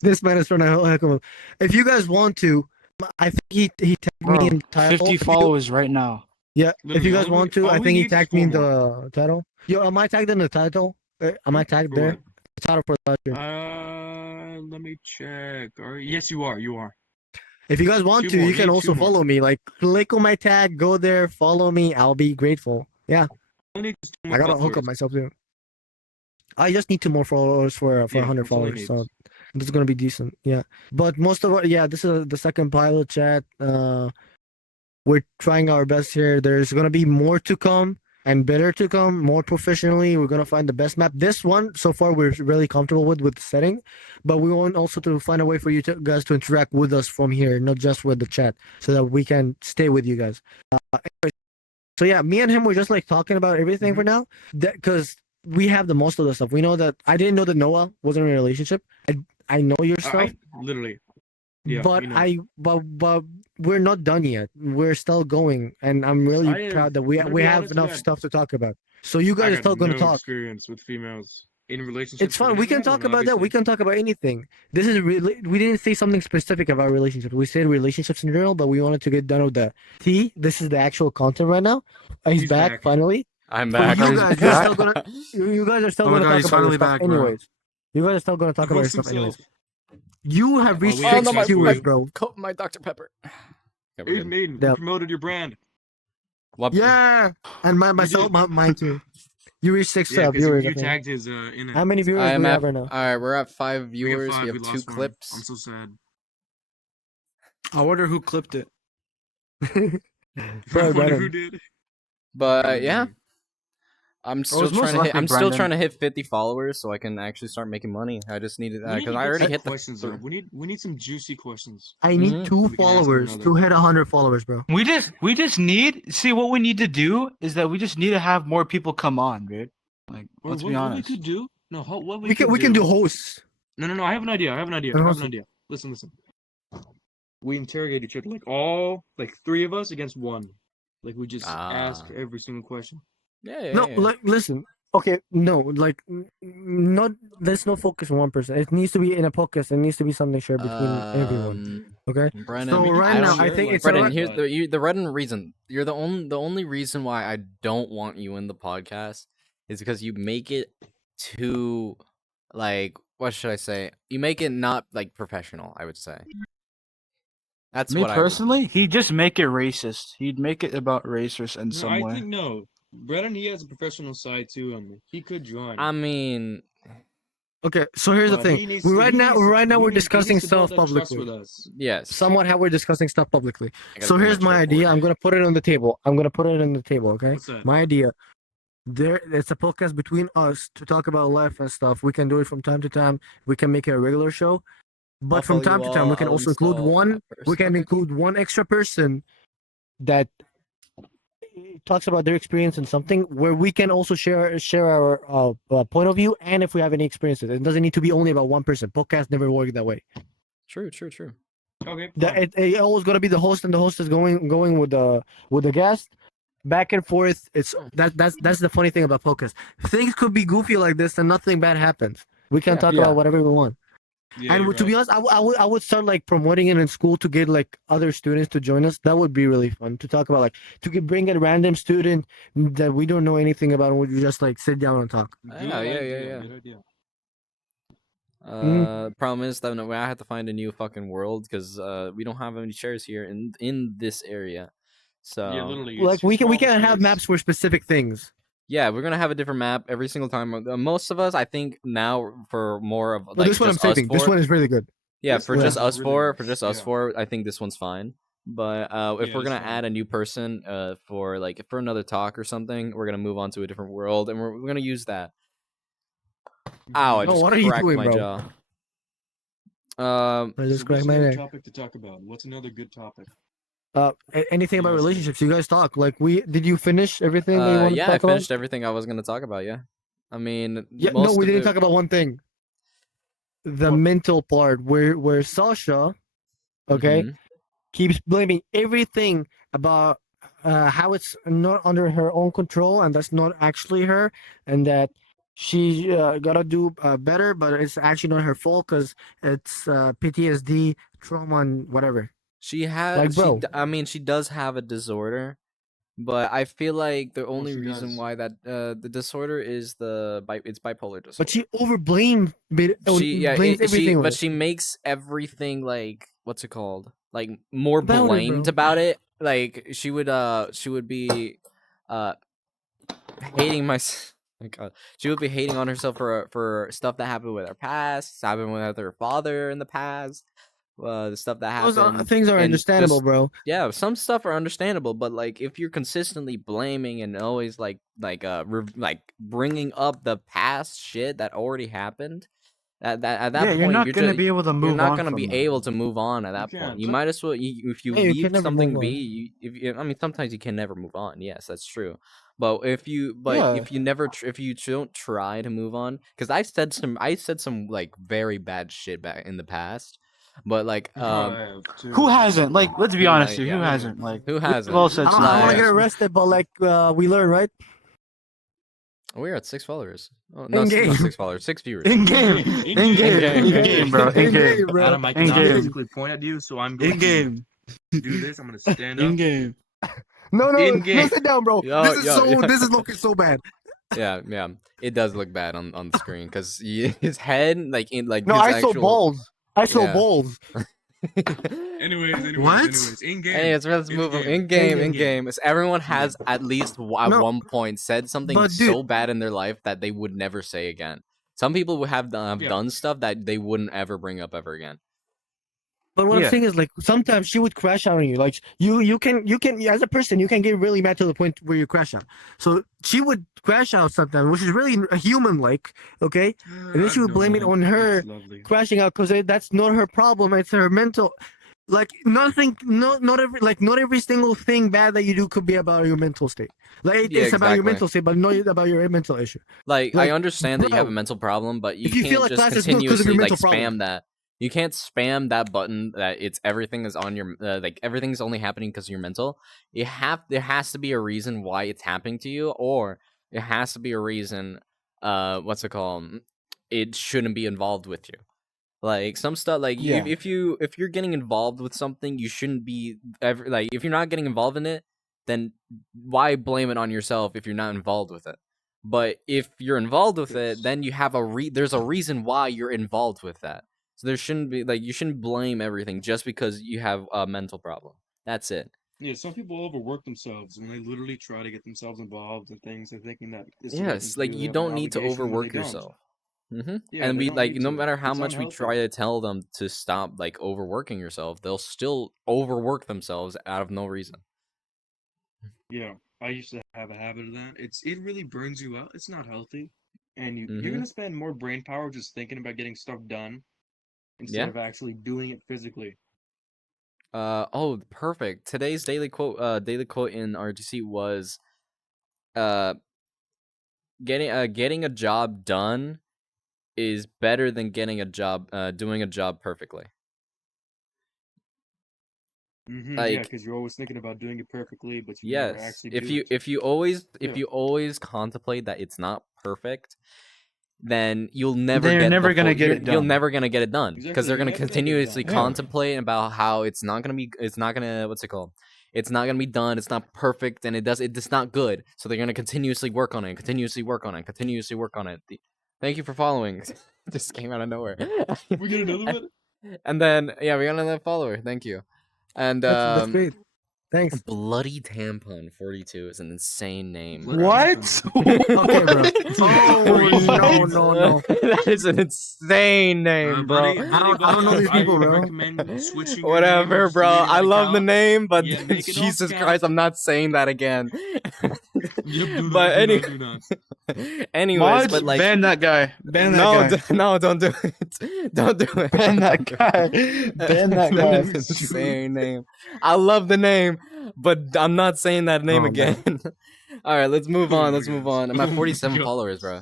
This man is trying to heck him up. If you guys want to, I think he tagged me Bro, in the title. 50 followers right now. Yeah, if Literally, you guys want to, all I we think he need is tagged 4 me in more. the title. Yo, am I tagged in the title? Am I tagged For there? what? The title for the live stream. Let me check. Yes, you are. You are. If you guys want 2 to, more. you You can need also 2 more. follow me. Like, click on my tag, go there, follow me. I'll be grateful. Yeah, All you need is 2 I more gotta hook up followers. myself too. I just need 2 more followers for Yeah, 100 that's all he followers, needs. so this is gonna be decent. Yeah, but most of our this is the second pilot chat. We're trying our best here. There's gonna be more to come and better to come, more professionally. We're gonna find the best map. This one so far we're really comfortable with the setting, but we want also to find a way for you guys to interact with us from here, not just with the chat, so that we can stay with you guys. Anyways, so yeah, me and him were just like talking about everything for now, because we have the most of the stuff. We know that I didn't know that Noah wasn't in a relationship. I know your stuff. Literally. Yeah, But you know. but we're not done yet. We're still going, and I'm really proud that I'm we gonna we be have honest, enough stuff to talk about. So you I guys are got still gonna no talk. experience with females in relationships. It's but fine. We him can has talk one, about that. We obviously. can talk about anything. This is really. We didn't say something specific about relationships. We said relationships in general, but we wanted to get done with the tea. This is the actual content right now. He's back finally. I'm But back. you He's guys, you're back? still gonna. You guys are still Oh my gonna god, talk he's about your finally stuff back, bro. anyways. You guys are still gonna talk The about your host stuff anyways. himself. You have reached we Oh have no, 6 my, time for my, viewers, you. bro. my Dr. Pepper. Okay, we're Aiden, good. Aiden, Yeah. we promoted your brand. What? Yeah, and myself, did. mine too. You reached 6 Yeah, because viewers. I you think. tagged his in it. How many viewers do I'm we at. have right now? All right, we're at 5 We got viewers. 5. We We have 2 lost 1. I'm clips. so sad. I wonder who clipped it. Probably I wonder Brennan. who did. But Probably yeah, Brennan. I'm It still was most trying to hit. likely I'm still Brendan. trying to hit 50 followers so I can actually start making money. I just needed We need because to I get already some hit the. questions though. We need some juicy questions. I need Mhm. 2 We can ask one followers another. to hit 100 followers, bro. We just need see what we need to do is that we just need to have more people come on, dude. Like, Or let's be what we honest. could do? No, what We can do hosts. No. I have an idea. I have an idea. Listen. We interrogate each other like 3 of us against 1. Like we just ask Ah. every single question. Yeah. No, like listen. Okay, no, like not. There's no focus on one person. It needs to be in a podcast. It needs to be something shared between everyone. Okay. Brennan, So right I now, don't. I think it's Brennan, alright. here's the Redden reason. You're the only reason why I don't want you in the podcast is because you make it too, like, what should I say? You make it not like professional. I would say. That's Me what I would do. personally, he'd just make it racist. He'd make it about racist in No, some I way. think no. Brennan, he has a professional side to him. He could join. I mean, Okay, so here's the But thing. he needs We to, right he now, needs, right now he we're needs, he discussing needs to build stuff that trust with publicly. us. yes. Somewhat how we're discussing stuff publicly. I gotta So bring my here's my chair idea. forward. I'm gonna put it on the table. Okay? What's that? My idea. It's a podcast between us to talk about life and stuff. We can do it from time to time. We can make it a regular show. But I'll from follow time you to time, all, we can I'll also include install one. that We person. can Okay, cool. include one extra person that talks about their experience in something where we can also share our point of view, and if we have any experiences. It doesn't need to be only about one person. Podcast never work that way. True. Okay, It always gonna be the host, and the host is going with the guest back and forth. It's that's the funny thing about podcasts. Things could be goofy like this, and nothing bad happens. We can Yeah. talk Yeah. about whatever we want. Yeah, And you're to be right. honest, I would start like promoting it in school to get like other students to join us. That would be really fun to talk about, like bring a random student that we don't know anything about, and we just like sit down and talk. Good Yeah. idea. Good idea. Problem is that I have to find a new fucking world because we don't have any chairs here in this area. So Yeah, literally. Like it's too we small can of a have space. maps for specific things. yeah, we're gonna have a different map every single time. Most of us, I think, now for more of But like this one I'm just us saving. This four. one is really good. Yeah, This for one just is us really four, nice. for just us Yeah. four, I think this one's fine. But if Yeah, we're it's gonna fine. add a new person, for like for another talk or something, we're gonna move on to a different world, and we're gonna use that. Ow! I No, just what are you cracked doing, my bro? jaw. I So just what's cracked my another neck. topic to talk about? What's another good topic? Anything about Yes, sir. relationships? You guys talk. Like did you finish everything that you wanted Yeah, to I talk about? finished everything I was gonna talk about. Yeah, I mean, Yeah, no, most we of didn't it. talk about one thing. The What? mental part where Sasha, okay, Mhm. keeps blaming everything about how it's not under her own control, and that's not actually her, and that she gotta do better, but it's actually not her fault because it's PTSD, trauma, and whatever. She has. Like, bro, I mean, she does have a disorder, but I feel like the only she reason does. why that the disorder is it's bipolar disorder. but she blames everything on but it. she makes everything like what's it called, like more About it, blamed bro. about it. Like she would be uh hating my god, she would be hating on herself for stuff that happened with her past, happened with her father in the past, the stuff that Those happened, things are and understandable, just bro. yeah, some stuff are understandable, but like if you're consistently blaming and always like bringing up the past shit that already happened, at that Yeah, you're point not you're gonna just be able to you're move not on gonna from be that. able to move on at that point. can't. You might as well, if you Yeah, you can leave never something move on. be, I mean, sometimes you can never move on. Yes, that's true. But if you Yeah. if you don't try to move on, because I said some like very bad shit back in the past, but like I have too. Who hasn't? Like, let's be honest here. yeah. Who hasn't? Like, Who we've hasn't? all said I some don't want to Like- get things. arrested, but like we learn, right? We're at 6 followers. Oh, In no, game. not 6 followers, 6 viewers. In game, In in game. game, in game, bro. In game, bro. Adam, I In cannot game. physically point at you, so I'm going in to game, do this. I'm going to stand up. in game. No, In game. sit down, bro. Yo, this is yo. this is looking so bad. Yeah, it does look bad on the screen because his head, like in like No, his I saw actual... balls. I saw Yeah. balls. Anyways, What? in game. Hey, let's move In-game. in game. Everyone has at least at No, one point said something but dude- so bad in their life that they would never say again. Some people would have Yeah. done stuff that they wouldn't ever bring up ever again. But what Yeah. I'm saying is, like, sometimes she would crash out on you. Like, you can as a person, you can get really mad to the point where you crash out. So she would crash out sometimes, which is really human-like. Okay, and then she would blame it on her That's lovely. crashing out because that's not her problem. It's her mental. Like nothing, not every single thing bad that you do could be about your mental state. Like Yeah, it's about your exactly. mental state, but not about your mental issue. Like, Like, I understand that you have a bro, mental problem, but you if you can't feel like just class is good 'cause of your continuously like mental spam problem. that. You can't spam that button that it's everything is on your like everything's only happening because you're mental. There has to be a reason why it's happening to you, or it has to be a reason. What's it called? It shouldn't be involved with you. Like some stuff, like Yeah. if you're getting involved with something, you shouldn't be ever like if you're not getting involved in it, then why blame it on yourself if you're not involved with it? But if you're involved with it, then you have there's a reason why you're involved with that. So there shouldn't be like you shouldn't blame everything just because you have a mental problem. That's it. Yeah, some people overwork themselves when they literally try to get themselves involved in things and thinking that it's the right thing Yes, to like do. They you have an don't need to obligation when they overwork don't. yourself. Hmm. Yeah, And they we don't like need no to. matter how It's much we try unhealthy. to tell them to stop like overworking yourself, they'll still overwork themselves out of no reason. Yeah, I used to have a habit of that. It really burns you out. It's not healthy, and you're Hmm. gonna spend more brain power just thinking about getting stuff done instead Yeah. of actually doing it physically. Oh, perfect. Today's daily quote in RTC was uh getting a job done is better than getting a job doing a job perfectly. Yeah, Like because you're always thinking about doing it perfectly, but you never yes, actually if do you it. if you always Yeah. contemplate that it's not perfect, then you'll never Then you're get the never gonna full get you're, it you're done. never gonna get it done because Exactly, they're you're gonna never gonna get it continuously done. Yeah. contemplate about how it's not gonna what's it called, it's not gonna be done, it's not perfect, and it's not good, so they're gonna continuously work on it, continuously work on it, continuously work on it. Thank you for following. Just came out of nowhere. We get another one? And then yeah, we got another follower, thank you. And That's great. Thanks. Bloody Tampon 42 is an insane name, Bloody bro. tampon. Okay, bro. Oh, no. That is an insane name, bro. Buddy, I don't know these people, I bro. recommend switching your name Whatever, and just bro. leaving I it love the account. name, but Yeah, make it all Jesus count. Christ, I'm not saying that again. Yep, do But do not. anyways, Mods, but like, ban that guy. Ban that no, guy. no, don't do it. Don't do it. Ban that Don't do guy. it. Ban that That guy. is an insane name. I love the name, but I'm not saying that name Oh, man. again. All right, let's move Oh on. my Let's move gosh. on. I'm Oh at my 47 gosh. followers, bro.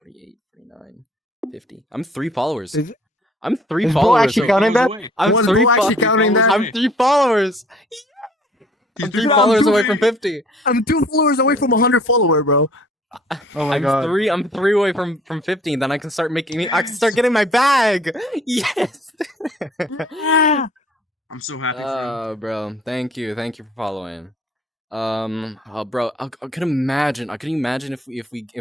48, 49, 50. I'm 3 followers. Is- I'm 3 Is Bo followers. actually away. counting that? I'm Was 3 Bo actually fo- counting that? I'm 3 followers. He's I'm 3 Dude, I'm followers two- away from 50. I'm 2 followers away from 100 follower, bro. Oh my god. I'm 3 away from 15. Then I can start I can start getting my bag. Yes. I'm so happy for him. Bro, thank you for following. Oh, bro, I could imagine. I could imagine if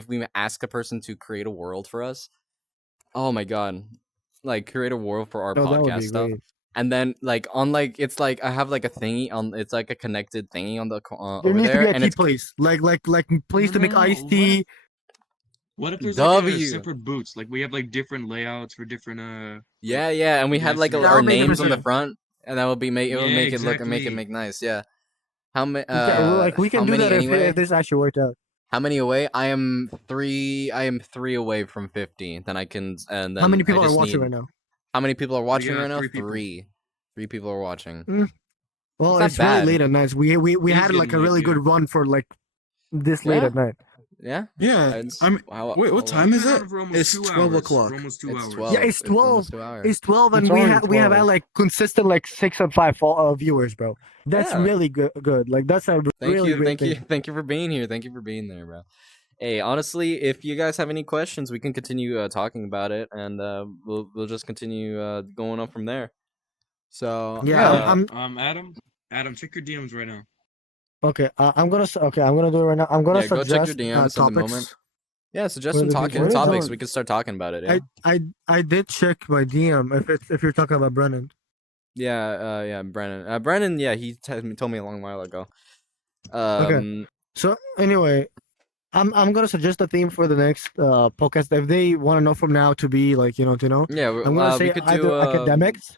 we ask a person to create a world for us. Oh my god, like create a world for our No, that would podcast be stuff. great. And then like on like it's like I have like a thingy on, it's like a connected thingy on the There over needs to there, be a and tea it's place, like place to No, make no, iced what tea. What if there's like W. separate booths? Like we have like different layouts for different Yeah, and we had like That our would make names on the sense. front, and that would be it would Yeah, make it look exactly. make nice. Yeah. How many? We How can do many that anyway? if this actually worked out. How many away? I am 3. I am 3 away from 50. Then I can. And then How many I people are just watching need. right now? How many people are watching got right now? 3 people. 3. 3 people are watching. Well, It's not it's really bad. late at night. We It is had like getting a late, really yeah. good run for like this late Yeah. at night. Yeah. Yeah. It's, I mean, how, wait, what time is Been it? on for almost It's 2 12 hours. o'clock. For almost 2 It's hours. 12. Yeah, it's 12. almost 2 hours. It's 12, and It's we only have 12. like consistent like 6 and 5 viewers, bro. That's Yeah. really good. Like that's a really great thing. Thank you for being here. Thank you for being there, bro. Hey, honestly, if you guys have any questions, we can continue talking about it, and we'll just continue going on from there. So Yeah, Adam, check your DMs right now. Okay. I'm gonna do it right now. I'm gonna yeah, go check your suggest DMs in the moment. topics. Yeah, suggest for some the topics. future. We can start talking about it. Yeah, I did check my DM if you're talking about Brennan. yeah, Brennan. Brennan, yeah, he told me a long while ago. So anyway, I'm gonna suggest a theme for the next podcast. If they want to know from now to be like to know, Yeah, I'm gonna say we could either do academics,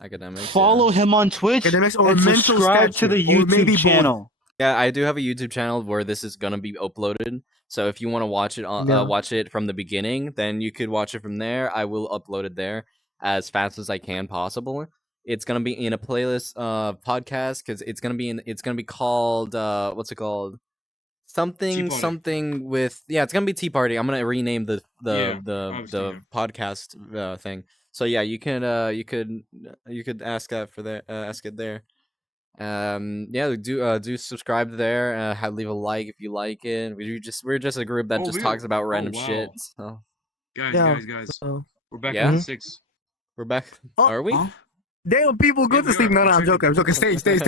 academics. Follow him on Twitch academics, or and mental subscribe to stature, the or maybe YouTube channel. Yeah, I do have a YouTube channel where this is gonna be uploaded. So if you want to watch it Yeah. watch it from the beginning, then you could watch it from there. I will upload it there as fast as I can possible. It's gonna be in a playlist podcast because it's gonna be called what's it called? Tea Party. Something with it's gonna be Tea Party. I'm gonna rename the obviously, yeah. podcast thing. So yeah, you could ask that for there, ask it there. Yeah, do subscribe there. Leave a like if you like it. We're just a group that Oh, just really? talks about random wow. shit. So Guys, Yeah. guys. So, We're back Yeah? at 6. we're back. Oh, Are we? Huh? Damn, people go Yeah, to we sleep. are. No, I'm joking. I'm joking. Stay, stay,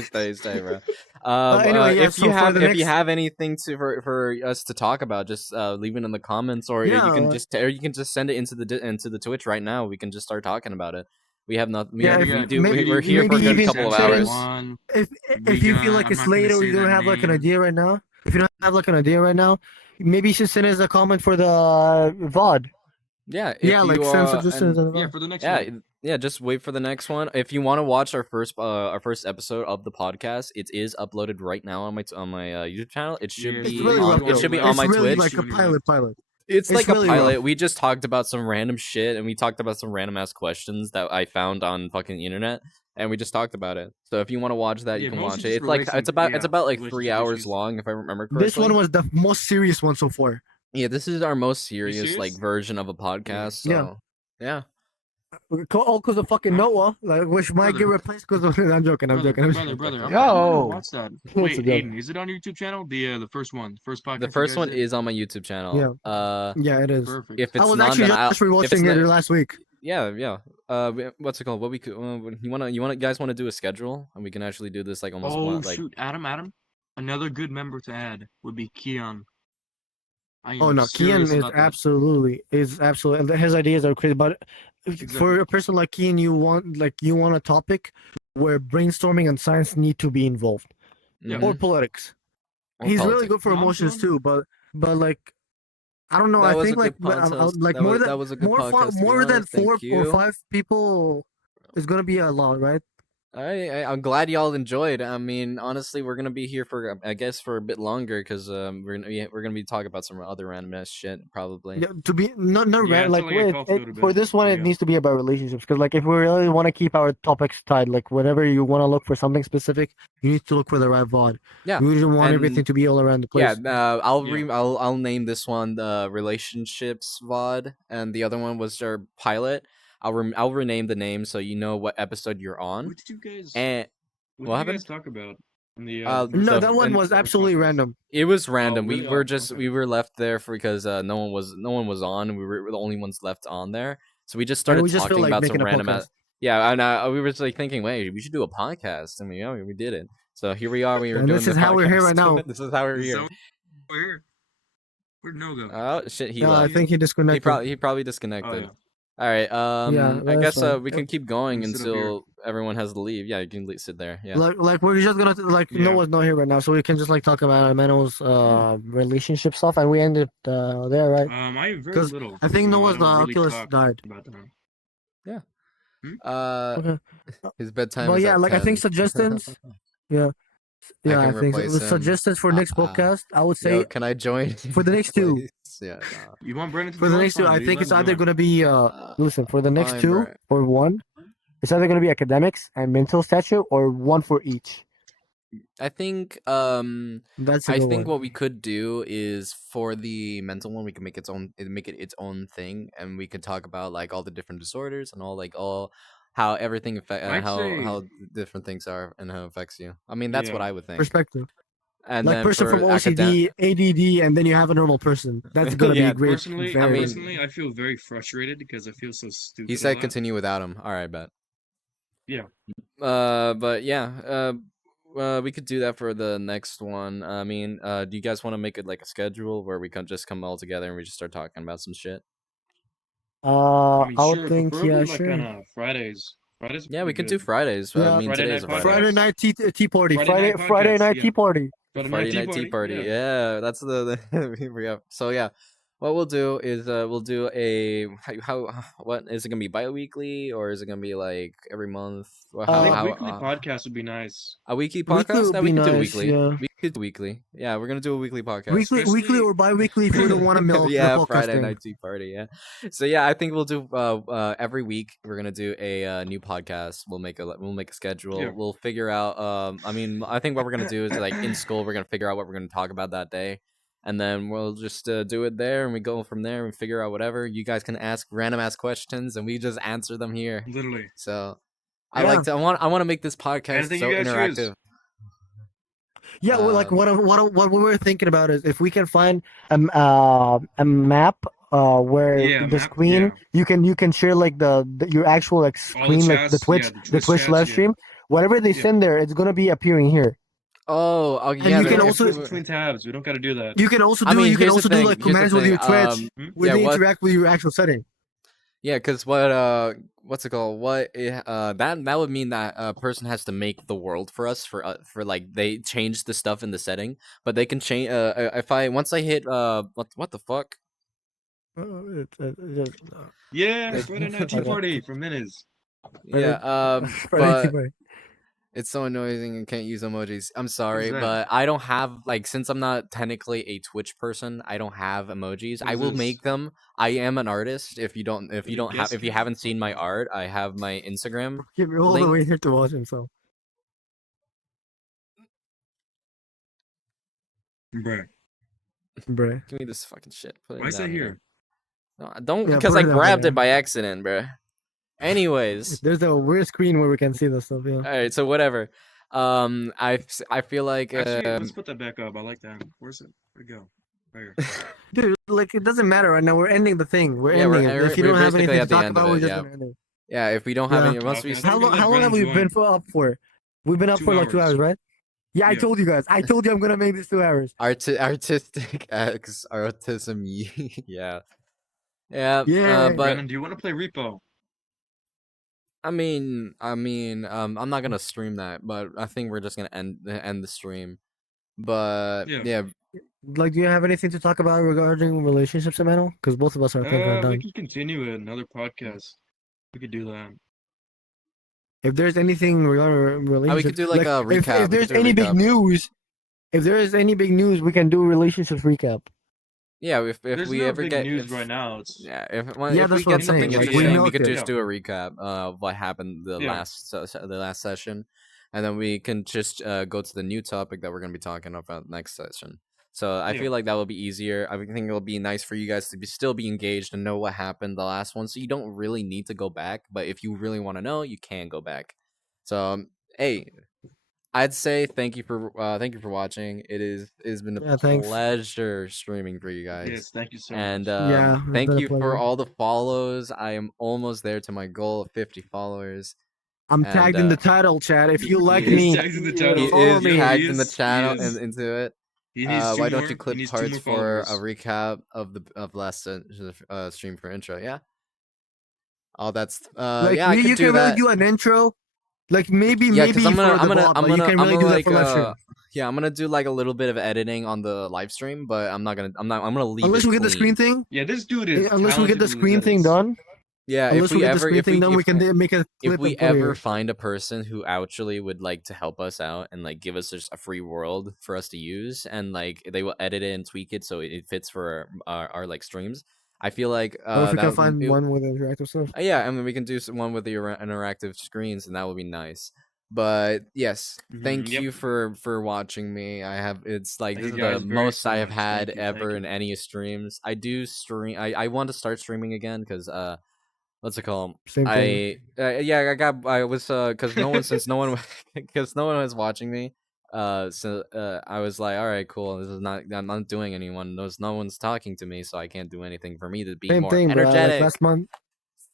stay. stay, bro. Anyway, yeah. If you So for have the if you next, have anything for us to talk about, just leave it in the comments, or you can yeah, just send it into the Twitch right now. We can just start talking about it. We have not. yeah. We If got maybe We're here for maybe a good even couple of put in hours. One. if We you feel got. like I'm it's not gonna late or say you don't that have like an name. idea right now. If you don't have like an idea right now, maybe you should send us a comment for the VOD. Yeah, if Yeah, like you send suggestions on the Yeah, VOD. for the next yeah, one. yeah, just wait for the next one. If you want to watch our first episode of the podcast, it is uploaded right now on my YouTube channel. It should Yeah, It's be really please, on rough you it want though. should me be left? on It's my really Twitch. like You a want me left? pilot. It's It's like a really pilot. rough. We just talked about some random shit, and we talked about some random ass questions that I found on fucking internet, and we just talked about it. So if you want to watch that, you Yeah, can mostly watch it. just It's like it's about like 3 relationship hours issues. long, if I remember This correctly. one was the most serious one so far. Yeah, this is our most You serious like serious? version of a podcast. Yeah. So yeah. Oh, because of fucking Huh? Noah, like which might get Brother. replaced because of. I'm joking. I'm Brother, joking. I'm brother, joking. brother. I'm Yo. gonna watch that. It's a Wait, joke. Aiden, is it on your YouTube channel? The first one, first podcast The you first guys one did? is on my YouTube channel. Yeah, it is. Perfect. If I it's was not, actually then just if it's rewatching it not, last week. yeah. What's it called? What we could you guys want to do a schedule, and we can actually do this like almost Oh one like shoot, Adam. Another good member to add would be Keon. I Oh am no, Kian serious about that. is absolutely his ideas are crazy. But for Exactly. a person like Kian, you want a topic where brainstorming and science need to be involved, Yeah. or politics. or He's really politics. good for No, I'm emotions feeling too, but like I don't know. That I was think a like good podcast. like That was a good podcast. To be more than honest. Thank 4 or you. 5 people is gonna be a lot, right? I'm glad y'all enjoyed. I mean, honestly, we're gonna be here for I guess for a bit longer because we're gonna be talking about some other random ass shit probably. Yeah, to be not Yeah, like until I get called to go to for bed. this one, it Yeah. needs to be about relationships. Because like if we really want to keep our topics tied, like whenever you want to look for something specific, you need to look for the right VOD. Yeah, We don't want and- everything to be all around the Yeah, place. I'll name this one the relationships VOD, and the other one was our pilot. I'll rename the name so you know what episode you're on. What did you guys? And What what did you guys happened? talk about in the? No, the- that one and- was first absolutely podcast? random. It was random. really? We were Oh, okay. we were left there because no one was on, and we were the only ones left on there. So we just started we just feel talking like about making some a random. podcast. Yeah, and we were just like thinking, wait, we should do a podcast, and we did it. So here we are. We were And doing this the is how we're here right podcast. now. This is how we're Is here. that We're here. Where'd No go? Oh shit, he Yeah, I left. think he disconnected. He probably disconnected. yeah. All right. Yeah, I that's guess fine. we can keep going I'm gonna sit up here. until everyone has to leave. Yeah, you can sit there. Yeah. Like we're just gonna Yeah. Noah's not here right now, so we can just like talk about Emmanuel's relationship stuff, and we ended there, right? I have very 'Cause little. I think you know, Noah's don't really Oculus talk died. about that. Uh, Okay. his bedtime. Well, is yeah, at like I think 10. suggestions. Yeah, I yeah, I can think replace with him. suggestions for next podcast, I would say Yo, can I join for the next two. Please? Yeah. Nah. You want Brandon to for the join? next two, Fine, I dude, think let it's him either join. gonna be listen for the next Fine, two bro. or one. It's either gonna be academics and mental stature or one for each. I think That's a I good think one. what we could do is for the mental one we can make it its own thing, and we could talk about like all the different disorders and all how everything affect I'd how say- different things are and how it affects you. I mean that's what Yeah. I would think. Perspective. And Like then person for from OCD, ADD, and then you have a normal person. That's gonna Yeah, be great. Personally, Very- mean- I feel very frustrated because I feel so stupid. he a said lot. continue without him. All right, bet. Yeah. But yeah, we could do that for the next one. I mean, do you guys want to make it like a schedule where we can just come all together and we just start talking about some shit? I mean, I would sure, think preferably, yeah, like sure. on Fridays. Fridays. Yeah, we pretty could do good. Fridays. Yeah. I mean, Friday today's night a Friday. Friday night tea party. Friday night Friday podcast, night yeah. tea party. Friday night tea party. Yeah, that's the here we go. So yeah, what we'll do is we'll do a what is it gonna be bi-weekly or is it gonna be like every month? Well, I think Uh, weekly podcast would be nice. a weekly Weekly podcast? would Yeah, we be could do nice, weekly. yeah. We could do weekly. Yeah, we're gonna do a weekly podcast. Weekly Especially- or bi-weekly if we don't want to milk Yeah, the podcast Friday thing. night tea party. Yeah. So yeah, I think we'll do every week. We're gonna do a new podcast. We'll make a schedule. Yeah. We'll figure out. I mean, I think what we're gonna do is like in school, we're gonna figure out what we're gonna talk about that day, and then we'll just do it there, and we go from there and figure out whatever. You guys can ask random ass questions, and we just answer them here. Literally. So Yeah. I want to make this podcast Anything so you guys choose. interactive. Yeah, well, like Um, what we were thinking about is if we can find a map where Yeah, the map. screen Yeah. you can share like your actual like All the screen, like chats. Yeah, the the Twitch Twitch chats. live Yeah. stream. Whatever they Yeah. send there, it's gonna be appearing here. Oh, And yeah. you We can don't Then have to also switch between tabs. We don't got to do that. you can also I do mean, you can here's the also do thing. like Here's the commands with thing. your Twitch where Yeah. they What? interact with your actual setting. Yeah, because what's it called? That would mean that a person has to make the world for us for like they change the stuff in the setting, but they can change. If I once I hit what the fuck? Yeah, It, Friday night tea party from Minutes. yeah. Friday Tea But Party. it's so annoying and can't use emojis. I'm What is sorry, that? but I don't have like since I'm not technically a Twitch person, I don't have emojis. What I is will this? make them. I am an artist. If What you a don't have guest if you cam? haven't seen my art, I have my Instagram Came all the link. way here to watch himself. Bruh. Bruh. Give me this fucking shit. Put Why it is that down here? No, don't Yeah, because put I it up grabbed there. it by accident, bruh. Anyways, There's a weird screen where we can see this stuff. Yeah. all right. So whatever. I feel like Actually, let's put that back up. I like that. Where's it? Where'd it go? Right here. Dude, like it doesn't matter right now. We're ending the thing. We're yeah, ending it. If you we're don't have basically anything to at the talk end of about, we're it. just Yeah, gonna end it. yeah. If we don't have Yeah. any, once we Okay, I thought How we were long? gonna let How long have we Brennan been up for? We've been up 2 for like 2 hours. hours, right? Yeah, I Yeah. told you guys. I told you I'm gonna make this 2 hours. artistic X autism. Yeah, yeah. Yeah. But Brennan, do you want to play Repo? I'm not gonna stream that, but I think we're just gonna end the stream. But Yeah. yeah, Like, do you have anything to talk about regarding relationships, Emmanuel? Because both of us are kind of We done. can continue it another podcast. We could do that. If there's anything regarding we relationships, could do like a recap. If We could there's do a any big recap. news, if there is any big news, we can do relationships recap. Yeah, if There's we no ever big get news if, right now. It's yeah, if Yeah, if we that's what I'm get something saying. Like, we interesting, we milk could it. just do a recap of what happened the Yeah. last session, and then we can just go to the new topic that we're gonna be talking about next session. So I Yeah. feel like that will be easier. I think it'll be nice for you guys to still be engaged and know what happened the last one, so you don't really need to go back. But if you really want to know, you can go back. So hey, I'd say thank you for watching. It's been a Yeah, thanks. pleasure streaming for you guys. Yes, thank you so And much. Yeah, it's thank been a you for pleasure. all the follows. I am almost there to my goal of 50 followers. I'm And, tagged in the title chat. If you like He is me, tagged in the you title. He follow is me. tagged He in the is- channel he is. and into it. He needs Why two don't more. you clip He needs 2 more parts for a followers. recap of the last stream for intro? Yeah. Oh, that's Like yeah, I could you do can really that. do an intro. Like maybe Yeah, because for the vlog, but you can really do that for live stream. yeah, I'm gonna do like a little bit of editing on the live stream, but I'm gonna leave Unless it we get the clean. screen thing. Yeah, this dude is. Unless we get talented the with his screen thing edits. done. Yeah, Unless we get the screen thing done, we can make a if clip we and put it ever here. find a person who actually would like to help us out and like give us just a free world for us to use, and like they will edit it and tweak it so it fits for our like streams, I feel like Or if we that can find one with interactive stuff. yeah, I mean we can do one with the interactive screens, and that would be nice. But yes, thank Yep. you for watching me. I have it's like Thank this you is the guys very most I have much. had Thank you, ever thank in you. any streams. I do stream. I want to start streaming again because what's it called? Same thing. I was because no one since no one because no one was watching me. So I was like, all right, cool. This is not I'm not doing anyone. No one's talking to me, so I can't do anything for me to be Same more thing, bro. Like energetic. last month.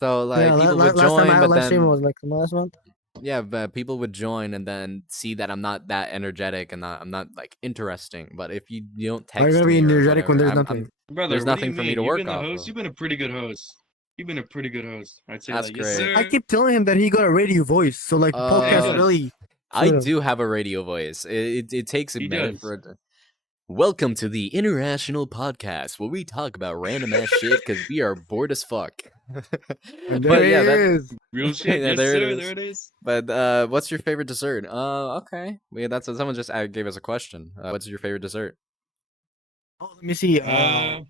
So like Yeah, people would last time I join, had a but live stream then was like last month. yeah, but people would join and then see that I'm not that energetic and I'm not like interesting. But if you don't Why are you text gonna be me or energetic when whatever, there's nothing? Brother, there's what do nothing you for me mean? to You've work been the off host. of. You've been a pretty good host. You've been a pretty good host. I'd say That's that. great. Yes, I sir. keep telling him that he got a radio voice, so like podcast Uh, really. I suit him. do have a radio voice. It takes a He minute does. for it. Welcome to the International Podcast, where we talk about random ass shit because we are bored as fuck. And there But he yeah, is. Real shit. Yeah, Yes, there it sir. is. There it is. But what's your favorite dessert? Okay. Yeah, that's someone just gave us a question. What's your favorite dessert? Oh, let me see. I'd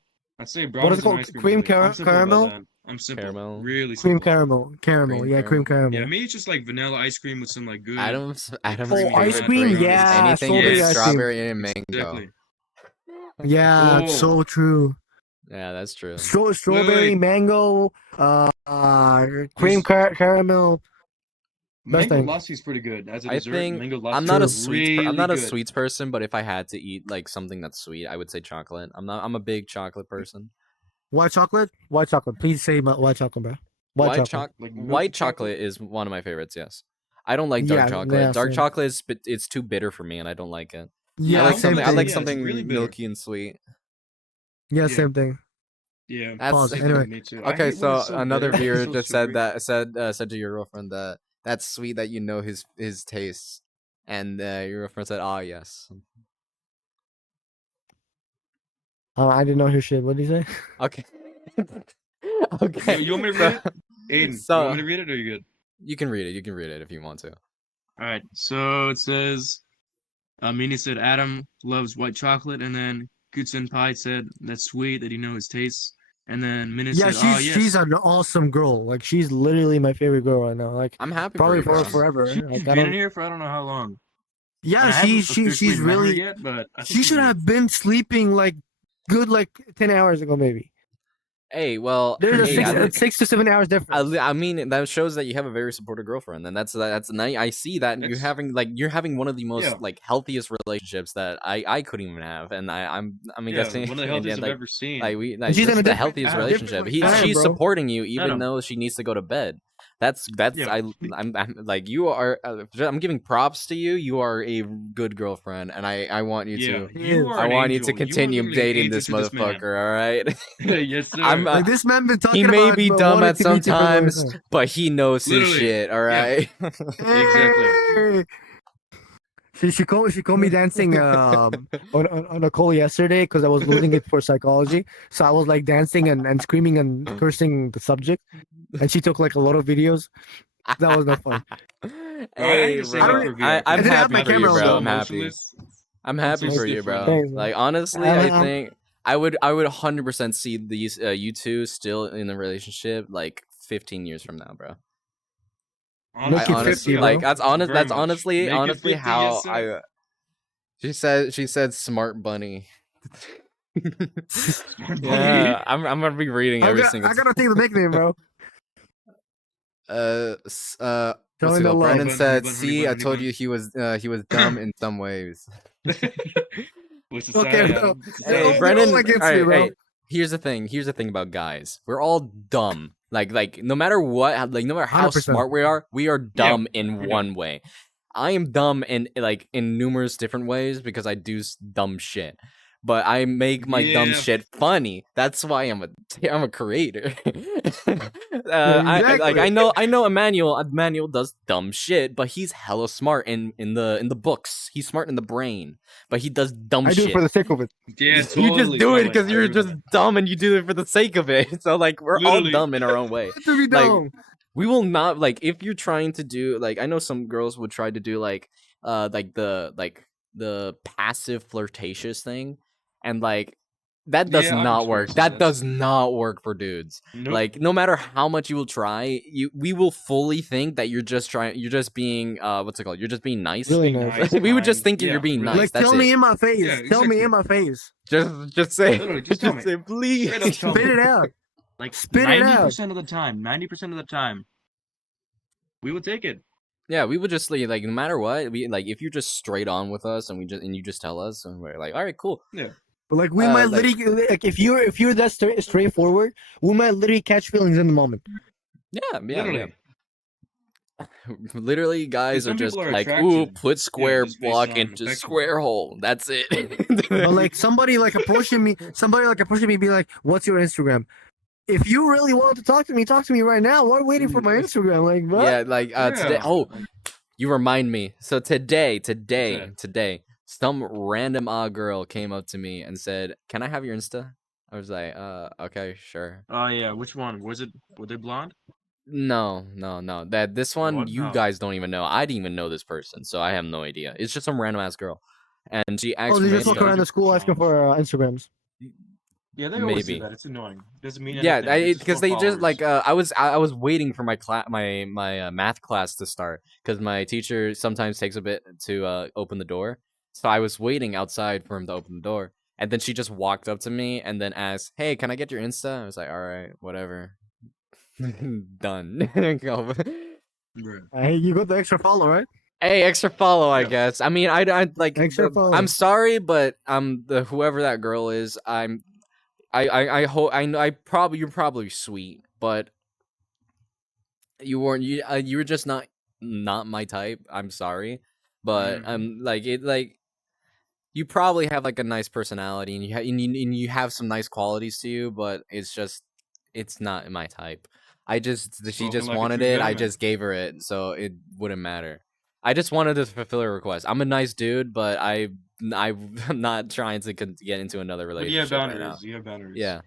say what is brownies it called? and ice cream. Cream is it. I'm simple caramel? about that. I'm simple. Caramel. Really Cream simple. caramel. Caramel. Cream Yeah, cream caramel. caramel. Yeah, maybe it's just like vanilla ice cream with some like good. Adam's creamy ice fat cream? brownies. Yeah, anything strawberry with ice cream. strawberry and mango. Exactly. Yeah, it's so true. Yeah, that's true. Strawberry, Wait. mango, cream caramel. Best Mango thing. lassi is pretty good as a I dessert. think Mango lassi I'm not a is really I'm not a good. sweets person, but if I had to eat like something that's sweet, I would say chocolate. I'm a big chocolate person. White chocolate. White chocolate. Please say white chocolate, bro. Like milk White chocolate? chocolate is one of my favorites. Yes, I don't like dark Yeah, chocolate. yeah, Dark same. chocolate is it's too bitter for me, and I don't like it. I Yeah, like same something. I like thing. Yeah, it's really something bitter. milky and sweet. Yeah, Yeah. same thing. Yeah. That's Pause. Anyway, Me too. I okay. hate when So it's so another bitter. viewer So just sugary. said to your girlfriend that that's sweet that you know his tastes, and your girlfriend said, "Ah, yes." I didn't know who shit. What did he say? Okay. You, Okay. you want me to read So it? Aiden, you want me so to read it or you good? you can read it. You can read it if you want to. All right. So it says, Mini said Adam loves white chocolate, and then Gutsen Pai said that's sweet that you know his tastes, and then Mini Yeah, said, oh she's yes. an awesome girl. Like she's literally my favorite girl right now. Like I'm happy for probably you, for bro. She's forever. Like I been in don't. here for I don't know how long, and Yeah, I haven't officially she's met her really. yet, but I think She she's should good. have been sleeping like good like 10 hours ago maybe. Hey, well, There's a hey, six at least 6 to 7 hours difference. I mean, that shows that you have a very supportive girlfriend, and that's nice. I see that It's you're having one of the yeah, most like healthiest relationships that I couldn't even have, and I'm yeah, guessing one of the and, healthiest I've like ever seen. And she's this in is a the different healthiest Adam, relationship. like time, She's Adam, bro. supporting you even Adam. though she needs to go to bed. That's Yeah, I'm like you are. I'm giving props to you. You are a good girlfriend, and I want you yeah, to. He you is. are I an want you to angel. You are continue literally an dating angel this to this man. motherfucker. All right. Yes, I'm sir. Like this man been he talking may about be dumb wanting at to meet you for the sometimes, longest but he knows his Literally, shit. All yeah, right. exactly. time. Hey! She called me dancing on a call yesterday because I was losing it for psychology. So I was like dancing and screaming and cursing the subject, and she took like a lot of videos. That was not fun. Bro, I need Hey, to save I that don't. bro. for VR I I'm because didn't have happy my I for feel you, camera on bro. though. I'm so happy. emotionless. I'm I'm so happy for you, stiff right bro. now. Thanks, man. Like honestly, I I'm, think I would 100% see these you two still in a relationship like 15 years from now, bro. I make it honestly 50, Honestly, like bro. that's honest. very That's much. honestly Make it 50, yes, how sir. I. She said smart bunny. Smart bunny. Yeah, I'm gonna be reading every single I gotta take the nickname, bro. what's Showing it the called? love. Brendan said, Honey "See, bun, I honey told bun. you he was dumb in some ways." What's to Okay, say, bro. Adam? What's to Hey, say? They're all Brendan. All against me, right, bro. hey. Here's the thing. Here's the thing about guys. We're all dumb. Like no matter what, like no matter how 100%. smart we are Yeah, dumb in we're one done. way. I am dumb in numerous different ways because I do dumb shit. But I make my dumb Yeah, shit funny. That's why I'm a creator. Yeah, I exactly. know Emmanuel does dumb shit, but he's hella smart in the books. He's smart in the brain, but he does dumb I do it for shit. the sake of it. yeah, You just totally, do it totally. because I you're agree with just that. dumb and you do it for the sake of it. So like we're all Literally. dumb in our own way. To be Like dumb. we will not like if you're trying to do like I know some girls would try to do like the passive flirtatious thing and like that does Yeah, I've not work. experienced some of That that. does not work for dudes. Nope. Like no matter how much you will try, we will fully think that you're just being what's it called? You're just being nice. Really Being nice. nice, We would just kind. think you're Yeah, being really. nice. Like, That's tell me it. in my face. Yeah, Tell me exactly. in my face. Just say Literally, just tell me. say please. Straight up tell Spit me. it out. Like Spit it out. 90% of the time, 90% of the time, we will take it. Yeah, we would just like no matter what, we like if you're just straight on with us and you just tell us and we're like, all right, cool. Yeah. But like we might Like literally like if you're that straightforward, we might literally catch feelings in the moment. yeah. Literally. Literally, guys are some just people are like, ooh, attracted. put square just based block on into affection. square hole. That's it. But like somebody like approaching me, be like, "What's your Instagram?" If you really want to talk to me right now. Why waiting for my Instagram? Like, what? yeah, like today. Yeah. Oh, you remind me. So today, that? some random girl came up to me and said, "Can I have your Insta?" I was like, okay, sure." Oh yeah, which one? Were they blonde? No. That this one What? you No. guys don't even know. I didn't even know this person, so I have no idea. It's just some random ass girl, and she asked Oh, for they my just walk Insta. around the school asking for Instagrams. Yeah, they always do Maybe. that. It's annoying. Doesn't mean Yeah, anything. It's just because more they just like followers. I was waiting for my math class to start because my teacher sometimes takes a bit to open the door, so I was waiting outside for him to open the door, and then she just walked up to me and then asked, "Hey, can I get your Insta?" I was like, "All right, whatever." Done. Go. Bruh. Hey, you got the extra follow, right? Hey, extra follow, I Yeah. guess. I mean, I like. Extra follow. I'm sorry, but the whoever that girl is, I hope I probably you're probably sweet, but you weren't you were just not my type. I'm sorry, but like it like you probably have like a nice personality and and you have some nice qualities to you, but it's not my type. She Spoken just like a wanted true it. I gentleman. just gave her it, so it wouldn't matter. I just wanted to fulfill her request. I'm a nice dude, but I'm not trying to get into another But you have relationship right now. boundaries. You have boundaries. Yeah.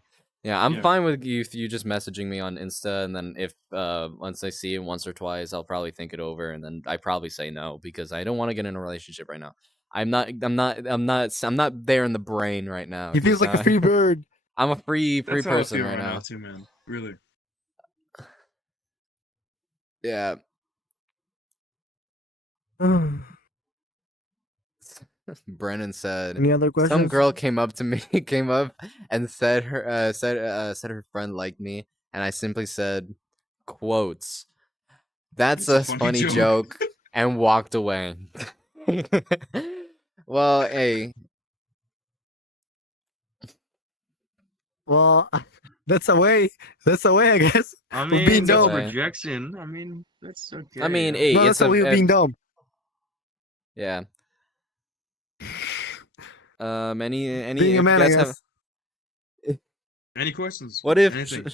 Yeah, I'm Yeah. fine with you just messaging me on Insta, and then if once I see it once or twice, I'll probably think it over, and then I probably say no because I don't want to get in a relationship right now. I'm not there in the brain right now He feels because like a free bird. I'm a free That's how I person feel right right now now. too, man. Really. Yeah. Brennan said Any other some questions? girl came up to me, came up and said her friend liked me, and I simply said quotes. That's It's a a funny funny joke. joke, and walked away. Well, hey, Well, that's a way. That's a way, I guess. I Of being mean, that's a that's dumb. way. rejection. I mean, that's I okay. mean, Yeah. hey, No, it's that's a way of being dumb. yeah. Any Being a if you man, I guys have guess. Any questions? what if Anything?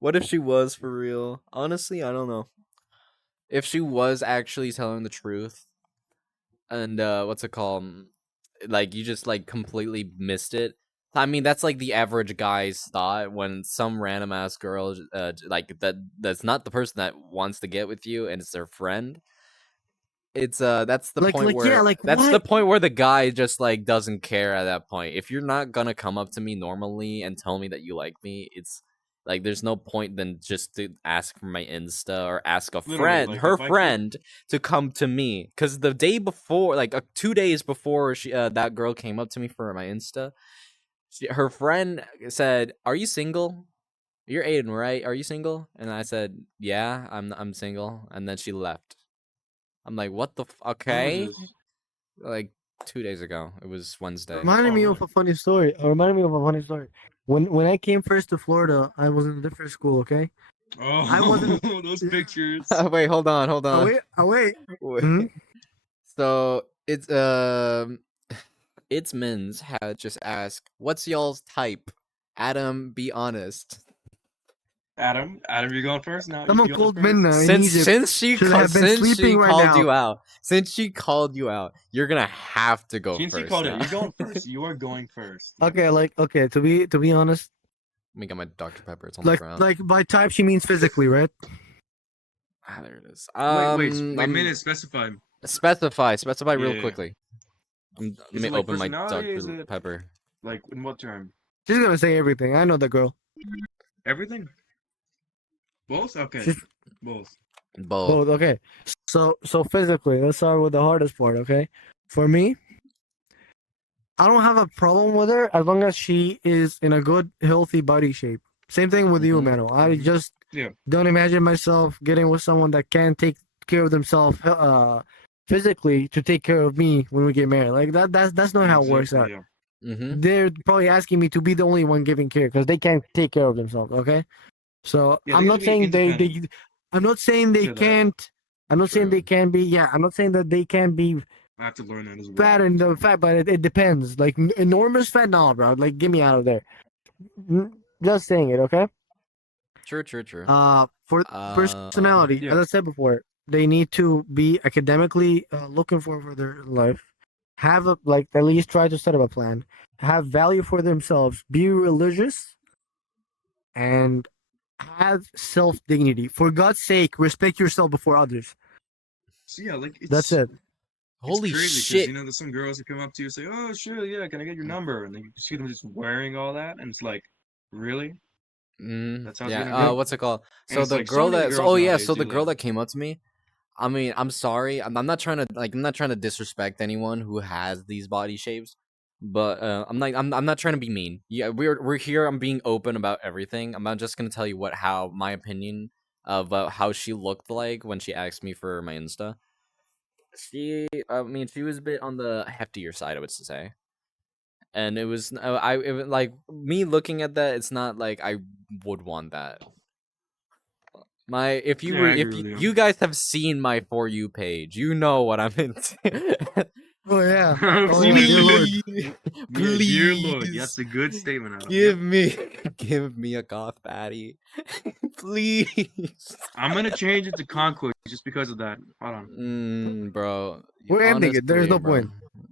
what if she was for real? Honestly, I don't know. If she was actually telling the truth, and what's it called? Like you just like completely missed it. I mean, that's like the average guy's thought when some random ass girl, like that's not the person that wants to get with you, and it's their friend. It's that's the point Yeah, where like that's the what? point where the guy just like doesn't care at that point. If you're not gonna come up to me normally and tell me that you like me, it's like there's no point then just to ask for my Insta or ask a Literally, friend, like her if I could. friend, to come to me. Cause the day before, like 2 days before she that girl came up to me for my Insta, her friend said, "Are you single? You're Aiden, right? Are you single?" And I said, "Yeah, I'm single." And then she left. I'm like, "What the When was okay?" this? Like 2 days ago. It was Wednesday. Reminded Oh, me really? of a funny story. Reminded me of a funny story. When I came first to Florida, I was in a different school. Okay, I wasn't. Oh, those Yeah. pictures. Wait, hold on, hold Oh on. wait, oh wait. Wait. Hmm? So it's Mins had just asked, "What's y'all's type?" Adam, be honest. Adam, you going first now? Someone You going called first? Minna in Egypt. Should have been sleeping right now. Since she called you out, you're gonna have to go Since he first called it, now. you're going first. You are going first. Okay, okay. To be honest, Let me get my Dr Pepper. It's on the like ground. like by type she means physically, right? Ah, there it is. Wait, I'm minute specified. specify real Yeah. quickly. Let Is me it like open my personality? Is Dr it Pepper. like in what term? She's gonna say everything. I know the girl. Everything? Both? Okay. She's Both. Both. both. Okay. So physically, let's start with the hardest part. Okay. For me, I don't have a problem with her as long as she is in a good, healthy body shape. Same thing with you, Mm-hmm. Mano. I Mhm. just Yeah. don't imagine myself getting with someone that can't take care of themselves physically to take care of me when we get married. Like that's not how it works Exactly. out. Yeah. Mm-hmm. They're probably asking me to be the only one giving care because they can't take care of themselves. Okay, so Yeah. They I'm got to not be saying independent. I'm not saying they Say that. can't. I'm not saying True. they can be. Yeah, I'm not saying that they can be I have to learn that as well. fat and the fat, but it depends. Like enormous fat, no, bro. Like get me out of there. Just saying it, okay? True. For personality, as Yeah. I said before, they need to be academically looking for their life. Have a like at least try to set up a plan. Have value for themselves. Be religious and have self dignity. For God's sake, respect yourself before others. So yeah, like That's it's it. it's Holy crazy because shit. there's some girls who come up to you and say, "Oh, sure, yeah, can I get your number?" And then you see them just wearing all that, and it's like, really? That's how it's Yeah. gonna go? What's it called? And So it's the like so girl many that. So, girls oh yeah. nowadays So the do girl that. that came up to me. I mean, I'm sorry. I'm not trying to I'm not trying to disrespect anyone who has these body shapes, but I'm not trying to be mean. Yeah, we're here. I'm being open about everything. I'm not just gonna tell you how my opinion of how she looked like when she asked me for my Insta. I mean, she was a bit on the heftier side, I would say. and it was it was, like me looking at that. It's not like I would want that. If Yeah, I agree with you. you guys have seen my For You page, you know what I'm into. Oh yeah. I've Oh, seen it dear too. Lord. Yeah, dear Lord, that's a good statement. Adam. give me a goth baddie, please. I'm gonna change it to Conquest just because of that. Hold on. Bro. We're ending it. There's no bro. point.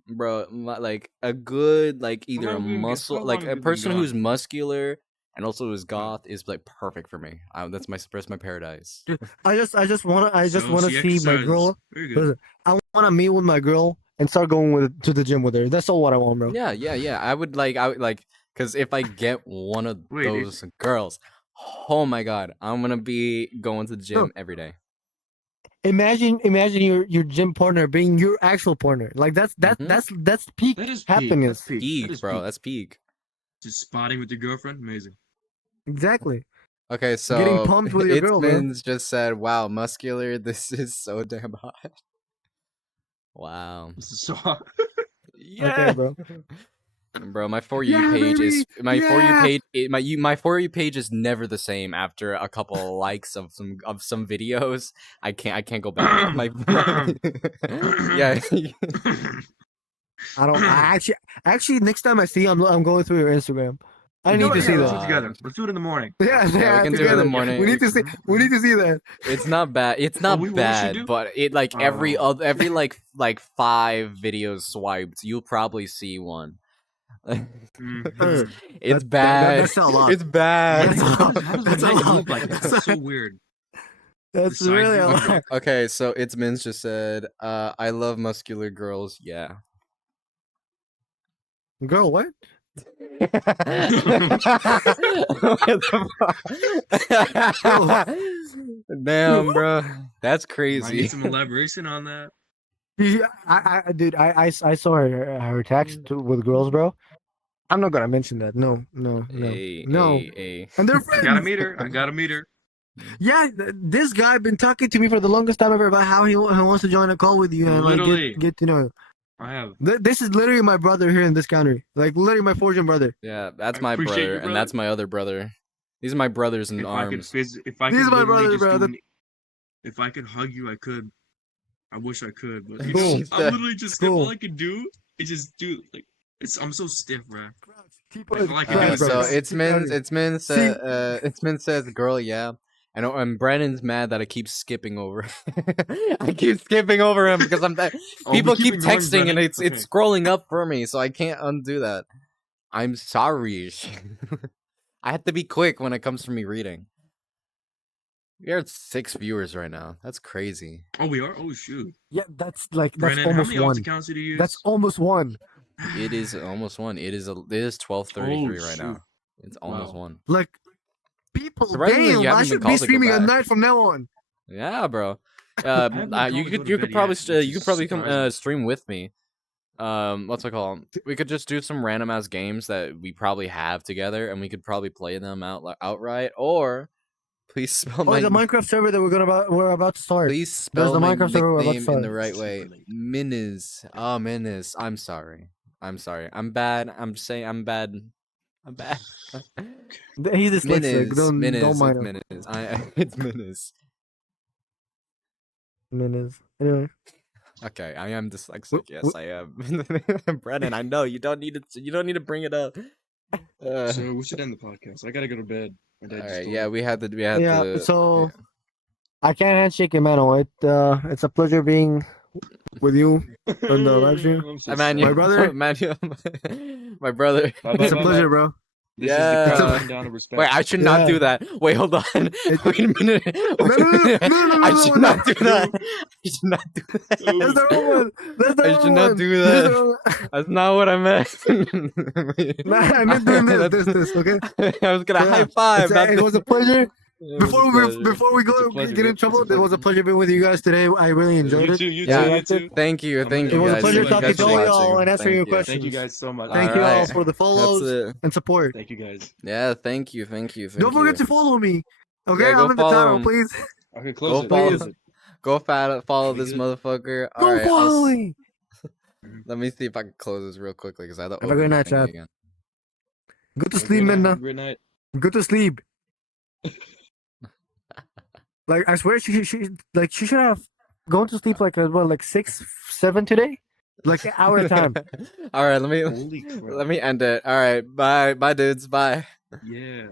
Bro, like a good either a long have you been- muscle how like long a have you been person who's goth? muscular and also is goth is like perfect for me. That's my paradise. I just wanna So she see my exercises. girl. Very good. Listen, I wanna meet with my girl and start going to the gym with her. That's all what I want, bro. Yeah. I would like because if I get one of Wait, if- those girls, oh my god, I'm gonna be going to the gym No. every day. Imagine your gym partner being your actual partner. Like that's peak That is peak. happiness. That's peak. That Peak, is bro. peak. That's peak. Just spotting with your girlfriend, amazing. Exactly. Okay, so Getting pumped with your girl, bro. Itzman's just said, "Wow, muscular. This is so damn hot." Wow. This is so hot. Yeah, Okay, bro. Bro, my For You Yeah, page is baby! my For You Yeah! page. My For You page is never the same after a couple likes of some videos. I can't go back. Yeah. I don't. I actually next time I see you, I'm going through your Instagram. I You need know to what? see Yeah, let's do that. it together. Let's do it in the morning. Yeah, we can do it in the together. morning. We need to see. We need to see that. It's not bad. It's not what we should bad, do? but it like every Oh. other every like 5 videos swiped, you'll probably see one. Mhm. It's bad. that's a lot. It's bad. That's a lot. How does That's my a neck lot. move like that? That's so weird. That's Besides really you, a okay. lot. Okay, so it's Min's just said, I love muscular girls, yeah. Girl, what? What the fuck? Damn, bro. That's I crazy. need some elaboration on that. Yeah, dude, I saw her text with girls, bro. I'm not gonna mention that. No. Hey, No. hey. And they're I friends. gotta meet her. I gotta meet her. Yeah, this guy been talking to me for the longest time ever about how he wants to join a call with you and like Literally. get to know. I have. This is literally my brother here in this country. Like literally my Fortune brother. Yeah, that's I my appreciate brother, you, and brother. that's my other brother. These are my brothers in If I could arms. if I These could are my literally brothers, just bro. if I could hug you, I could. I wish I could, but you Cool. know, I'm literally just Cool. all I can do is just do like I'm so stiff, bro. Keep All I can do is So this. it's Min says girl, yeah. And Brandon's mad that I keep skipping over. I keep skipping over him because Oh, people we keep keep ignoring texting and Brennan? it's Okay. scrolling up for me, so I can't undo that. I'm sorry. I have to be quick when it comes to me reading. We are at 6 viewers right now. That's crazy. Oh, we are. Oh shoot, Yeah, that's Brennan. How almost many alt one. accounts did you use? That's almost one. It is almost 1. It is 12:33 Oh, right now. shoot. It's almost Wow. 1. Like people, Surprisingly, you damn, I haven't been should be called to go streaming at back. night from now on. Yeah, bro. haven't been called You to could go to you bed could probably yet, which you could is probably come surprising. stream with me. What's it called? We could just do some random ass games that we probably have together, and we could probably play them outright. Or please spell Oh, my the Minecraft server that we're about to start. please There's spell the my Minecraft server we're about to nickname in the start. right way. Super late. Minis. Oh, Minis. I'm sorry. I'm sorry. I'm bad. I'm saying I'm bad. I'm bad. He's dyslexic. Minis. Don't Minis. mind him. It's Minis. It's Minis. Minutes. Anyway, Okay, I am dyslexic. W- Yes, I am. Brennan, I know you don't need to. You don't need to bring it up. So we should end the podcast. I gotta go to bed. My dad All just right. told Yeah, me. we had to. yeah. So I can't handshake Emmanuel. It's a pleasure being with you on the live stream. I'm so Emmanuel, My brother? Emmanuel, my brother. Bye, It's a bye, pleasure, bye. bro. This Yeah. is the countdown down of respect. Wait, I should not Yeah. do that. Wait, hold on. Wait a minute. no, I should no, not do that. I should not do that. That's the wrong one. That's the I wrong should not one. do That's that. the wrong- That's not what I meant. Nah, I meant doing this, okay? I was gonna Yeah. high five. It was a pleasure. It was a pleasure. Before we It's a go pleasure, get in man. trouble, It's a it was a pleasure. pleasure being with you guys today. I really enjoyed You it. too. You Yeah. too. You too. Thank you. Thank It you was a guys. pleasure Thank you talking guys to for all y'all watching. and answering Thank your you. questions. Thank you guys so much. Thank you all Alright. for the follows That's it. and support. Thank you guys. Yeah, thank you. Thank you. Don't forget to follow me. Okay, Yeah, go I'm in the follow title, him. please. Okay, Go close it. follow. Close it. Follow Can we this get it? motherfucker. Go Alright, follow me. Let me see if I can close this real quickly because I had to Have a open good the night, thingy chat. again. Go to Have a sleep, great night. Have a Minna. great night. Go to sleep. Like I swear, she should have gone to sleep like what, like 6, 7 today, like our time. All right, Holy crap. let me end it. All right, bye, dudes, bye. Yeah.